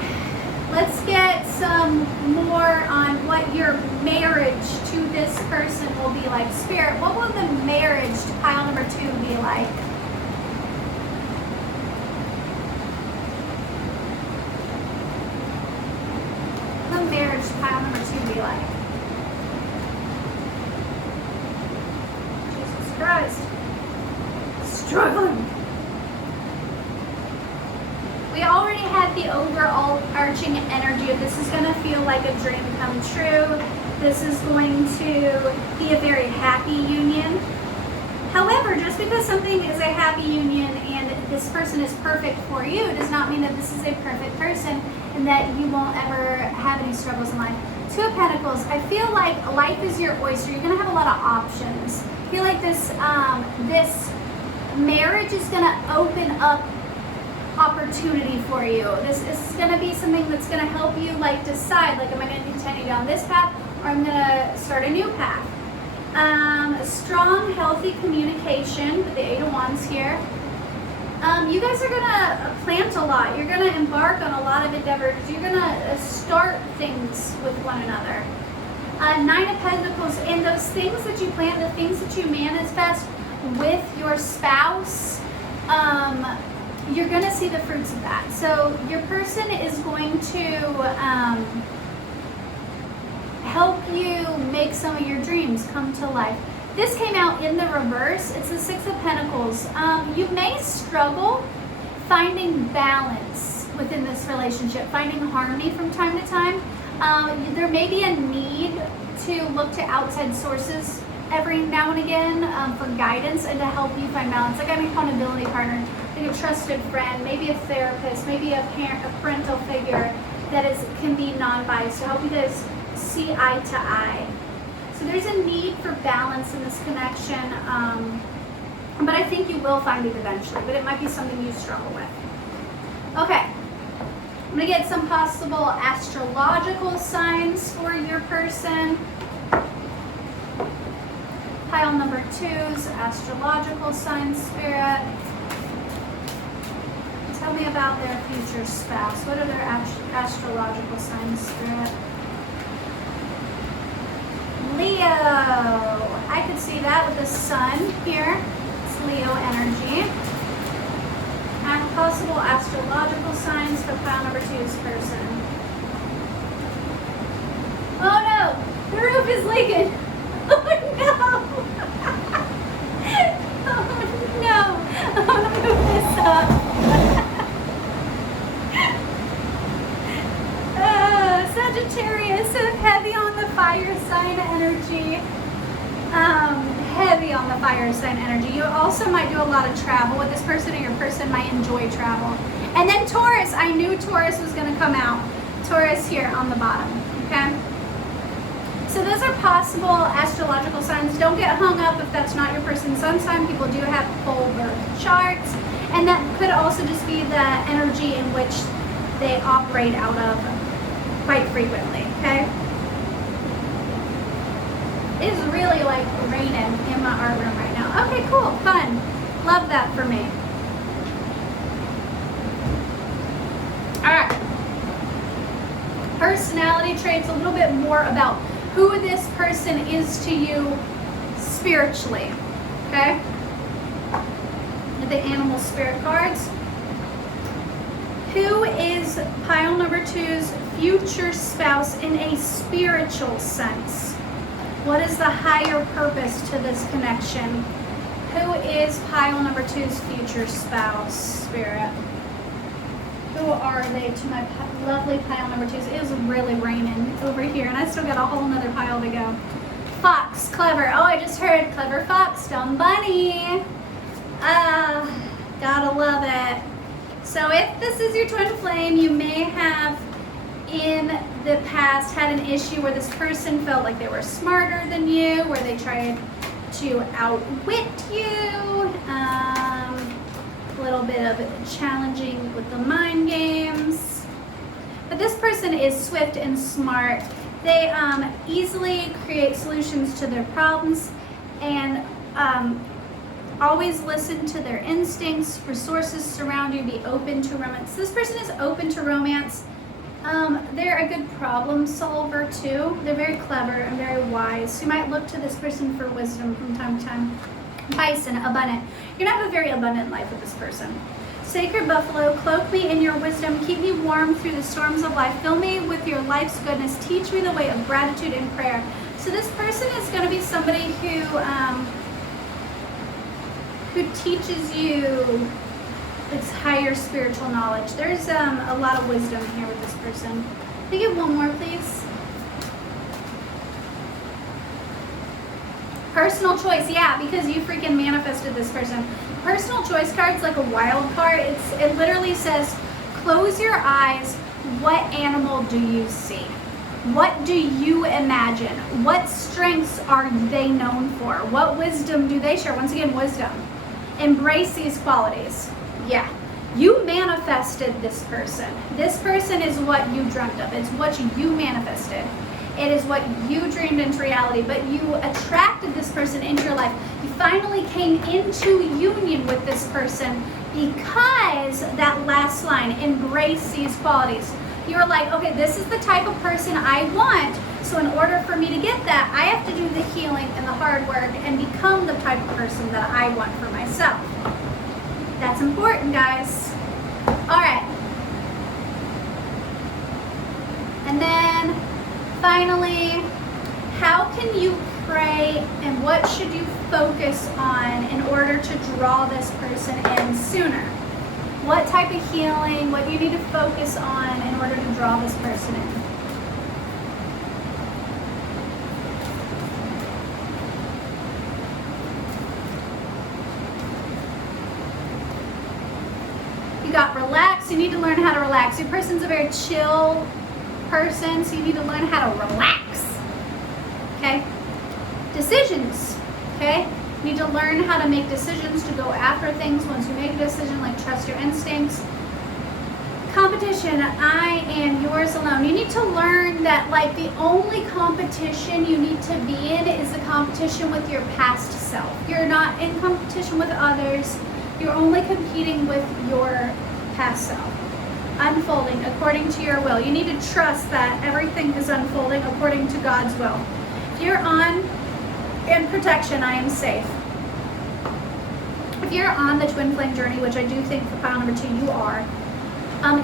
let's get some more on what your marriage to this person will be like. Spirit, what will the marriage to pile number 2 be like? What will the marriage to pile number 2 be like? Jesus Christ. Struggling. We already had the overall arching energy of this is going to feel like a dream come true. This is going to be a very happy union. However, just because something is a happy union and this person is perfect for you does not mean that this is a perfect person and that you won't ever have any struggles in life. 2 of Pentacles, I feel like life is your oyster. You're going to have a lot of options. I feel like this marriage is going to open up opportunity for you. This is going to be something that's going to help you like decide, like, am I going to continue down this path or I'm going to start a new path. Strong, healthy communication with the 8 of Wands here. You guys are going to plant a lot. You're going to embark on a lot of endeavors. You're going to start things with one another. 9 of Pentacles, and those things that you plant, the things that you manifest with your spouse, you're going to see the fruits of that. So your person is going to help you make some of your dreams come to life. This came out in the reverse. It's the 6 of Pentacles. You may struggle finding balance within this relationship, finding harmony from time to time. There may be a need to look to outside sources every now and again for guidance and to help you find balance, like an accountability partner, like a trusted friend, maybe a therapist, maybe a parent, a parental figure that can be non-biased to help you guys see eye to eye. So there's a need for balance in this connection, but I think you will find it eventually, but it might be something you struggle with. Okay, I'm going to get some possible astrological signs for your person. Pile number 2's astrological signs, Spirit. Tell me about their future spouse. What are their astrological signs, Spirit? Leo. I could see that with the sun here. It's Leo energy. And possible astrological signs for pile number 2's person. Oh no! The roof is leaking! Oh no! Oh no! I'm gonna move this up. Sagittarius, heavy on the fire sign energy. Heavy on the fire sign energy. You also might do a lot of travel with this person, or your person might enjoy travel. And then Taurus, I knew Taurus was going to come out. Taurus here on the bottom, okay? So those are possible astrological signs. Don't get hung up if that's not your person's sun sign. People do have full birth charts. And that could also just be the energy in which they operate out of quite frequently, okay? It is really like raining in my art room right now. Okay, cool, fun. Love that for me. personality traits, a little bit more about who this person is to you spiritually, okay? The animal spirit cards. Who is pile number 2's future spouse in a spiritual sense? What is the higher purpose to this connection? Who is pile number 2's future spouse, Spirit? Who are they to my lovely pile number 2's? It is really raining over here, and I still got a whole nother pile to go. Fox, clever. Oh, I just heard clever fox, dumb bunny. Gotta love it. So if this is your twin flame, you may have in the past had an issue where this person felt like they were smarter than you, where they tried to outwit you, a little bit of challenging with the mind games. But this person is swift and smart. They easily create solutions to their problems and always listen to their instincts. Resources surround you. Be open to romance. This person is open to romance. They're a good problem solver too. They're very clever and very wise. You might look to this person for wisdom from time to time. Bison, abundant. You're gonna have a very abundant life with this person. Sacred buffalo, cloak me in your wisdom. Keep me warm through the storms of life. Fill me with your life's goodness. Teach me the way of gratitude and prayer. So this person is gonna be somebody who teaches you its higher spiritual knowledge. There's a lot of wisdom here with this person. Can you give one more, please? Personal choice, yeah, because you freaking manifested this person. Personal choice card's like a wild card. It literally says, close your eyes. What animal do you see? What do you imagine? What strengths are they known for? What wisdom do they share? Once again, wisdom. Embrace these qualities. Yeah, you manifested this person. This person is what you dreamt of. It's what you manifested. It is what you dreamed into reality, but you attracted this person into your life. You finally came into union with this person because that last line, embrace these qualities. You were like, okay, this is the type of person I want. So in order for me to get that, I have to do the healing and the hard work and become the type of person that I want for myself. That's important, guys. All right. And then finally, how can you pray and what should you focus on in order to draw this person in sooner? What type of healing, what do you need to focus on in order to draw this person in? You got relax. You need to learn how to relax. Your person's a very chill person, so you need to learn how to relax. Okay? Decisions. Okay? You need to learn how to make decisions, to go after things once you make a decision, like trust your instincts. Competition, I am yours alone. You need to learn that like the only competition you need to be in is the competition with your past self. You're not in competition with others. You're only competing with your past self. Unfolding according to your will. You need to trust that everything is unfolding according to God's will. If you're in protection, I am safe. If you're on the twin flame journey, which I do think for pile number 2 you are,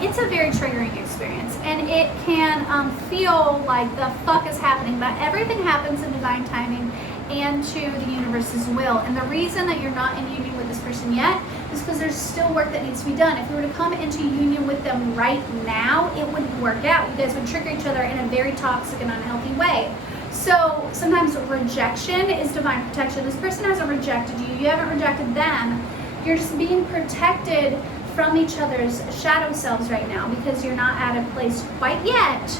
it's a very triggering experience, and it can feel like the fuck is happening, but everything happens in divine timing and to the universe's will. And the reason that you're not in union with this person yet is because there's still work that needs to be done. If you were to come into union with them right now, it wouldn't work out. You guys would trigger each other in a very toxic and unhealthy way. So sometimes rejection is divine protection. This person hasn't rejected you. You haven't rejected them. You're just being protected from each other's shadow selves right now because you're not at a place quite yet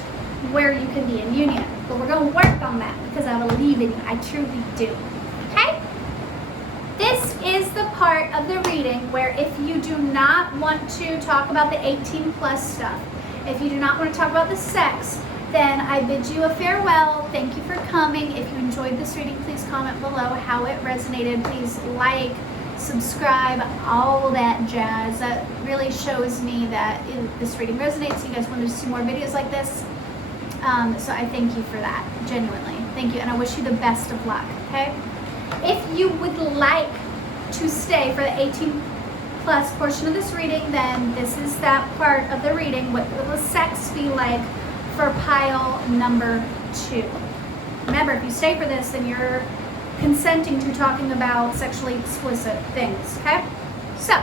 where you can be in union. But we're going to work on that because I believe in you. I truly do. Okay? This is the part of the reading where if you do not want to talk about the 18 plus stuff, if you do not want to talk about the sex, then I bid you a farewell. Thank you for coming. If you enjoyed this reading, please comment below how it resonated. Please like, subscribe, all that jazz. That really shows me that this reading resonates. You guys want to see more videos like this. So I thank you for that, genuinely. Thank you, and I wish you the best of luck, okay? If you would like to stay for the 18 plus portion of this reading, then this is that part of the reading. What will the sex be like for pile number 2? Remember, if you stay for this, then you're consenting to talking about sexually explicit things, okay? So,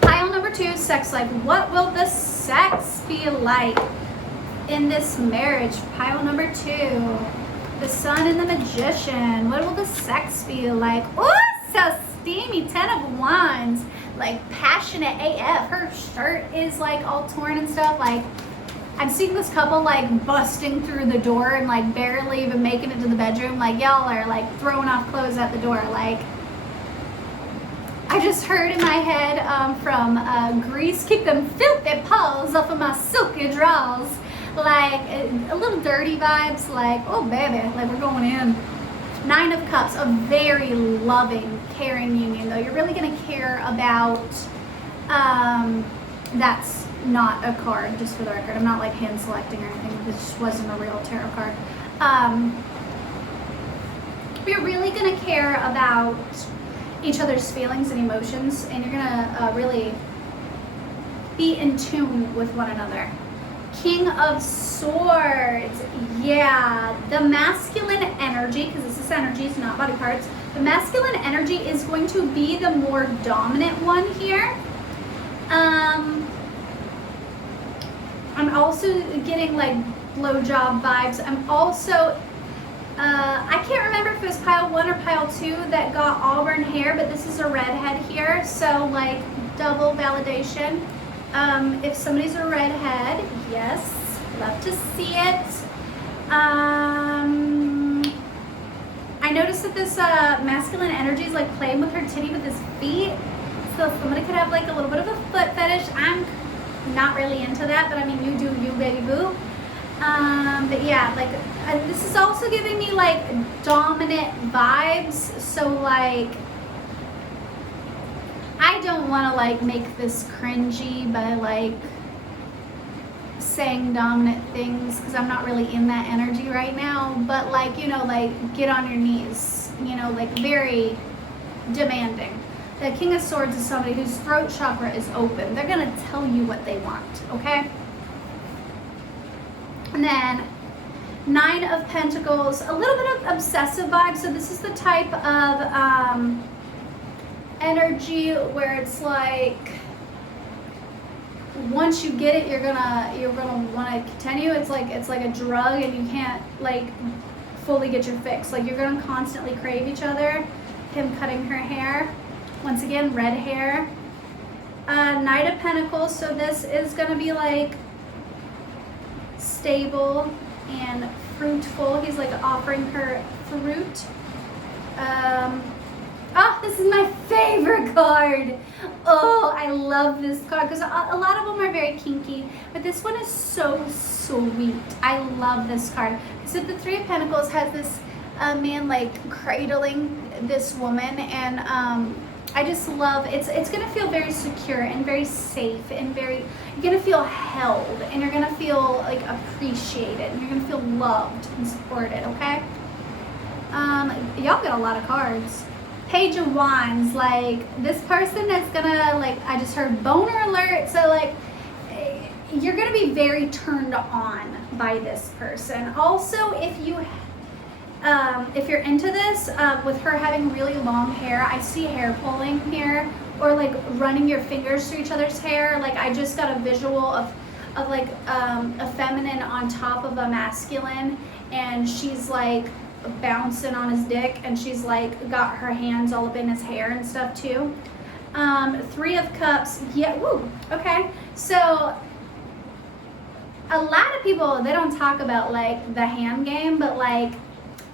pile number 2, sex life. What will the sex be like in this marriage? Pile number 2, the Sun and the Magician. What will the sex be like? Oh, so steamy. 10 of Wands, like passionate AF. Her shirt is like all torn and stuff. Like, I'm seeing this couple like busting through the door and like barely even making it to the bedroom. Like, y'all are like throwing off clothes at the door. Like, I just heard in my head from Grease, keep them filthy paws off of my silky drawers. Like, a little dirty vibes, like, oh baby, like we're going in. 9 of Cups, a very loving, caring union, though. You're really gonna care about, that's not a card, just for the record. I'm not like hand selecting or anything. This wasn't a real tarot card. You're really gonna care about each other's feelings and emotions, and you're gonna really be in tune with one another. King of Swords, yeah, the masculine energy, because this is energies, not body parts. The masculine energy is going to be the more dominant one here. I'm also getting like blowjob vibes. I'm also, I can't remember if it was pile 1 or pile 2 that got auburn hair, but this is a redhead here, so like double validation. If somebody's a redhead, yes, love to see it. I noticed that this masculine energy is like playing with her titty with his feet. So somebody could have like a little bit of a foot fetish. I'm not really into that, but I mean, you do you, baby boo. But yeah, like this is also giving me like dominant vibes. So like, I don't want to like make this cringy by like saying dominant things, because I'm not really in that energy right now, but like, you know, like get on your knees, you know, like very demanding. The King of Swords is somebody whose throat chakra is open. They're gonna tell you what they want, okay? And then 9 of Pentacles, a little bit of obsessive vibe. So this is the type of energy where it's like, once you get it, you're gonna want to continue. It's like a drug, and you can't like fully get your fix. Like, you're gonna constantly crave each other. Him cutting her hair, once again, red hair. Knight of Pentacles, so this is gonna be like stable and fruitful. He's like offering her fruit. Oh, this is my favorite card. Oh, I love this card because a lot of them are very kinky, but this one is so sweet. I love this card. So the 3 of Pentacles has this man like cradling this woman, and I just love, it's gonna feel very secure and very safe, and very, you're gonna feel held, and you're gonna feel like appreciated, and you're gonna feel loved and supported, okay? Y'all got a lot of cards. Page of Wands, like this person is gonna, like, I just heard boner alert, so like you're gonna be very turned on by this person. Also, if you're into this, with her having really long hair, I see hair pulling here, or like running your fingers through each other's hair. Like, I just got a visual of like a feminine on top of a masculine, and she's like bouncing on his dick, and she's like got her hands all up in his hair and stuff too. 3 of Cups, yeah, woo, okay. So a lot of people, they don't talk about like the hand game, but like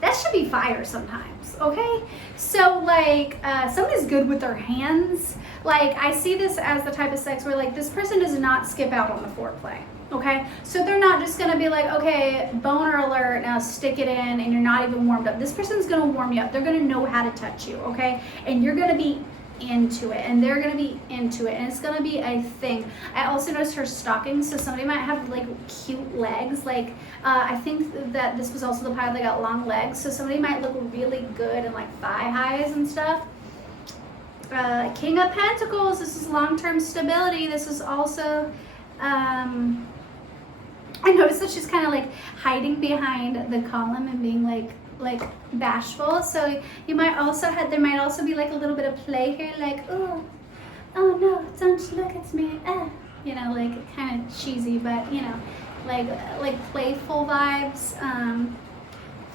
that should be fire sometimes, okay? So like somebody's good with their hands. Like, I see this as the type of sex where like this person does not skip out on the foreplay. Okay, so they're not just gonna be like, okay, boner alert, now stick it in, and you're not even warmed up. This person's gonna warm you up. They're gonna know how to touch you, okay? And you're gonna be into it, and they're gonna be into it, and it's gonna be a thing. I also noticed her stockings, so somebody might have like cute legs. Like I think that this was also the pile that got long legs, so somebody might look really good in like thigh highs and stuff. King of Pentacles, this is long-term stability. This is also I noticed that she's kind of like hiding behind the column and being like bashful. So you might also there might also be like a little bit of play here, like, oh no, don't look at me, you know, like kind of cheesy, but you know, like playful vibes.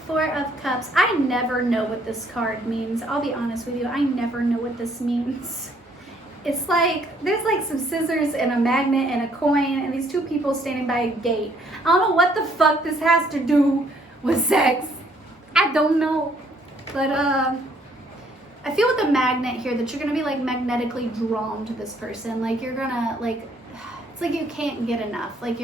Four of Cups. I never know what this card means. I'll be honest with you, I never know what this means. It's like there's like some scissors and a magnet and a coin and these two people standing by a gate. I don't know what the fuck this has to do with sex. I don't know. But I feel with the magnet here that you're gonna be like magnetically drawn to this person. Like you're gonna like, it's like you can't get enough. Like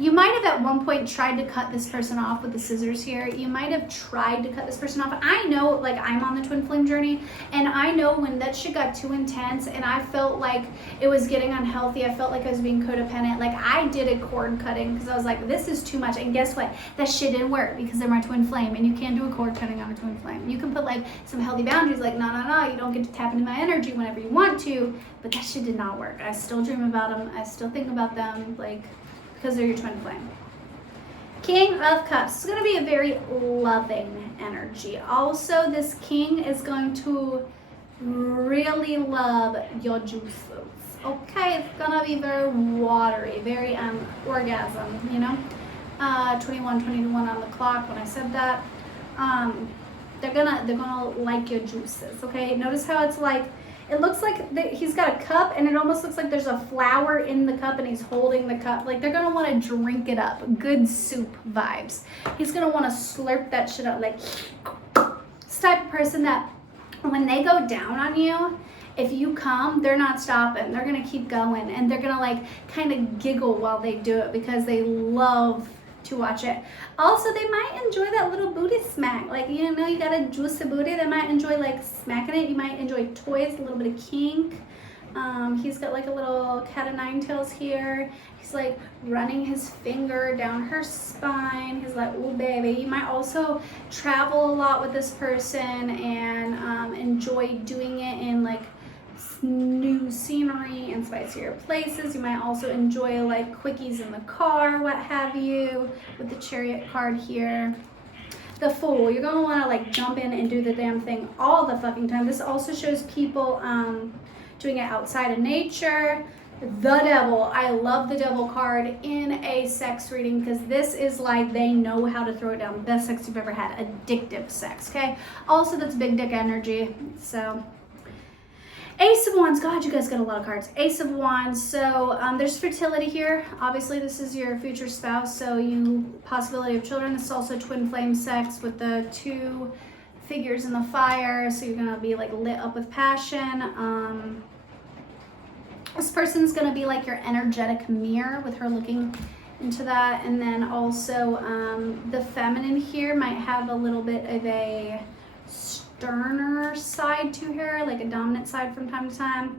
you might have at one point tried to cut this person off with the scissors here. You might have tried to cut this person off. I know, like, I'm on the twin flame journey, and I know when that shit got too intense and I felt like it was getting unhealthy, I felt like I was being codependent. Like, I did a cord cutting because I was like, this is too much. And guess what? That shit didn't work because they're my twin flame, and you can't do a cord cutting on a twin flame. You can put, like, some healthy boundaries, like, no, you don't get to tap into my energy whenever you want to, but that shit did not work. I still dream about them. I still think about them, like, because they're your twin flame. King of Cups is going to be a very loving energy. Also, this king is going to really love your juices. Okay, it's going to be very watery, very orgasm, you know. 21 on the clock when I said that. They're gonna like your juices. Okay, notice how it's like, it looks like he's got a cup and it almost looks like there's a flower in the cup and he's holding the cup. Like they're gonna want to drink it up. Good soup vibes. He's gonna want to slurp that shit up. Like this type of person that when they go down on you, if you come, they're not stopping. They're gonna keep going and they're gonna like kind of giggle while they do it because they love to watch it. Also, they might enjoy that little booty smack. Like, you know, you got a juicy booty. They might enjoy like smacking it. You might enjoy toys, a little bit of kink. He's got like a little cat of nine tails here. He's like running his finger down her spine. He's like, oh baby. You might also travel a lot with this person and enjoy doing it in like new scenery and spicier places. You might also enjoy like quickies in the car, what have you, with the Chariot card here. The Fool, you're gonna want to like jump in and do the damn thing all the fucking time. This also shows people doing it outside of nature. The Devil, I love the Devil card in a sex reading because this is like they know how to throw it down. Best sex you've ever had, addictive sex. Okay, also that's big dick energy. So Ace of Wands, God, you guys got a lot of cards. Ace of Wands, so there's fertility here. Obviously, this is your future spouse, so possibility of children. This is also twin flame sex with the two figures in the fire, so you're gonna be like lit up with passion. This person's gonna be like your energetic mirror with her looking into that, and then also the feminine here might have a little bit of a sterner side to her, like a dominant side from time to time.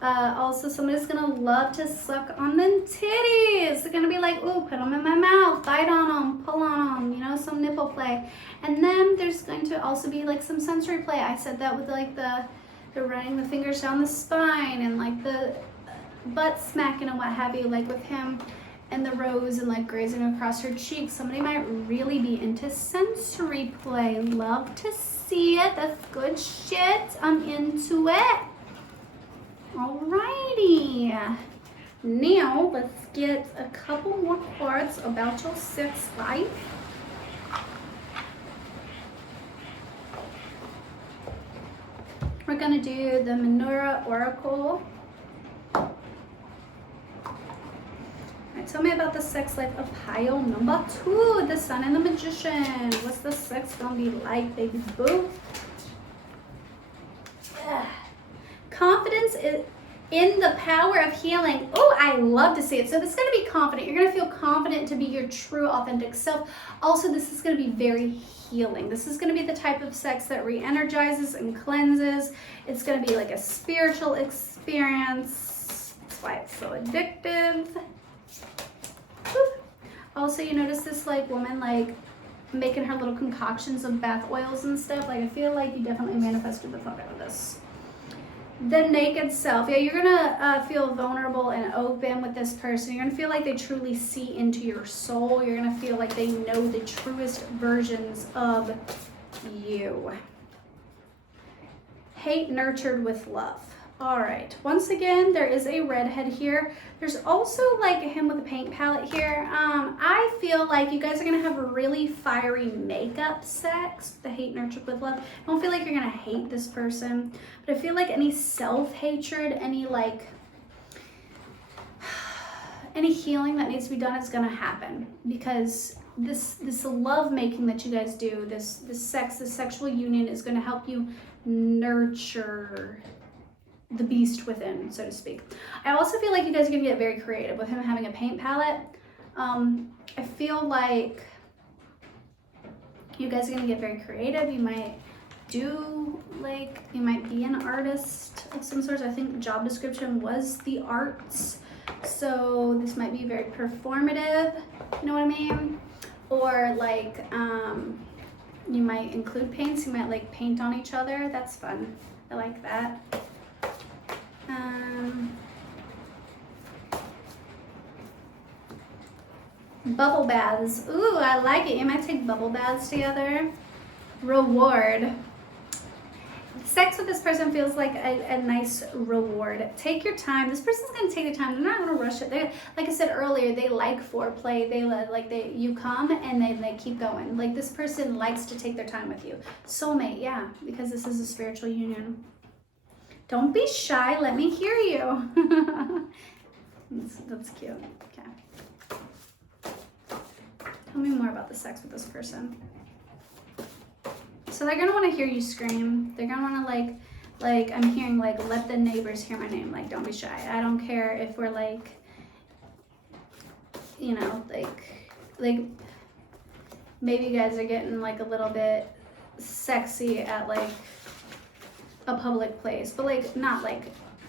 Also, somebody's gonna love to suck on the titties. They're gonna be like, ooh, put them in my mouth, bite on them, pull on them, you know, some nipple play. And then there's going to also be like some sensory play. I said that with like the running the fingers down the spine and like the butt smacking and what have you, like with him and the rose and like grazing across her cheeks. Somebody might really be into sensory play. Love to see it. That's good shit. I'm into it. Alrighty. Now let's get a couple more cards about your sex life. We're gonna do the Menorah Oracle. Alright, tell me about the sex life of pile number 2, the Sun and the Magician. What's the sex gonna be like, baby boo? Confidence is in the power of healing. Oh, I love to see it. So this is going to be confident. You're going to feel confident to be your true, authentic self. Also, this is going to be very healing. This is going to be the type of sex that re-energizes and cleanses. It's going to be like a spiritual experience. That's why it's so addictive. Whoop. Also, you notice this like woman like making her little concoctions of bath oils and stuff. Like I feel like you definitely manifested the fuck out of this. The naked self. Yeah, you're gonna feel vulnerable and open with this person. You're gonna feel like they truly see into your soul. You're gonna feel like they know the truest versions of you. Hate nurtured with love. All right, once again, there is a redhead here. There's also like him with a paint palette here. I feel like you guys are gonna have a really fiery makeup sex, the hate nurtured with love. I don't feel like you're gonna hate this person, but I feel like any self-hatred, any healing that needs to be done is gonna happen, because this love making that you guys do, this sex, this sexual union is gonna help you nurture the beast within, so to speak. I also feel like you guys are gonna get very creative with him having a paint palette. I feel like you guys are gonna get very creative. You might do like, you might be an artist of some sort. I think job description was the arts. So this might be very performative, you know what I mean? Or like, you might include paints. You might like paint on each other. That's fun. I like that. Bubble baths. Ooh, I like it. You might take bubble baths together. Reward. Sex with this person feels like a nice reward. Take your time. This person's gonna take the time. They're not gonna rush it. They, like I said earlier, they like foreplay. You come and they keep going. Like this person likes to take their time with you. Soulmate, yeah, because this is a spiritual union. Don't be shy. Let me hear you. That's cute. Okay. Tell me more about the sex with this person. So they're gonna want to hear you scream. They're gonna want to like I'm hearing like, let the neighbors hear my name. Like, don't be shy. I don't care if we're like, you know, like maybe you guys are getting like a little bit sexy at like a public place, but like not like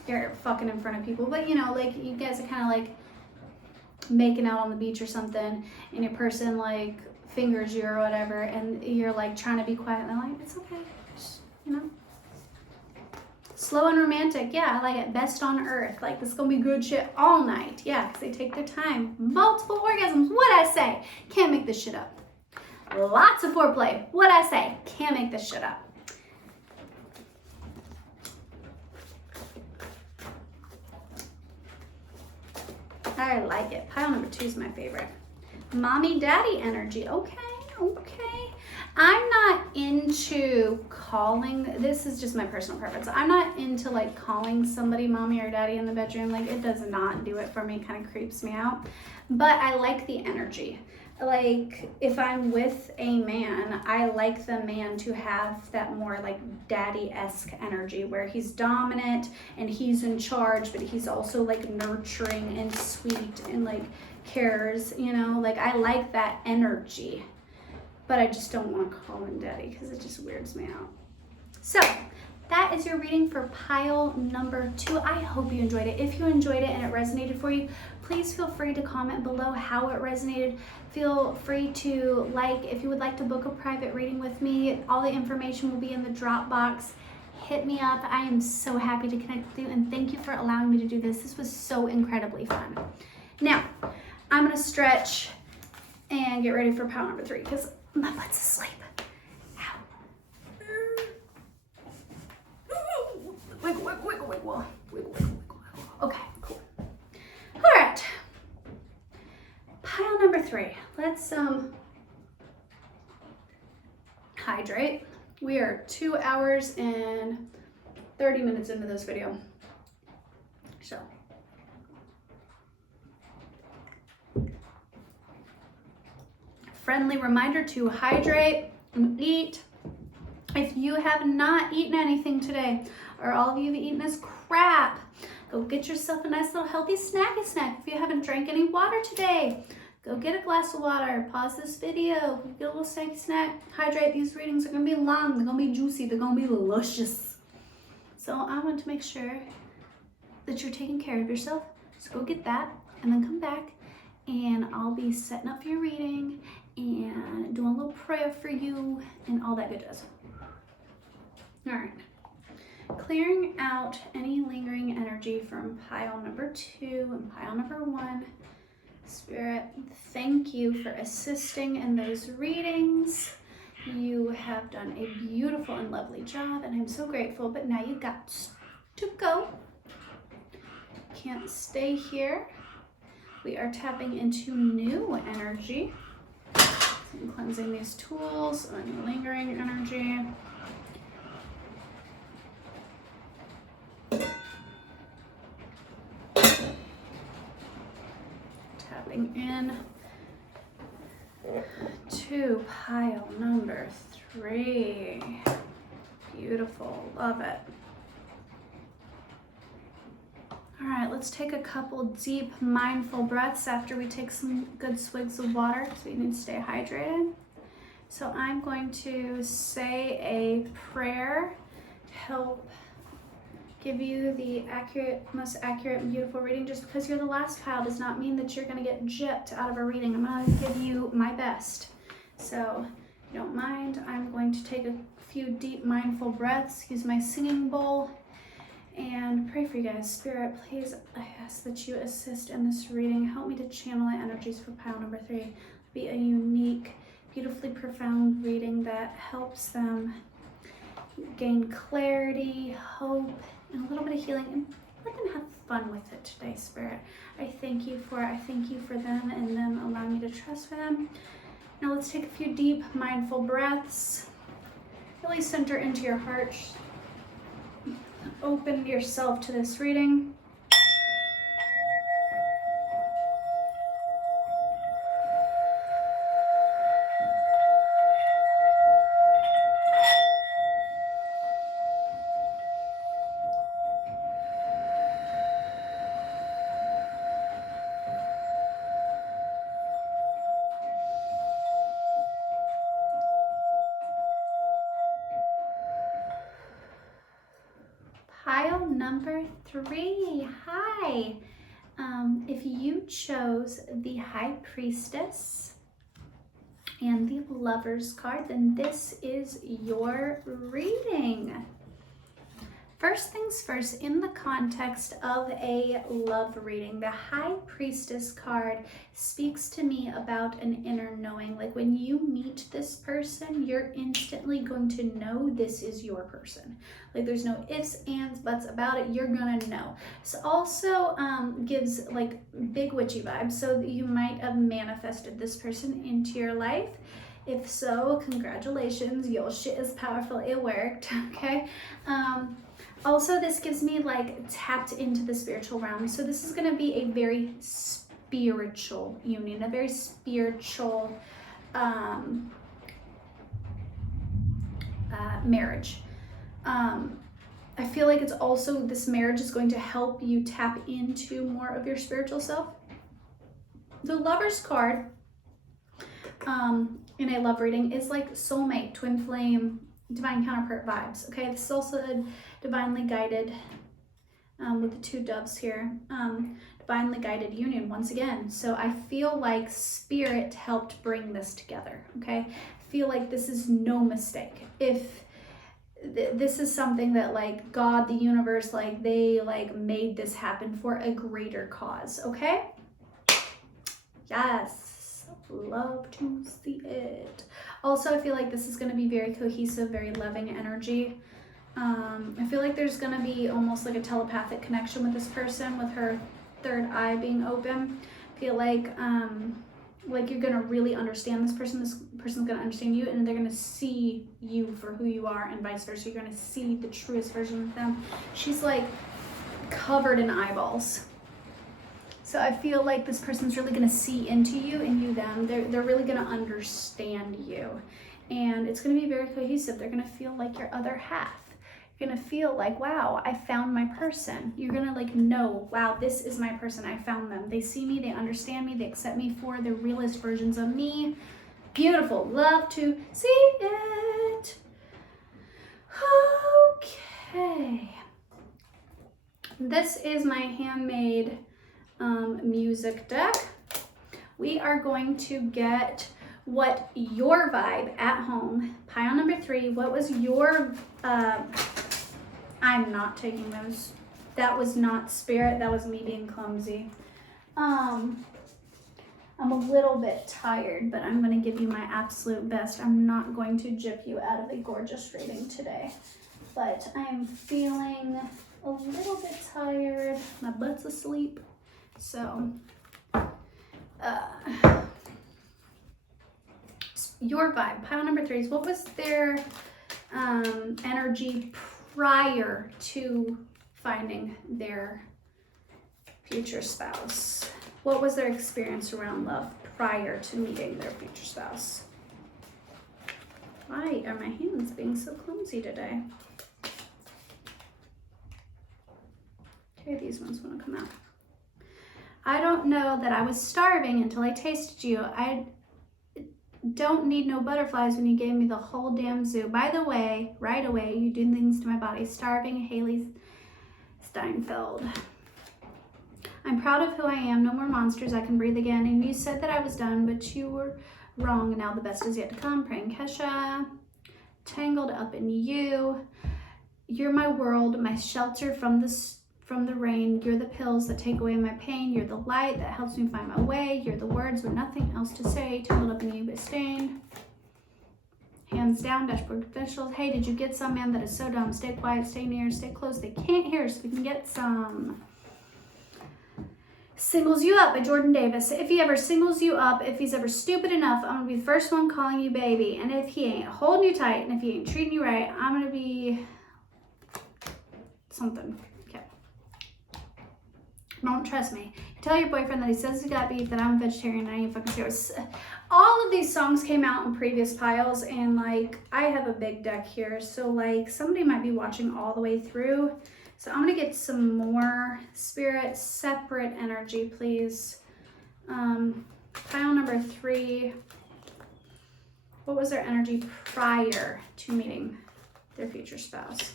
you're fucking in front of people, but you know, like you guys are kind of like making out on the beach or something, and your person like fingers you or whatever, and you're like trying to be quiet, and they're like, it's okay, just, you know. Slow and romantic, yeah, I like it. Best on earth, like this is gonna be good shit all night, yeah, because they take their time. Multiple orgasms, what'd I say? Can't make this shit up. Lots of foreplay, what'd I say? Can't make this shit up. I like it. Pile number 2 is my favorite. Mommy daddy energy. Okay. I'm not into calling, this is just my personal preference. I'm not into like calling somebody mommy or daddy in the bedroom. Like it does not do it for me, kind of creeps me out. But I like the energy. Like if I'm with a man, I like the man to have that more like daddy-esque energy where he's dominant and he's in charge, but he's also like nurturing and sweet and like cares, you know, like I like that energy, but I just don't want to call him daddy because it just weirds me out. So that is your reading for pile number 2. I hope you enjoyed it. If you enjoyed it and it resonated for you, please feel free to comment below how it resonated. Feel free to like, if you would like to book a private reading with me, all the information will be in the drop box. Hit me up. I am so happy to connect with you, and thank you for allowing me to do this. This was so incredibly fun. Now, I'm gonna stretch and get ready for pile number 3 because my butt's asleep. Wiggle. Okay, cool. All right. Pile number 3. Let's hydrate. We are 2 hours and 30 minutes into this video. So. Friendly reminder to hydrate and eat. If you have not eaten anything today, or all of you have eaten this crap, go get yourself a nice little healthy snacky snack. If you haven't drank any water today, go get a glass of water, pause this video, get a little snack, hydrate. These readings are gonna be long, they're gonna be juicy, they're gonna be luscious. So I want to make sure that you're taking care of yourself. So go get that and then come back and I'll be setting up your reading and doing a little prayer for you and all that good jazz. All right. Clearing out any lingering energy from pile number 2 and pile number 1. Spirit, thank you for assisting in those readings. You have done a beautiful and lovely job, and I'm so grateful, but now you got to go. Can't stay here. We are tapping into new energy. I'm cleansing these tools, any lingering energy. Tapping in to pile number 3. Beautiful, love it. All right, let's take a couple deep, mindful breaths after we take some good swigs of water because we need to stay hydrated. So I'm going to say a prayer, help give you the most accurate and beautiful reading. Just because you're the last pile does not mean that you're going to get gypped out of a reading. I'm going to give you my best. So if you don't mind, I'm going to take a few deep, mindful breaths, use my singing bowl, and pray for you guys. Spirit, please, I ask that you assist in this reading. Help me to channel the energies for pile number 3. Be a unique, beautifully profound reading that helps them gain clarity, hope, and a little bit of healing, and let them have fun with it today, Spirit. I thank you for them and them allowing me to trust for them. Now let's take a few deep, mindful breaths. Really center into your heart. Open yourself to this reading. Pile number 3. Hi. If you chose the High Priestess and the Lover's card, then this is your reading. First things first, in the context of a love reading, the High Priestess card speaks to me about an inner knowing. Like when you meet this person, you're instantly going to know this is your person. Like there's no ifs, ands, buts about it. You're gonna know. This also gives like big witchy vibes. So that you might have manifested this person into your life. If so, congratulations, your shit is powerful, it worked, okay? Also, this gives me like tapped into the spiritual realm. So this is going to be a very spiritual union, a very spiritual marriage. I feel like it's also, this marriage is going to help you tap into more of your spiritual self. The Lover's card in a love reading is like soulmate, twin flame, divine counterpart vibes. Okay, this is also a divinely guided with the 2 doves here, divinely guided union once again. So I feel like spirit helped bring this together. Okay, I feel like this is no mistake. If this is something that like God, the universe, like they like made this happen for a greater cause. Okay, yes, love to see it. Also, I feel like this is going to be very cohesive, very loving energy. I feel like there's going to be almost like a telepathic connection with this person, with her 3rd eye being open. I feel like you're going to really understand this person's going to understand you, and they're going to see you for who you are, and vice versa. You're going to see the truest version of them. She's like covered in eyeballs. So I feel like this person's really going to see into you and you them. They're really going to understand you. And it's going to be very cohesive. They're going to feel like your other half. You're gonna feel like, wow, I found my person. You're gonna like know, wow, this is my person. I found them. They see me, they understand me, they accept me for the realest versions of me. Beautiful. Love to see it. Okay. This is my handmade music deck. We are going to get what your vibe at home. Pile number 3. What was your, I'm not taking those. That was not spirit. That was me being clumsy. I'm a little bit tired, but I'm going to give you my absolute best. I'm not going to gyp you out of a gorgeous reading today, but I am feeling a little bit tired. My butt's asleep. So, your vibe, pile number 3 is what was their energy prior to finding their future spouse? What was their experience around love prior to meeting their future spouse? Why are my hands being so clumsy today? Okay, these ones want to come out. I don't know that I was starving until I tasted you. I don't need no butterflies when you gave me the whole damn zoo. By the way, right away, you do things to my body. Starving, Haley Steinfeld. I'm proud of who I am. No more monsters. I can breathe again. And you said that I was done, but you were wrong. And now the best is yet to come. Praying Kesha. Tangled up in you. You're my world, my shelter from the rain. You're the pills that take away my pain. You're the light that helps me find my way. You're the words with nothing else to say. Tangled up in you, but stained. Hands down, dashboard officials. Hey, did you get some? Man, that is so dumb. Stay quiet, stay near, stay close. They can't hear, so we can get some. Singles You Up by Jordan Davis. If he ever singles you up, if he's ever stupid enough, I'm gonna be the first one calling you baby. And if he ain't holding you tight, and if he ain't treating you right, I'm gonna be something. Okay. Don't trust me. Tell your boyfriend that he says he got beef, that I'm a vegetarian, and I ain't fucking serious. All of these songs came out in previous piles, and like, I have a big deck here, so like, somebody might be watching all the way through. So I'm gonna get some more spirit, separate energy, please. Pile number 3. What was their energy prior to meeting their future spouse?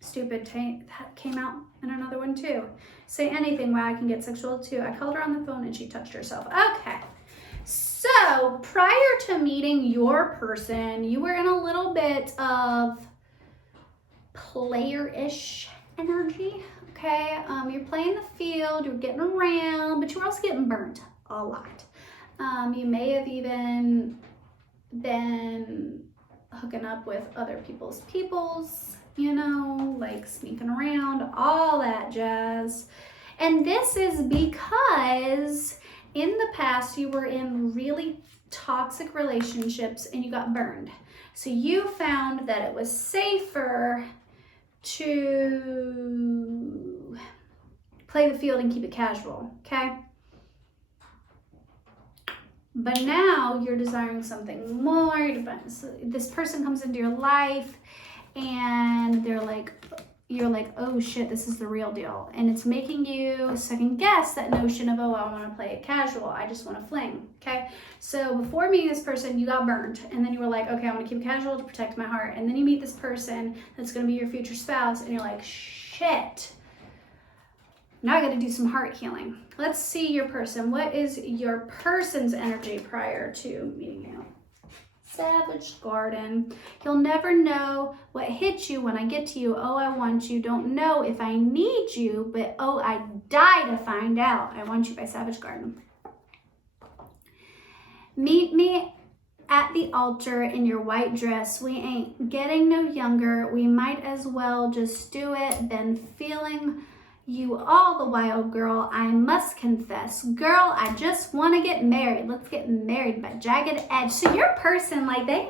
Stupid, that came out in another one too. Say anything, wow, I can get sexual too. I called her on the phone and she touched herself. Okay, so prior to meeting your person, you were in a little bit of player-ish energy, okay? You're playing the field, you're getting around, but you're also getting burnt a lot. You may have even been hooking up with other people's you know, like sneaking around, all that jazz. And this is because in the past you were in really toxic relationships and you got burned. So you found that it was safer to play the field and keep it casual, okay? But now you're desiring something more. So this person comes into your life and they're like, you're like, oh shit, this is the real deal. And it's making you second guess that notion of, oh, I want to play it casual. I just want to fling, okay? So before meeting this person, you got burned. And then you were like, okay, I'm going to keep it casual to protect my heart. And then you meet this person that's going to be your future spouse. And you're like, shit. Now I got to do some heart healing. Let's see your person. What is your person's energy prior to meeting you? Savage Garden. You'll never know what hit you when I get to you. Oh, I want you. Don't know if I need you, but oh, I'd die to find out. I want you by Savage Garden. Meet me at the altar in your white dress. We ain't getting no younger. We might as well just do it. Been feeling you all the while, girl. I must confess. Girl, I just want to get married. Let's get married by Jagged Edge. So your person, like I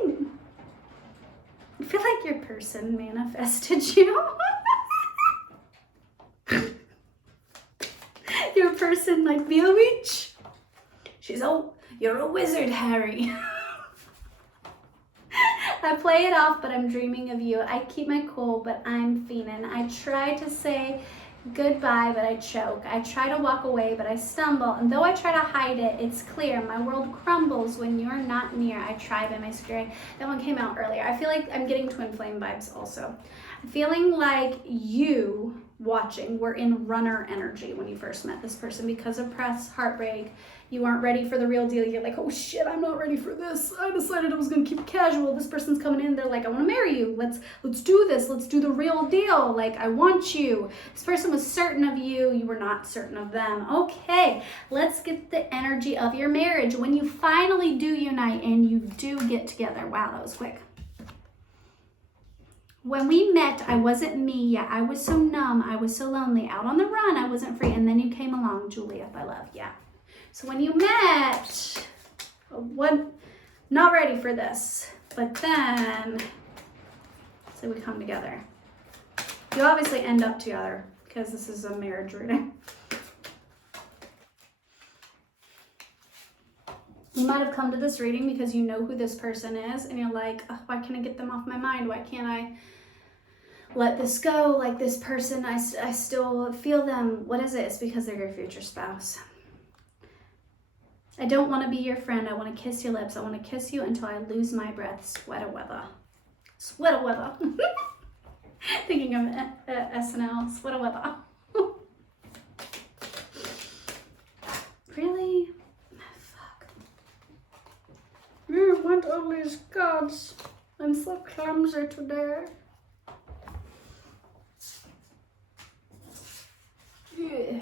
feel like your person manifested you. Your person, like Beale Beach. She's, oh, you're a wizard, Harry. I play it off, but I'm dreaming of you. I keep my cool, but I'm fiending. I try to say goodbye, but I choke. I try to walk away, but I stumble. And though I try to hide it, it's clear. My world crumbles when you're not near. I try by my spirit. That one came out earlier. I feel like I'm getting twin flame vibes also. I'm feeling like you watching were in runner energy when you first met this person because of press, heartbreak. You aren't ready for the real deal. You're like, oh shit, I'm not ready for this. I decided I was gonna keep it casual. This person's coming in. They're like, I want to marry you. Let's do this. Let's do the real deal. Like, I want you. This person was certain of you. You were not certain of them. Okay, let's get the energy of your marriage. When you finally do unite and you do get together. Wow, that was quick. When we met, I wasn't me. Yeah, I was so numb. I was so lonely. Out on the run, I wasn't free. And then you came along, Juliet, I love. Yeah. So when you met, not ready for this, but then, so we come together. You obviously end up together because this is a marriage reading. You might have come to this reading because you know who this person is and you're like, oh, why can't I get them off my mind? Why can't I let this go? Like this person, I still feel them. What is it? It's because they're your future spouse. I don't want to be your friend. I want to kiss your lips. I want to kiss you until I lose my breath. Sweater weather. Sweater weather. Thinking of SNL. Sweater weather. Really? Fuck. You want all these cards. I'm so clumsy today. Yeah.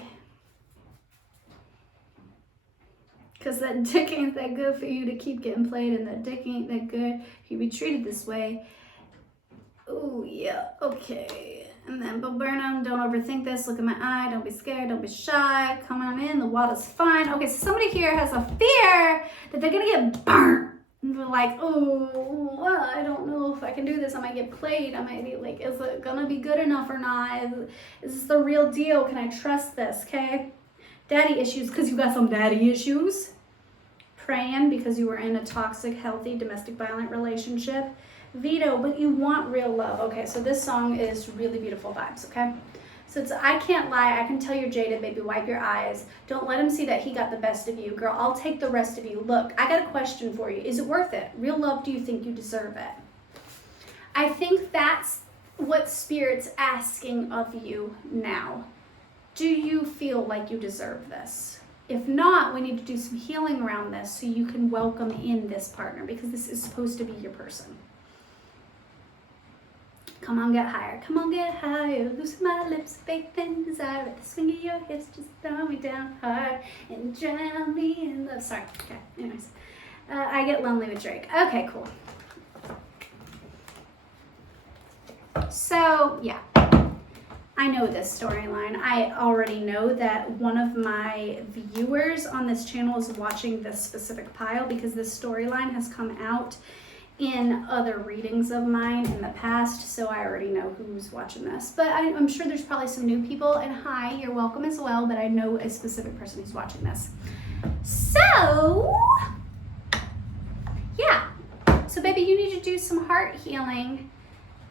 Because that dick ain't that good for you to keep getting played, and that dick ain't that good if you be treated this way. Oh, yeah, okay. And then, but Burnham, don't overthink this. Look at my eye. Don't be scared. Don't be shy. Come on in. The water's fine. Okay, so somebody here has a fear that they're going to get burnt. And they're like, oh, well, I don't know if I can do this. I might get played. I might be like, is it going to be good enough or not? Is this the real deal? Can I trust this, okay? Daddy issues, because you got some daddy issues. Praying because you were in a toxic, healthy, domestic violent relationship. Veto, but you want real love. Okay, so this song is really beautiful vibes, okay? So it's, I can't lie. I can tell you're jaded, baby. Wipe your eyes. Don't let him see that he got the best of you. Girl, I'll take the rest of you. Look, I got a question for you. Is it worth it? Real love, do you think you deserve it? I think that's what Spirit's asking of you now. Do you feel like you deserve this? If not, we need to do some healing around this so you can welcome in this partner, because this is supposed to be your person. Come on, get higher. Come on, get higher. Loosen my lips, faith and desire. At the swing of your hips, just throw me down hard and drown me in love. Sorry. Okay, anyways. I get lonely with Drake. Okay, cool. So, yeah. I know this storyline. I already know that one of my viewers on this channel is watching this specific pile because this storyline has come out in other readings of mine in the past, so I already know who's watching this. But I'm sure there's probably some new people, and hi, you're welcome as well, but I know a specific person who's watching this. So, yeah. So baby, you need to do some heart healing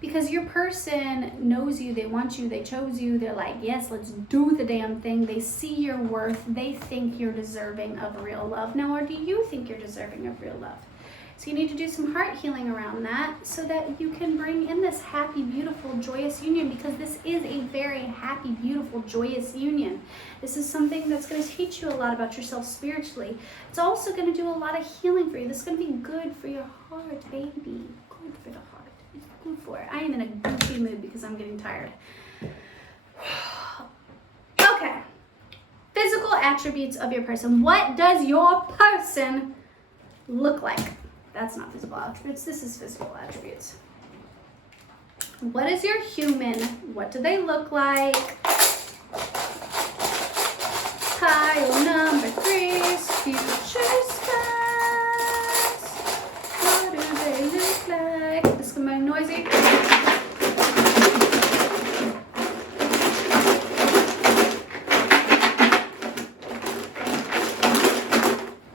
because your person knows you, they want you, they chose you, they're like, yes, let's do the damn thing. They see your worth, they think you're deserving of real love. Now, or do you think you're deserving of real love? So you need to do some heart healing around that so that you can bring in this happy, beautiful, joyous union, because this is a very happy, beautiful, joyous union. This is something that's going to teach you a lot about yourself spiritually. It's also going to do a lot of healing for you. This is going to be good for your heart, baby. Good for the heart. It's good for it. I am in a goofy mood because I'm getting tired. Okay. Physical attributes of your person. What does your person look like? That's not physical attributes. This is physical attributes. What is your human? What do they look like? Pile number 3's future spouse. What do they look like? This is gonna be noisy.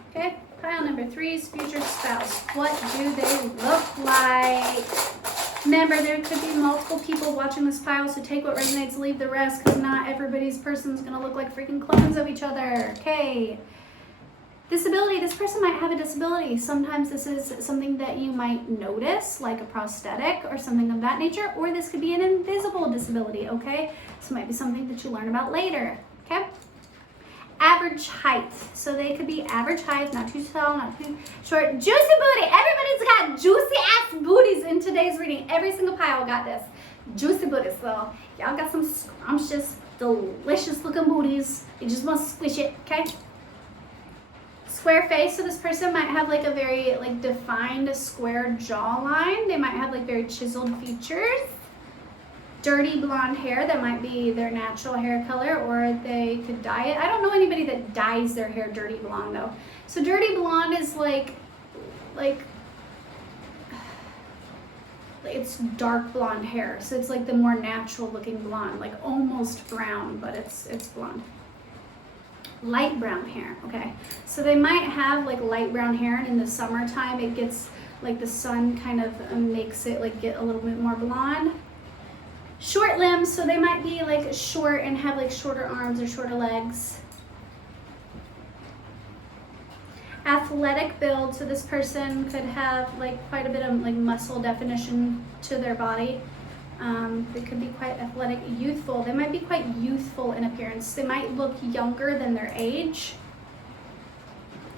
Okay, pile number 3's future spouse. What do they look like? Remember, there could be multiple people watching this pile, so take what resonates, leave the rest, because not everybody's person's gonna look like freaking clones of each other. Okay. Disability, this person might have a disability. Sometimes this is something that you might notice, like a prosthetic or something of that nature, or this could be an invisible disability, okay? So it might be something that you learn about later, okay? Average height. So they could be average height, not too tall, not too short. Juicy booty. Everybody's got juicy ass booties in today's reading. Every single pile got this. Juicy booties. So y'all got some scrumptious, delicious looking booties. You just want to squish it, okay? Square face. So this person might have like a very like defined square jawline. They might have like very chiseled features. Dirty blonde hair, that might be their natural hair color, or they could dye it. I don't know anybody that dyes their hair dirty blonde though. So dirty blonde is like it's dark blonde hair. So it's like the more natural looking blonde, like almost brown, but it's blonde. Light brown hair, okay. So they might have like light brown hair, and in the summertime it gets like the sun kind of makes it like get a little bit more blonde. Short limbs, so they might be like short and have like shorter arms or shorter legs. Athletic build, so this person could have like quite a bit of like muscle definition to their body. They could be quite athletic. Youthful, they might be quite youthful in appearance. They might look younger than their age.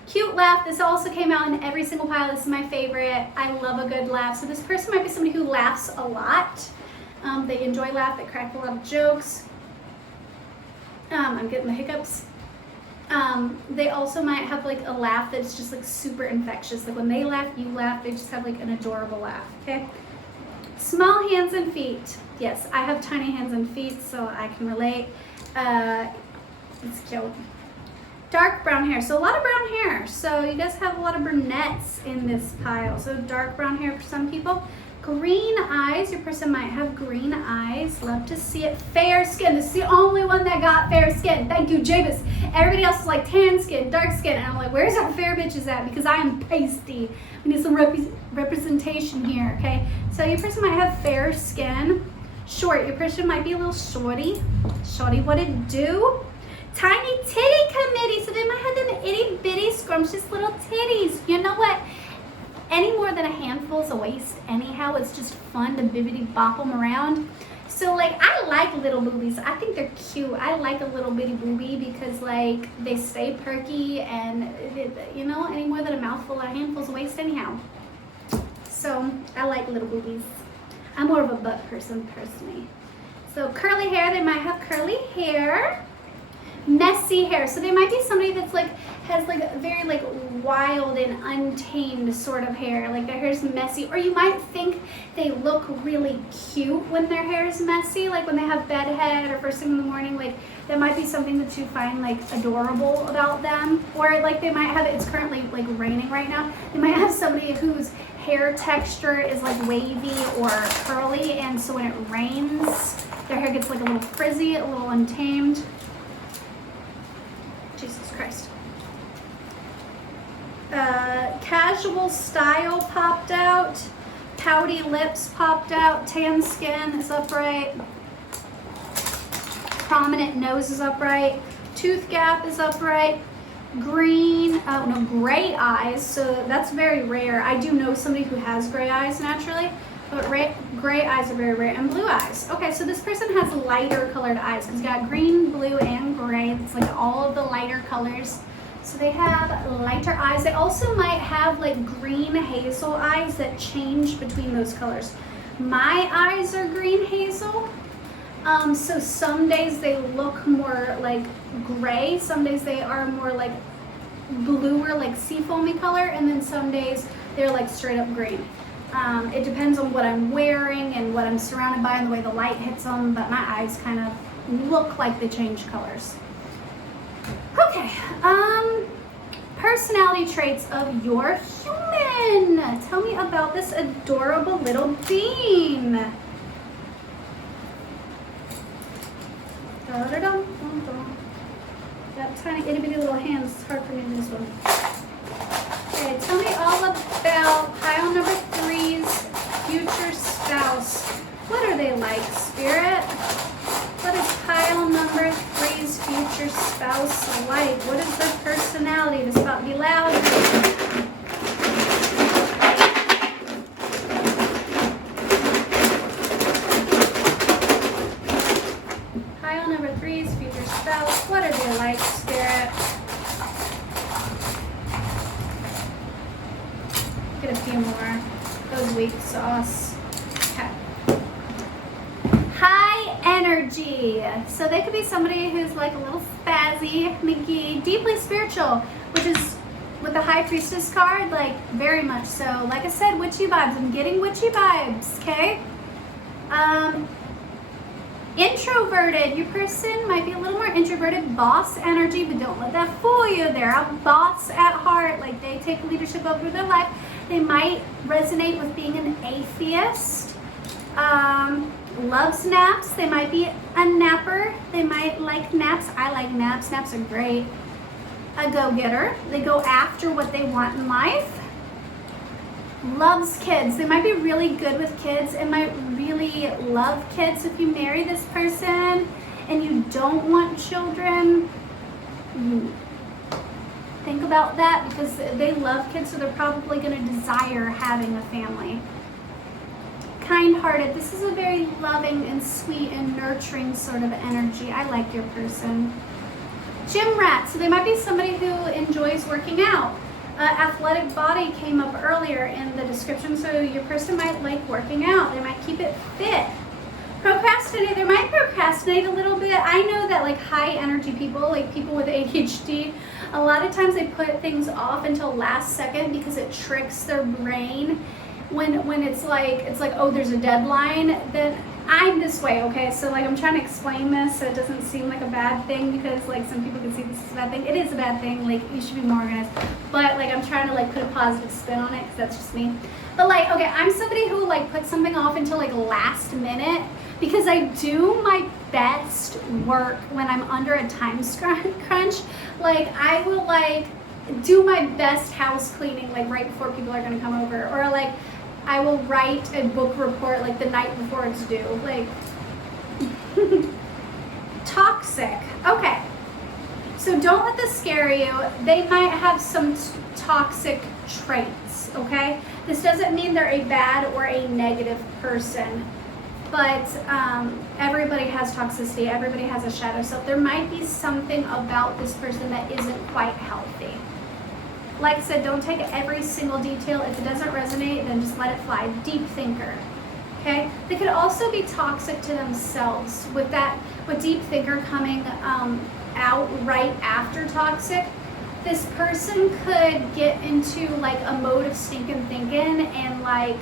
Cute laugh, this also came out in every single pile. This is my favorite. I love a good laugh. So this person might be somebody who laughs a lot. They enjoy laugh, they crack a lot of jokes. I'm getting the hiccups. They also might have like a laugh that's just like super infectious. Like when they laugh, you laugh. They just have like an adorable laugh, okay? Small hands and feet. Yes, I have tiny hands and feet, so I can relate. It's cute. Dark brown hair, so a lot of brown hair. So you guys have a lot of brunettes in this pile. So dark brown hair for some people. Green eyes, your person might have green eyes. Love to see it. Fair skin, this is the only one that got fair skin. Thank you, Javis. Everybody else is like tan skin, dark skin. And I'm like, where's our fair bitches at? Because I am pasty. We need some representation here, okay? So your person might have fair skin. Short, your person might be a little shorty. Shorty, what it do? Tiny titty committee, so they might have them itty bitty scrumptious little titties. You know what? Any more than a handful's a waste anyhow. It's just fun to bibbity bop them around. So like, I like little boobies. I think they're cute. I like a little bitty boobie because like they stay perky, and you know, any more than a mouthful or a handful's a waste anyhow. So I like little boobies. I'm more of a butt person personally. So curly hair, they might have curly hair. Messy hair, so they might be somebody that's like has like very like wild and untamed sort of hair, like their hair's messy, or you might think they look really cute when their hair is messy, like when they have bedhead or first thing in the morning. Like that might be something that you find like adorable about them. Or like they might have, it's currently like raining right now, they might have somebody whose hair texture is like wavy or curly, and so when it rains their hair gets like a little frizzy, a little untamed. Jesus Christ. Casual style popped out. Pouty lips popped out. Tan skin is upright. Prominent nose is upright. Tooth gap is upright. Gray eyes. So that's very rare. I do know somebody who has gray eyes naturally, but gray eyes are very rare. And blue eyes. Okay, so this person has lighter colored eyes. It's got green, blue, and gray. It's like all of the lighter colors. So they have lighter eyes. They also might have like green hazel eyes that change between those colors. My eyes are green hazel. So some days they look more like gray. Some days they are more like bluer, like seafoamy color. And then some days they're like straight up green. It depends on what I'm wearing and what I'm surrounded by and the way the light hits them, but my eyes kind of look like they change colors. Okay, personality traits of your human. Tell me about this adorable little being. Got tiny itty bitty little hands, it's hard for me to do this one. Okay, tell me all about pile number 3's future spouse. Spirit? What is pile number 3's future spouse like? What is their personality? This about to be loud. Pile number 3's future spouse. What are they like, Spirit? Get a few more. Those weak sauce. Okay. High energy. So they could be somebody who's like a little spazzy, minky, deeply spiritual, which is with the High Priestess card, like very much so. Like I said, witchy vibes. I'm getting witchy vibes, okay? Introverted. Your person might be a little more introverted, boss energy, but don't let that fool you. They're a boss at heart. Like they take leadership over their life. They might resonate with being an atheist. Loves naps. They might be a napper. They might like naps. I like naps. Naps are great. A go-getter. They go after what they want in life. Loves kids. They might be really good with kids and might really love kids. If you marry this person and you don't want children, think about that, because they love kids, so they're probably going to desire having a family. Kind-hearted. This is a very loving and sweet and nurturing sort of energy. I like your person. Gym rat. So they might be somebody who enjoys working out. Athletic body came up earlier in the description, so your person might like working out. They might keep it fit. Procrastinate. They might procrastinate a little bit. I know that like high energy people, like people with ADHD, a lot of times they put things off until last second because it tricks their brain. When it's like, oh, there's a deadline, then I'm this way, okay? So like I'm trying to explain this so it doesn't seem like a bad thing, because like some people can see this is a bad thing. It is a bad thing, like you should be more organized. But like I'm trying to like put a positive spin on it, because that's just me. But like, okay, I'm somebody who like puts something off until like last minute, because I do my best work when I'm under a time crunch. Like I will like do my best house cleaning like right before people are gonna come over, or like I will write a book report like the night before it's due. Like toxic. Okay, so don't let this scare you. They might have some toxic traits, okay? This doesn't mean they're a bad or a negative person, but everybody has toxicity. Everybody has a shadow self. There might be something about this person that isn't quite healthy. Like I said, don't take every single detail. If it doesn't resonate, then just let it fly. Deep thinker, okay? They could also be toxic to themselves. With deep thinker coming out right after toxic, this person could get into like a mode of stinking thinking, and like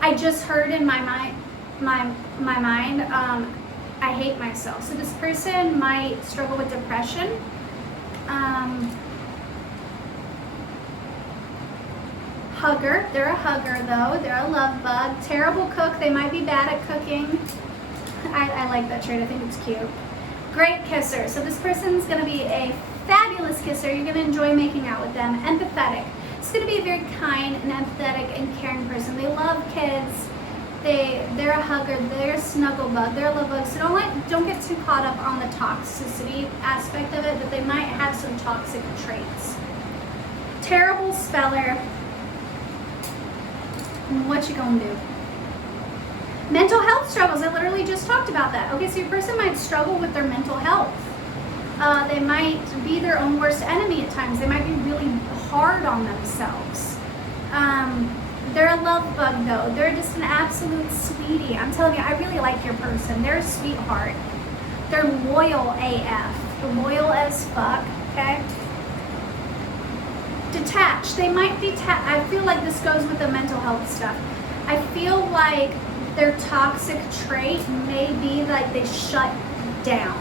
I just heard in my mind, I hate myself. So this person might struggle with depression. Hugger. They're a hugger though. They're a love bug. Terrible cook. They might be bad at cooking. I like that trait. I think it's cute. Great kisser. So this person's going to be a fabulous kisser. You're going to enjoy making out with them. Empathetic. It's going to be a very kind and empathetic and caring person. They love kids. They're a hugger. They're a snuggle bug. They're a love bug. So don't get too caught up on the toxicity aspect of it, but they might have some toxic traits. Terrible speller. What you gonna do? Mental health struggles. I literally just talked about that. Okay, so your person might struggle with their mental health. They might be their own worst enemy at times. They might be really hard on themselves. They're a love bug though. They're just an absolute sweetie. I'm telling you, I really like your person. They're a sweetheart. They're loyal AF. Loyal as fuck, okay? Detached. They might detach. I feel like this goes with the mental health stuff. I feel like their toxic trait may be like they shut down.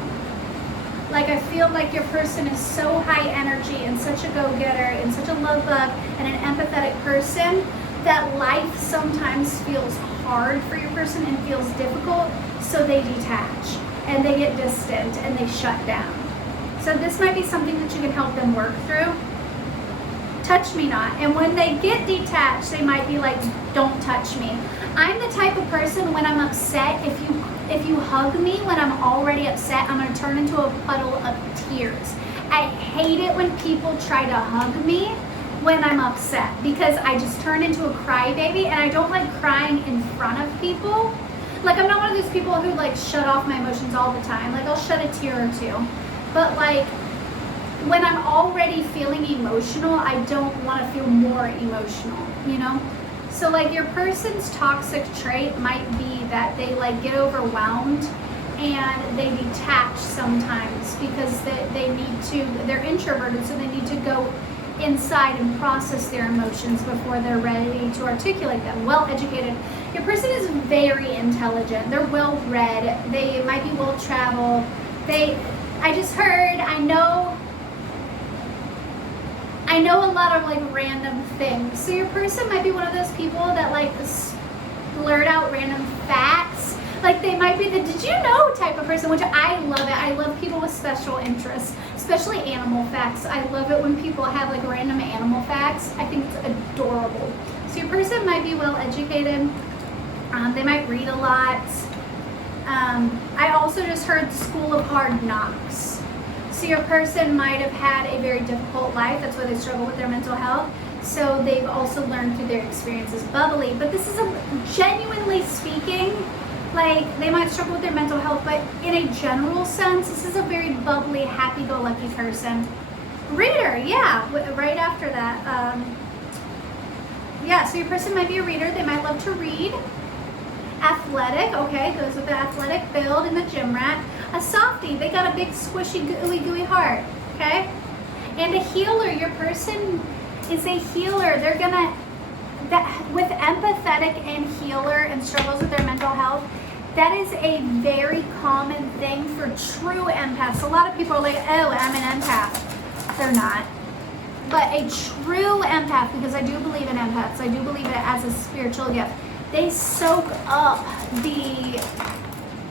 Like I feel like your person is so high energy and such a go-getter and such a love bug and an empathetic person that life sometimes feels hard for your person and feels difficult, so they detach and they get distant and they shut down. So this might be something that you can help them work through. touch me not. And when they get detached, they might be like, don't touch me. I'm the type of person when I'm upset, if you hug me when I'm already upset, I'm gonna turn into a puddle of tears. I hate it when people try to hug me when I'm upset because I just turn into a crybaby, and I don't like crying in front of people. Like, I'm not one of those people who like shut off my emotions all the time. Like, I'll shed a tear or two. But like, when I'm already feeling emotional, I don't want to feel more emotional, you know? So like, your person's toxic trait might be that they like get overwhelmed and they detach sometimes because they need to, they're introverted, so they need to go inside and process their emotions before they're ready to articulate them. Well educated. Your person is very intelligent. They're well read. They might be well traveled. I just heard, I know a lot of like random things. So your person might be one of those people that like blurt out random facts. Like, they might be the did you know type of person, which I love it. I love people with special interests, especially animal facts. I love it when people have like random animal facts. I think it's adorable. So your person might be well educated. They might read a lot. I also just heard School of Hard Knocks. So your person might have had a very difficult life. That's why they struggle with their mental health. So they've also learned through their experiences bubbly. But this is genuinely speaking, like, they might struggle with their mental health, but in a general sense, this is a very bubbly, happy-go-lucky person. Reader, yeah, right after that. Yeah, so your person might be a reader. They might love to read. Athletic, okay, goes with the athletic build and the gym rat. A softie, they got a big squishy gooey heart, okay? And a healer, your person is a healer. They're gonna, with empathetic and healer and struggles with their mental health, that is a very common thing for true empaths. A lot of people are like, oh, I'm an empath. They're not. But a true empath, because I do believe in empaths, I do believe it as a spiritual gift, they soak up the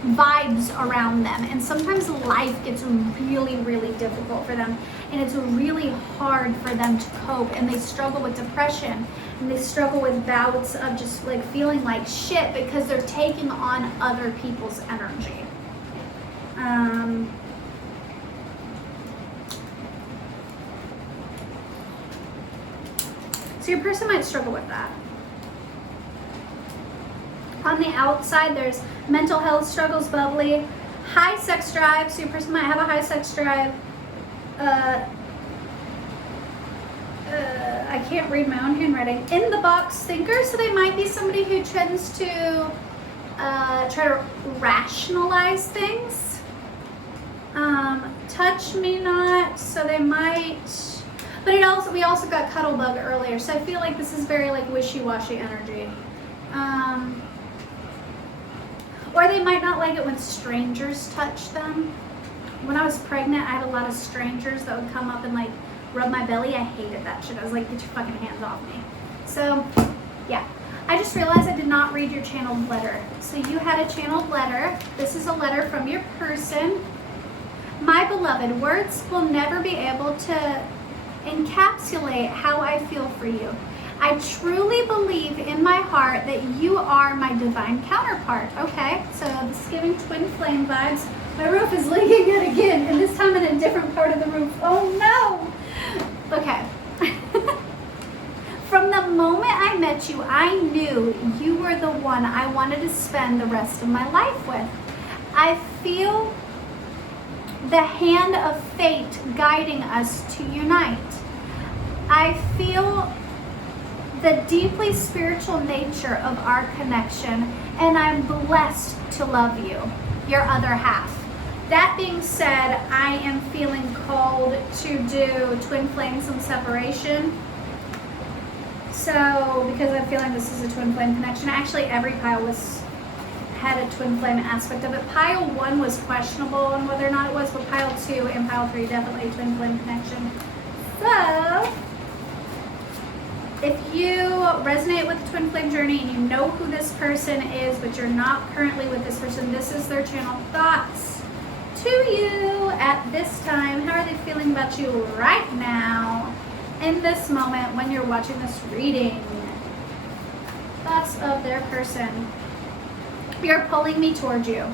vibes around them, and sometimes life gets really, really difficult for them, and it's really hard for them to cope, and they struggle with depression, and they struggle with bouts of just like feeling like shit because they're taking on other people's energy. So your person might struggle with that. On the outside, there's mental health struggles, bubbly, high sex drive. So your person might have a high sex drive. I can't read my own handwriting. In the box thinker. So they might be somebody who tends to try to rationalize things. Touch me not. So they might. But we also got cuddle bug earlier. So I feel like this is very like wishy-washy energy. Or they might not like it when strangers touch them. When I was pregnant, I had a lot of strangers that would come up and like rub my belly. I hated that shit. I was like, get your fucking hands off me. So, yeah. I just realized I did not read your channeled letter. So you had a channeled letter. This is a letter from your person. My beloved, words will never be able to encapsulate how I feel for you. I truly believe in my heart that you are my divine counterpart. Okay, so this is giving twin flame vibes. My roof is leaking it again, and this time in a different part of the roof. Oh no! Okay. From the moment I met you, I knew you were the one I wanted to spend the rest of my life with. I feel the hand of fate guiding us to unite. I feel the deeply spiritual nature of our connection, and I'm blessed to love you, your other half. That being said, I am feeling called to do twin flames and separation. So, because I'm feeling this is a twin flame connection, actually every pile had a twin flame aspect of it. Pile 1 was questionable on whether or not it was, but pile 2 and pile 3 definitely a twin flame connection. So, if you resonate with the twin flame journey and you know who this person is, but you're not currently with this person, this is their channel thoughts to you at this time. How are they feeling about you right now? in this moment when you're watching this reading. Thoughts of their person. You're pulling me toward you.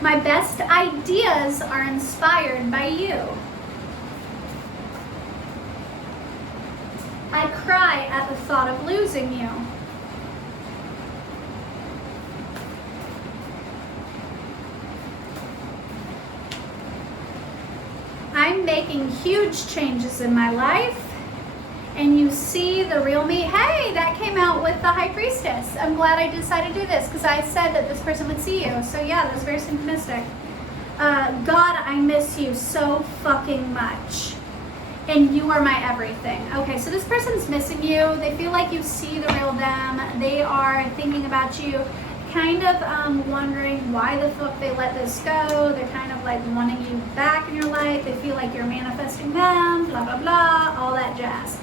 My best ideas are inspired by you. I cry at the thought of losing you. I'm making huge changes in my life, and you see the real me. Hey, that came out with the High Priestess. I'm glad I decided to do this because I said that this person would see you. So yeah, that's very synchronistic. God, I miss you so fucking much. And you are my everything. Okay, so this person's missing you. They feel like you see the real them. They are thinking about you, kind of wondering why the fuck they let this go. They're kind of like wanting you back in your life. They feel like you're manifesting them, blah, blah, blah, all that jazz.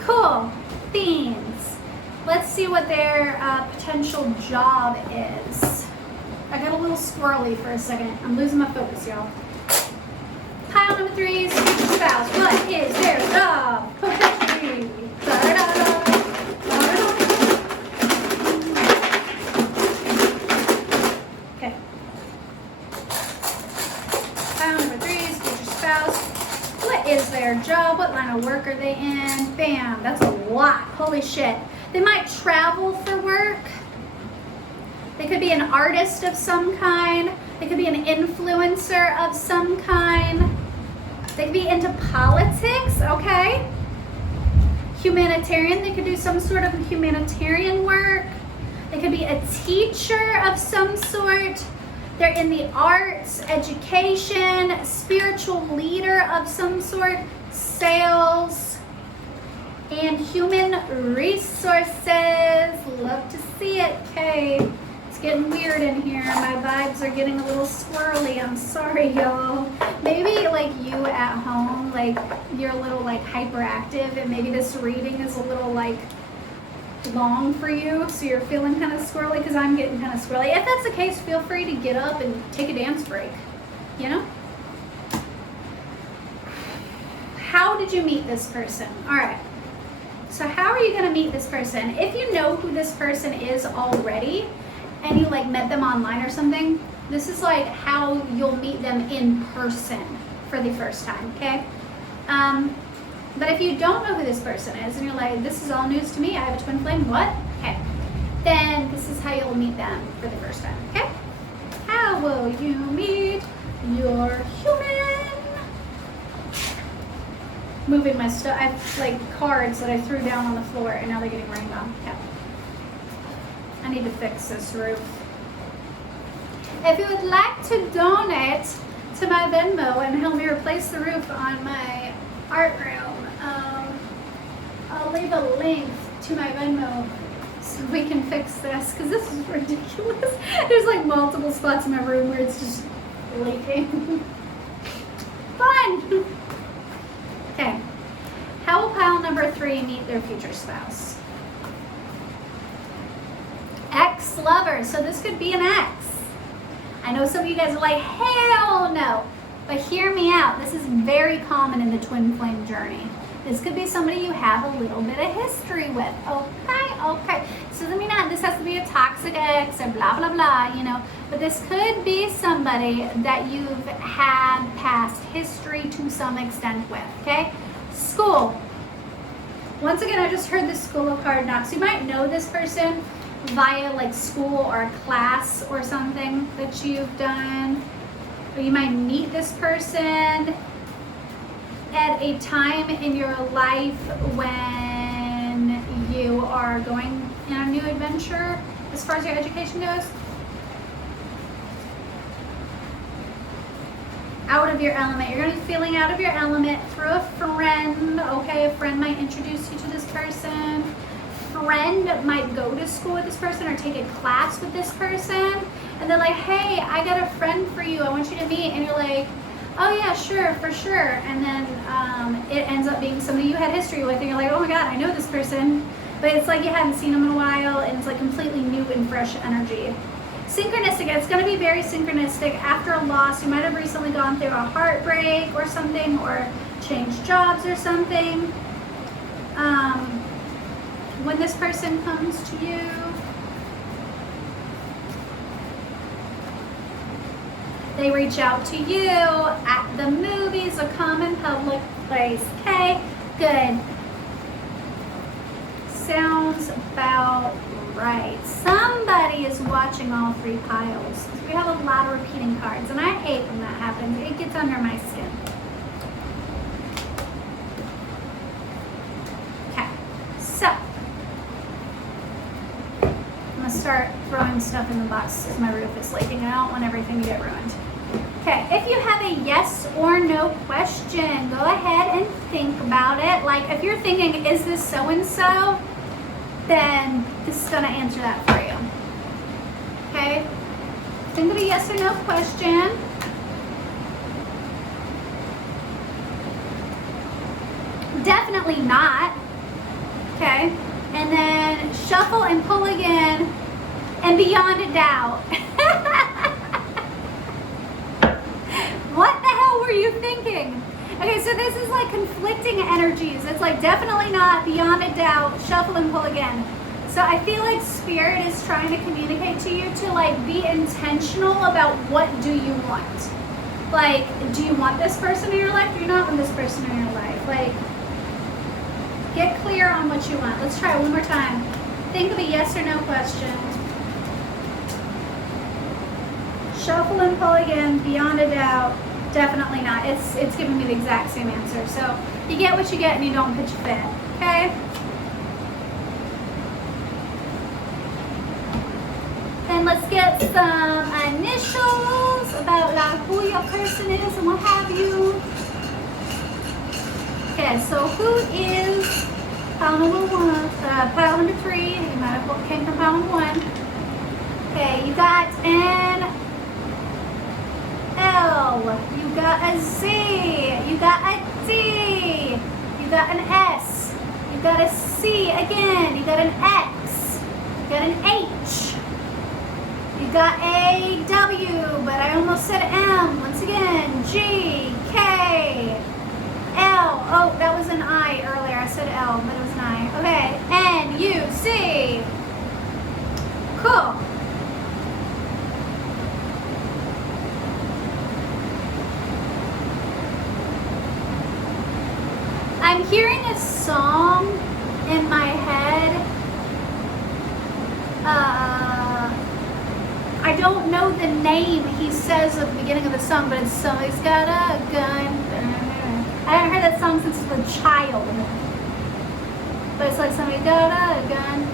Cool. Themes. Let's see what their potential job is. I got a little squirrely for a second. I'm losing my focus, y'all. Pile number 3 is future spouse. What is their job? Potentially. Okay. Pile number 3 is future spouse. What is their job? What line of work are they in? Bam, that's a lot. Holy shit. They might travel for work. They could be an artist of some kind. They could be an influencer of some kind. They could be into politics, okay? Humanitarian, they could do some sort of humanitarian work. They could be a teacher of some sort. They're in the arts, education, spiritual leader of some sort, sales, and human resources. Love to see it, Kay. It's getting weird in here. My vibes are getting a little squirrely. I'm sorry, y'all. Maybe like you at home, like you're a little like hyperactive, and maybe this reading is a little like long for you, so you're feeling kind of squirrely, because I'm getting kind of squirrely. If that's the case, feel free to get up and take a dance break, you know? How did you meet this person? All right. So how are you going to meet this person? If you know who this person is already, and you like met them online or something, this is like how you'll meet them in person for the first time, okay? But if you don't know who this person is and you're like, this is all news to me, I have a twin flame, what? Okay. Then this is how you'll meet them for the first time, okay? How will you meet your human? Moving my stuff. I have like cards that I threw down on the floor and now they're getting rained on. Okay. I need to fix this roof. If you would like to donate to my Venmo and help me replace the roof on my art room, I'll leave a link to my Venmo so we can fix this, because this is ridiculous. There's like multiple spots in my room where it's just leaking. Fun! Okay. How will pile number 3 meet their future spouse? Ex-lover. So this could be an ex. I know some of you guys are like, hell no. But hear me out. This is very common in the twin flame journey. This could be somebody you have a little bit of history with. Okay. So doesn't mean that this has to be a toxic ex or blah, blah, blah, you know. But this could be somebody that you've had past history to some extent with, okay? School. Once again, I just heard the School card knock. So you might know this person via like school or a class or something that you've done. Or you might meet this person at a time in your life when you are going on a new adventure as far as your education goes. Out of your element. You're going to be feeling out of your element through a friend. Okay, a friend might introduce you to this person. Friend might go to school with this person or take a class with this person. And they're like, hey, I got a friend for you. I want you to meet. And you're like, oh yeah, sure, for sure. And then it ends up being somebody you had history with. And you're like, oh my God, I know this person. But it's like you hadn't seen them in a while. And it's like completely new and fresh energy. Synchronistic, it's going to be very synchronistic. After a loss, you might have recently gone through a heartbreak or something, or changed jobs or something. When this person comes to you, they reach out to you at the movies, a common public place. Okay, good. Sounds about right. Somebody is watching all three piles. We have a lot of repeating cards, and I hate when that happens. It gets under my skin. Okay, so I'm gonna start throwing stuff in the box because my roof is leaking, and I don't want everything to get ruined. Okay, if you have a yes or no question, go ahead and think about it. Like if you're thinking, is this so-and-so? Then this is gonna answer that for you. Okay, think of a yes or no question. Definitely not. Okay, and then shuffle and pull again, and beyond a doubt. What the hell were you thinking? Okay, so this is like conflicting energies. It's like definitely not, beyond a doubt, shuffle and pull again. So I feel like Spirit is trying to communicate to you to like be intentional about what do you want. Like, do you want this person in your life? Do you not want this person in your life? Like, get clear on what you want. Let's try it one more time. Think of a yes or no question. Shuffle and pull again, beyond a doubt, definitely not. It's giving me the exact same answer. So you get what you get and you don't pitch a fit, okay? Then let's get some initials about like who your person is and what have you. Okay, so who is pile number one, pile number 3? You might have came from pile number 1. Okay, you got an L, you got a Z, you got a D, you got an S, you got a C again, you got an X, you got an H, you got a W, but I almost said M, once again, G, K, L, oh, that was an I earlier, I said L, but it was an I, okay, N, U, C, cool. I'm hearing a song in my head. I don't know the name he says at the beginning of the song, but it's somebody's got a gun. I haven't heard that song since I was a child. But it's like somebody got a gun.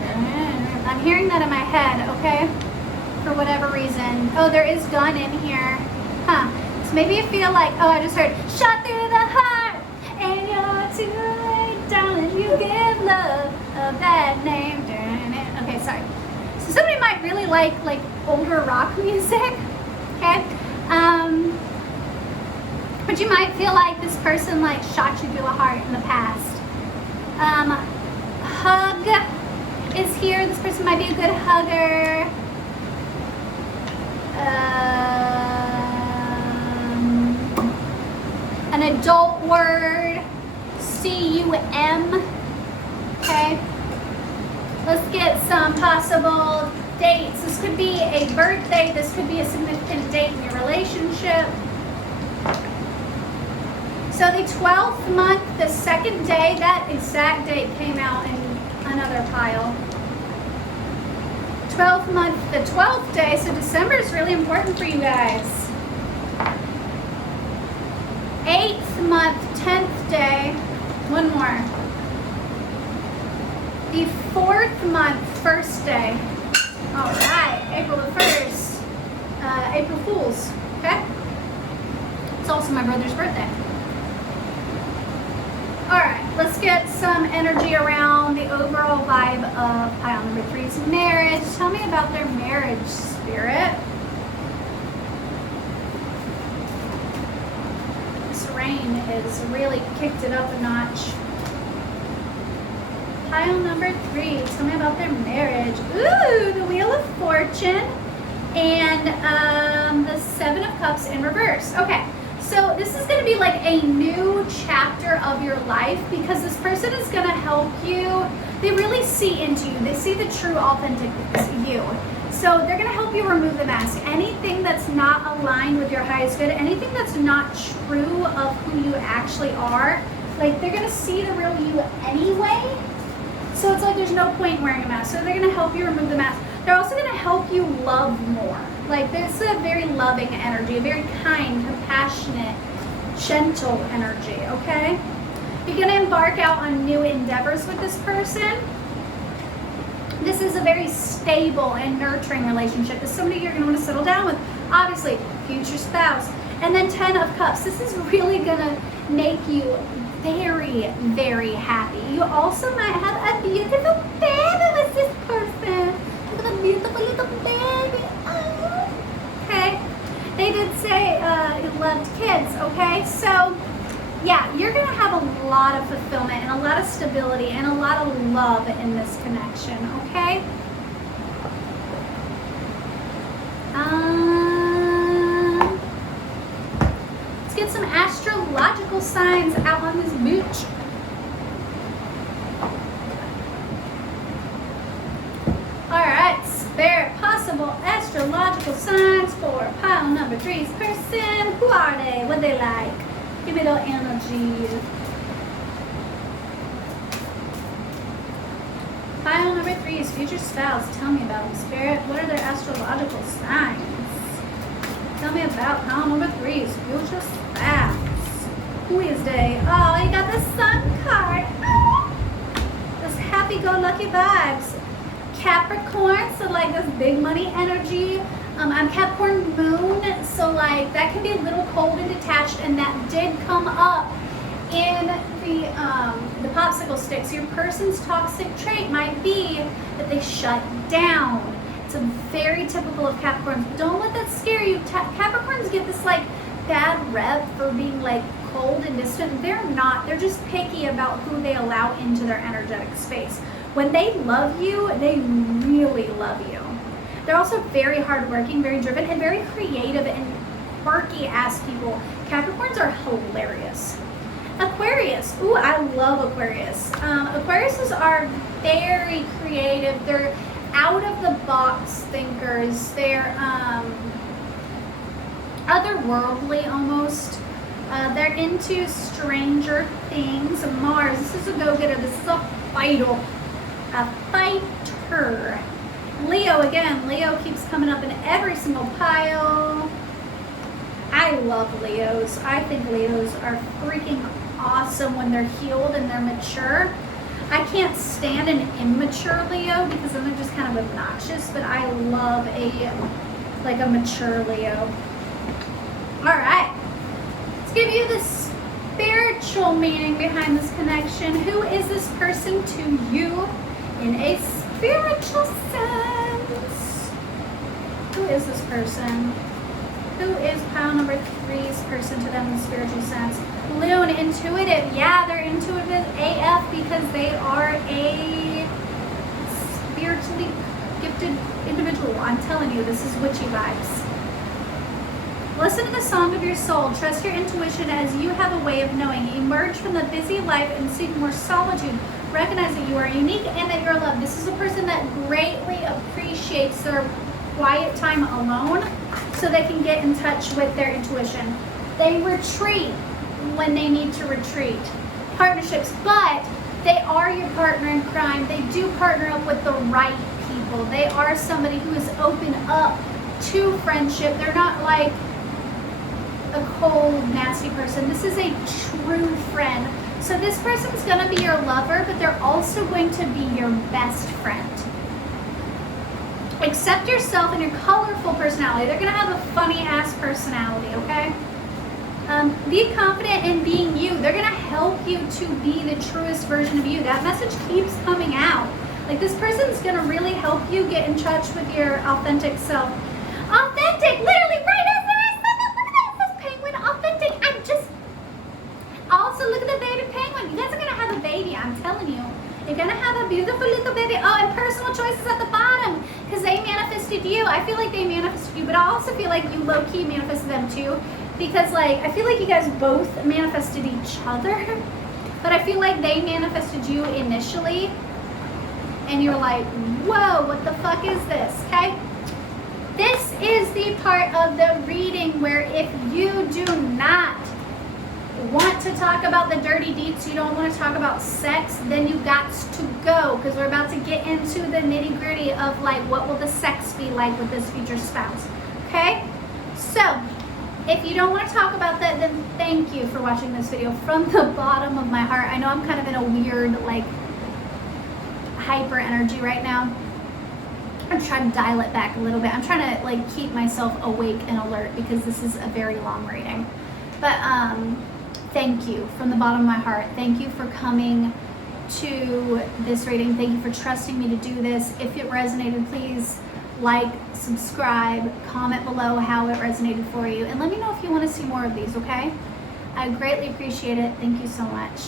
I'm hearing that in my head, okay? For whatever reason. Oh, there is gun in here. Huh. So maybe you feel like, oh, I just heard shot through the heart. And you're too late, darling, you give love a bad name. Okay, sorry. So somebody might really like older rock music, okay? But you might feel like this person like shot you through the heart in the past. Hug is here. This person might be a good hugger. An adult word, C-U-M, okay? Let's get some possible dates. This could be a birthday, this could be a significant date in your relationship. So the 12th month, the second day, that exact date came out in another pile. 12th month, the 12th day, so December is really important for you guys. 8th month, 10th day, one more. The 4th month, 1st day. All right, April the 1st, April Fools, okay? It's also my brother's birthday. All right, let's get some energy around the overall vibe of pile number 3's marriage. Tell me about their marriage, Spirit. Rain has really kicked it up a notch. Pile number 3, tell me about their marriage. Ooh, the Wheel of Fortune and the 7 of Cups in reverse. Okay, So this is going to be like a new chapter of your life because this person is going to help you. They really see into you. They see the true, authentic you. So they're going to help you remove the mask. Anything that's not aligned with your highest good, anything that's not true of who you actually are, like they're going to see the real you anyway. So it's like there's no point in wearing a mask. So they're going to help you remove the mask. They're also going to help you love more. Like this is a very loving energy, a very kind, compassionate, gentle energy, okay? You're going to embark out on new endeavors with this person. This is a very stable and nurturing relationship. This is somebody you're going to want to settle down with. Obviously, future spouse. And then 10 of Cups. This is really going to make you very, very happy. You also might have a beautiful baby with this person. Look at the beautiful little baby. Oh. Okay. They did say you loved kids, okay? So, yeah, you're going to have a lot of fulfillment and a lot of stability and a lot of love in this connection, okay? Let's get some astrological signs out on this mooch. Alright, Spirit, possible astrological signs for pile number 3's person. Who are they? What they like? Give me the energy. Pile number 3 is future spouse. Tell me about them, Spirit. What are their astrological signs? Tell me about pile number 3's future spouse. Who is they? Oh, you got the Sun card. Oh, those happy-go-lucky vibes. Capricorn, so like this big money energy. I'm Capricorn moon, so like that can be a little cold and detached, and that did come up in the popsicle sticks. Your person's toxic trait might be that they shut down. It's a very typical of Capricorns. Don't let that scare you. Capricorns get this like bad rep for being like cold and distant. They're not. They're just picky about who they allow into their energetic space. When they love you, they really love you. They're also very hardworking, very driven, and very creative and quirky ass people. Capricorns are hilarious. Aquarius. Ooh, I love Aquarius. Aquariuses are very creative. They're out of the box thinkers. They're otherworldly almost. They're into stranger things. Mars. This is a go-getter. This is a fighter. A fighter. Leo again. Leo keeps coming up in every single pile. I love Leos. I think Leos are freaking awesome when they're healed and they're mature. I can't stand an immature Leo because then they're just kind of obnoxious, but I love a mature Leo. All right. Let's give you the spiritual meaning behind this connection. Who is this person to you in a spiritual sense? Who is this person? Who is pile number 3's person to them in the spiritual sense? Loon, intuitive. Yeah, they're intuitive AF because they are a spiritually gifted individual. I'm telling you, this is witchy vibes. Listen to the song of your soul. Trust your intuition as you have a way of knowing. Emerge from the busy life and seek more solitude. Recognize that you are unique and that you're loved. This is a person that greatly appreciates their quiet time alone so they can get in touch with their intuition. They retreat when they need to retreat. Partnerships, but they are your partner in crime. They do partner up with the right people. They are somebody who is open up to friendship. They're not like a cold, nasty person. This is a true friend. So this person's going to be your lover, but they're also going to be your best friend. Accept yourself and your colorful personality. They're going to have a funny ass personality, okay? Be confident in being you. They're going to help you to be the truest version of you. That message keeps coming out. Like this person's going to really help you get in touch with your authentic self. Authentic, literally right as this. Look at this penguin, authentic. Also look at the baby penguin. You guys are going to have a baby, I'm telling you. You're going to have a beautiful little baby. Oh, and personal choices at the bottom because they manifested you. I feel like they manifested you, but I also feel like you low-key manifested them too. because like I feel like you guys both manifested each other, but I feel like they manifested you initially and you're like, whoa, what the fuck is this? Okay, this is the part of the reading where if you do not want to talk about the dirty deeds, you don't want to talk about sex, then you got to go, because we're about to get into the nitty gritty of like what will the sex be like with this future spouse. Okay, so if you don't want to talk about that, then thank you for watching this video from the bottom of my heart. I know I'm kind of in a weird like hyper energy right now. I'm trying to dial it back a little bit. I'm trying to like keep myself awake and alert because this is a very long reading. But thank you from the bottom of my heart. Thank you for coming to this reading. Thank you for trusting me to do this. If it resonated, please like, subscribe, comment below how it resonated for you, and let me know if you want to see more of these, okay? I greatly appreciate it. Thank you so much.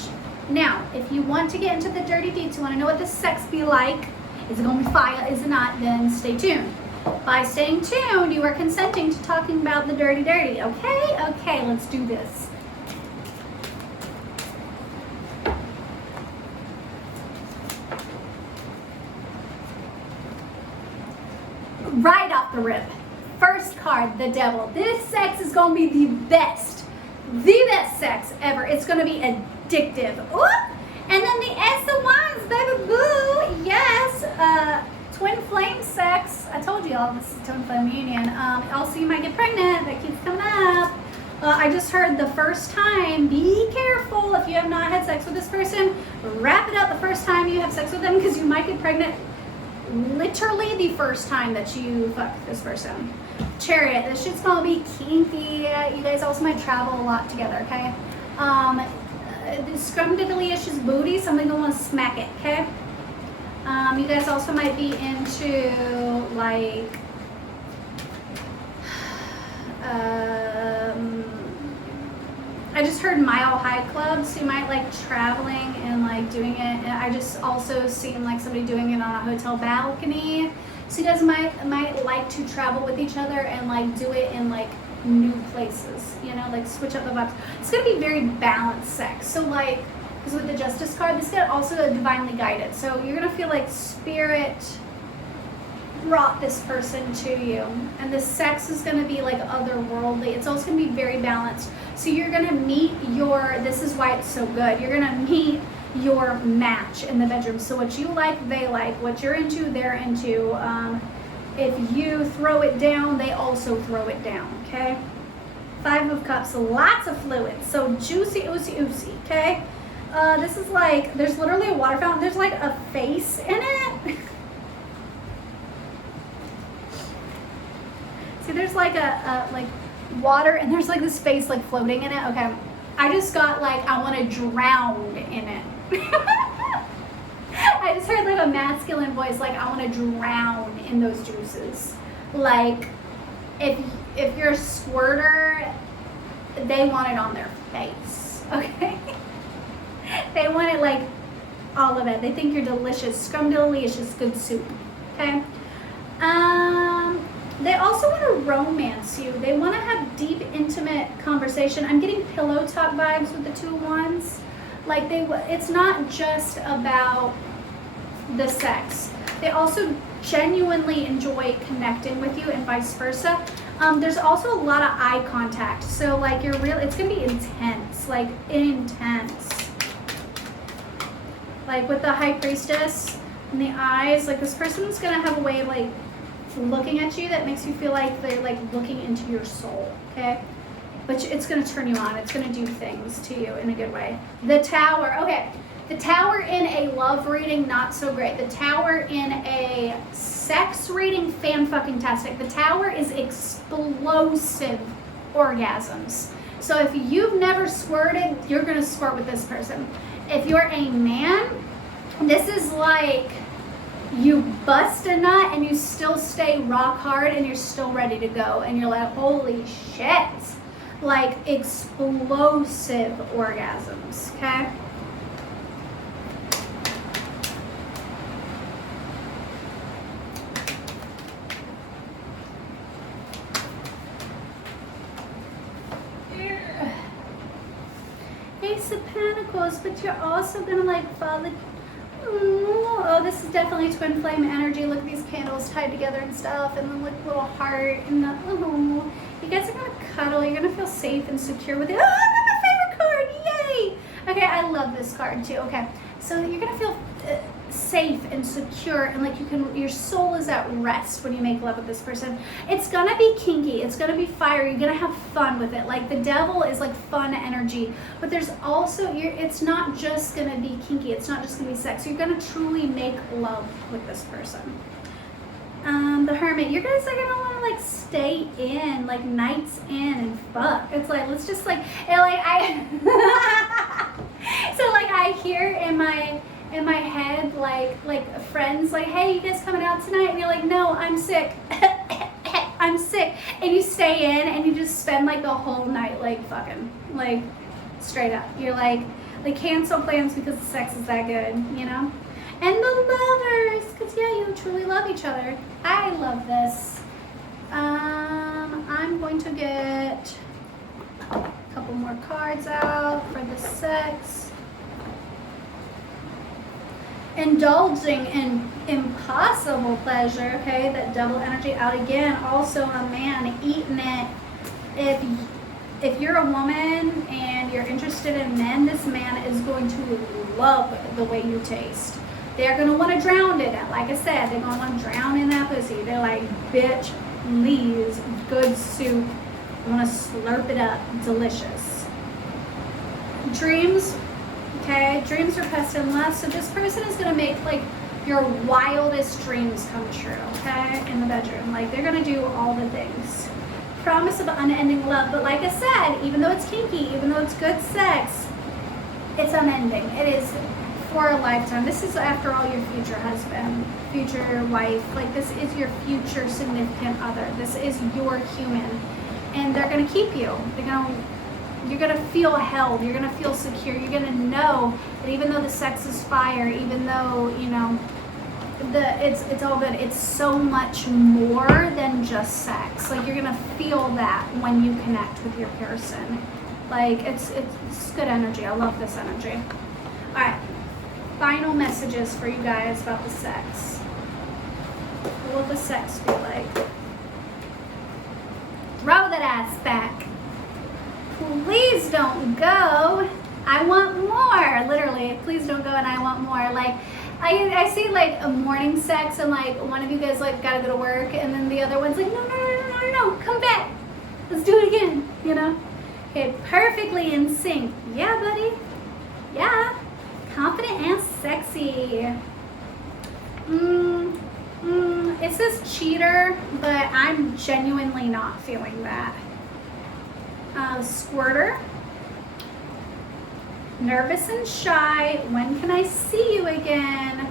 Now, if you want to get into the dirty deeds, you want to know what the sex be like, is it going to be fire, is it not, then stay tuned. By staying tuned, you are consenting to talking about the dirty, okay? Okay, let's do this. Right off the rip, first card, the devil. This sex is going to be the best sex ever. It's going to be addictive. Ooh! And then the S of Wands, baby boo. Yes, twin flame sex. I told you all this is twin flame union. Also, you might get pregnant. That keeps coming up. I just heard the first time. Be careful if you have not had sex with this person. Wrap it up the first time you have sex with them, because you might get pregnant literally the first time that you fuck this person. Chariot, this shit's gonna be kinky. You guys also might travel a lot together, okay? The scrumdiddly-ish booty, something gonna want to smack it, okay? You guys also might be into like I just heard Mile High clubs. You might like traveling and like doing it. And I just also seen like somebody doing it on a hotel balcony. So you guys might like to travel with each other and like do it in like new places, you know, like switch up the vibes. It's gonna be very balanced sex. So like, because with the Justice card, this is also a divinely guided. So you're gonna feel like spirit brought this person to you, and the sex is going to be like otherworldly. It's also going to be very balanced. So you're going to meet this is why it's so good, you're going to meet your match in the bedroom. So what you like, they like. What you're into, they're into. If you throw it down, they also throw it down, okay? 5 of Cups, lots of fluid, so juicy, oosy, okay? This is like, there's literally a water fountain. There's like a face in it. See, there's like a like water, and there's like this face like floating in it. Okay, I just got like, I want to drown in it. I just heard like a masculine voice, like, I want to drown in those juices. Like, if you're a squirter, they want it on their face, okay? They want it like all of it. They think you're delicious, scrumdiddly-licious, good soup, okay? They also want to romance you. They want to have deep, intimate conversation. I'm getting pillow talk vibes with the 2 of Wands. Like, it's not just about the sex. They also genuinely enjoy connecting with you, and vice versa. There's also a lot of eye contact. So like, it's gonna be intense, like intense. Like with the High Priestess and the eyes, like this person's gonna have a way of like looking at you that makes you feel like they're like looking into your soul, okay? But it's gonna turn you on. It's gonna do things to you in a good way. The Tower, okay. The Tower in a love reading, not so great. The Tower in a sex reading, fan-fucking-tastic. The Tower is explosive orgasms. So if you've never squirted, you're gonna squirt with this person. If you're a man, this is like you bust a nut and you still stay rock hard and you're still ready to go. And you're like, holy shit. Like explosive orgasms, okay? Ace of Pentacles, but you're also gonna like fall. Oh, this is definitely twin flame energy. Look at these candles tied together and stuff, and then look, little heart, and the, oh, you guys are gonna cuddle. You're gonna feel safe and secure with it. Oh, my favorite card! Yay! Okay, I love this card too. Okay, so you're gonna feel safe and secure, and like your soul is at rest when you make love with this person. It's gonna be kinky, it's gonna be fiery, you're gonna have fun with it. Like the devil is like fun energy, but there's also, it's not just gonna be kinky, it's not just gonna be sex. You're gonna truly make love with this person. The Hermit, you guys are gonna want to like stay in, like nights in and fuck. It's like, let's just like, and like so like I hear in my head like friends like, hey, you guys coming out tonight? And you're like, no, I'm sick. I'm sick. And you stay in and you just spend like the whole night like fucking, like straight up. You're like cancel plans because the sex is that good, you know? And the lovers, because yeah, you truly love each other. I love this. I'm going to get a couple more cards out for the sex. Indulging in impossible pleasure, okay? That double energy out again. Also a man eating it. If you're a woman and you're interested in men, this man is going to love the way you taste. They're going to want to drown in it. Like I said, they're going to want to drown in that pussy. They're like, bitch, please, good soup. I want to slurp it up. Delicious. Dreams. Okay, dreams are best in lust. So this person is going to make like your wildest dreams come true, okay, in the bedroom. Like they're going to do all the things. Promise of unending love. But like I said, even though it's kinky, even though it's good sex, it's unending. It is for a lifetime. This is, after all, your future husband, future wife. Like this is your future significant other. This is your human. And they're going to keep you. You're gonna feel held, you're gonna feel secure, you're gonna know that even though the sex is fire, even though, you know, it's all good, it's so much more than just sex. Like you're gonna feel that when you connect with your person. Like it's good energy. I love this energy. Alright, final messages for you guys about the sex. What will the sex be like? Throw that ass back. Please don't go. I want more. Literally, please don't go and I want more. Like, I see like a morning sex and like one of you guys like gotta go to work and then the other one's like, no, come back. Let's do it again, you know? Okay, perfectly in sync. Yeah, buddy. Yeah. Confident and sexy. It says cheater, but I'm genuinely not feeling that. Squirter, nervous and shy. When can I see you again?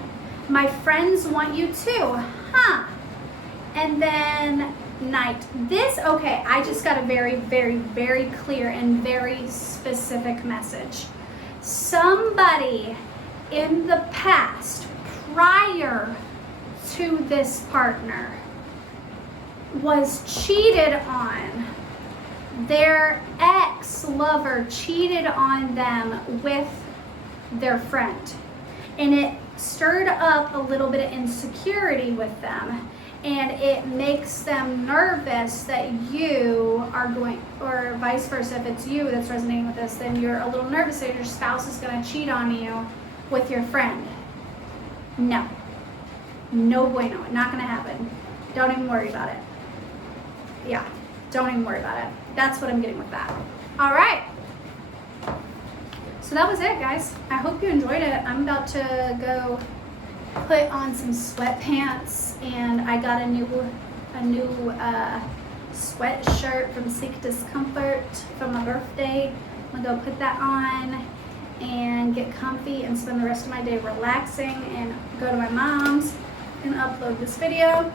My friends want you too, huh? And then night. This, okay, I just got a very, very, very clear and very specific message. Somebody in the past, prior to this partner, was cheated on. Their ex-lover cheated on them with their friend, and it stirred up a little bit of insecurity with them, and it makes them nervous that you are going, or vice versa, if it's you that's resonating with this, then you're a little nervous that your spouse is going to cheat on you with your friend. No bueno, not going to happen. Don't even worry about it. Yeah, don't even worry about it. That's what I'm getting with that. All right. So that was it, guys. I hope you enjoyed it. I'm about to go put on some sweatpants, and I got a new sweatshirt from Seek Discomfort from my birthday. I'm gonna go put that on and get comfy and spend the rest of my day relaxing and go to my mom's and upload this video.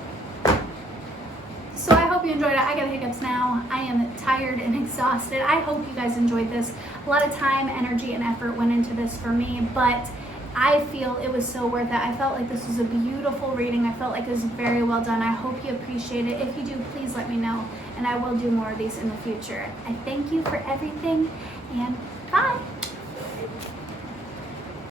So I hope you enjoyed it. I got hiccups now. I am tired and exhausted. I hope you guys enjoyed this. A lot of time, energy, and effort went into this for me, but I feel it was so worth it. I felt like this was a beautiful reading. I felt like it was very well done. I hope you appreciate it. If you do, please let me know, and I will do more of these in the future. I thank you for everything, and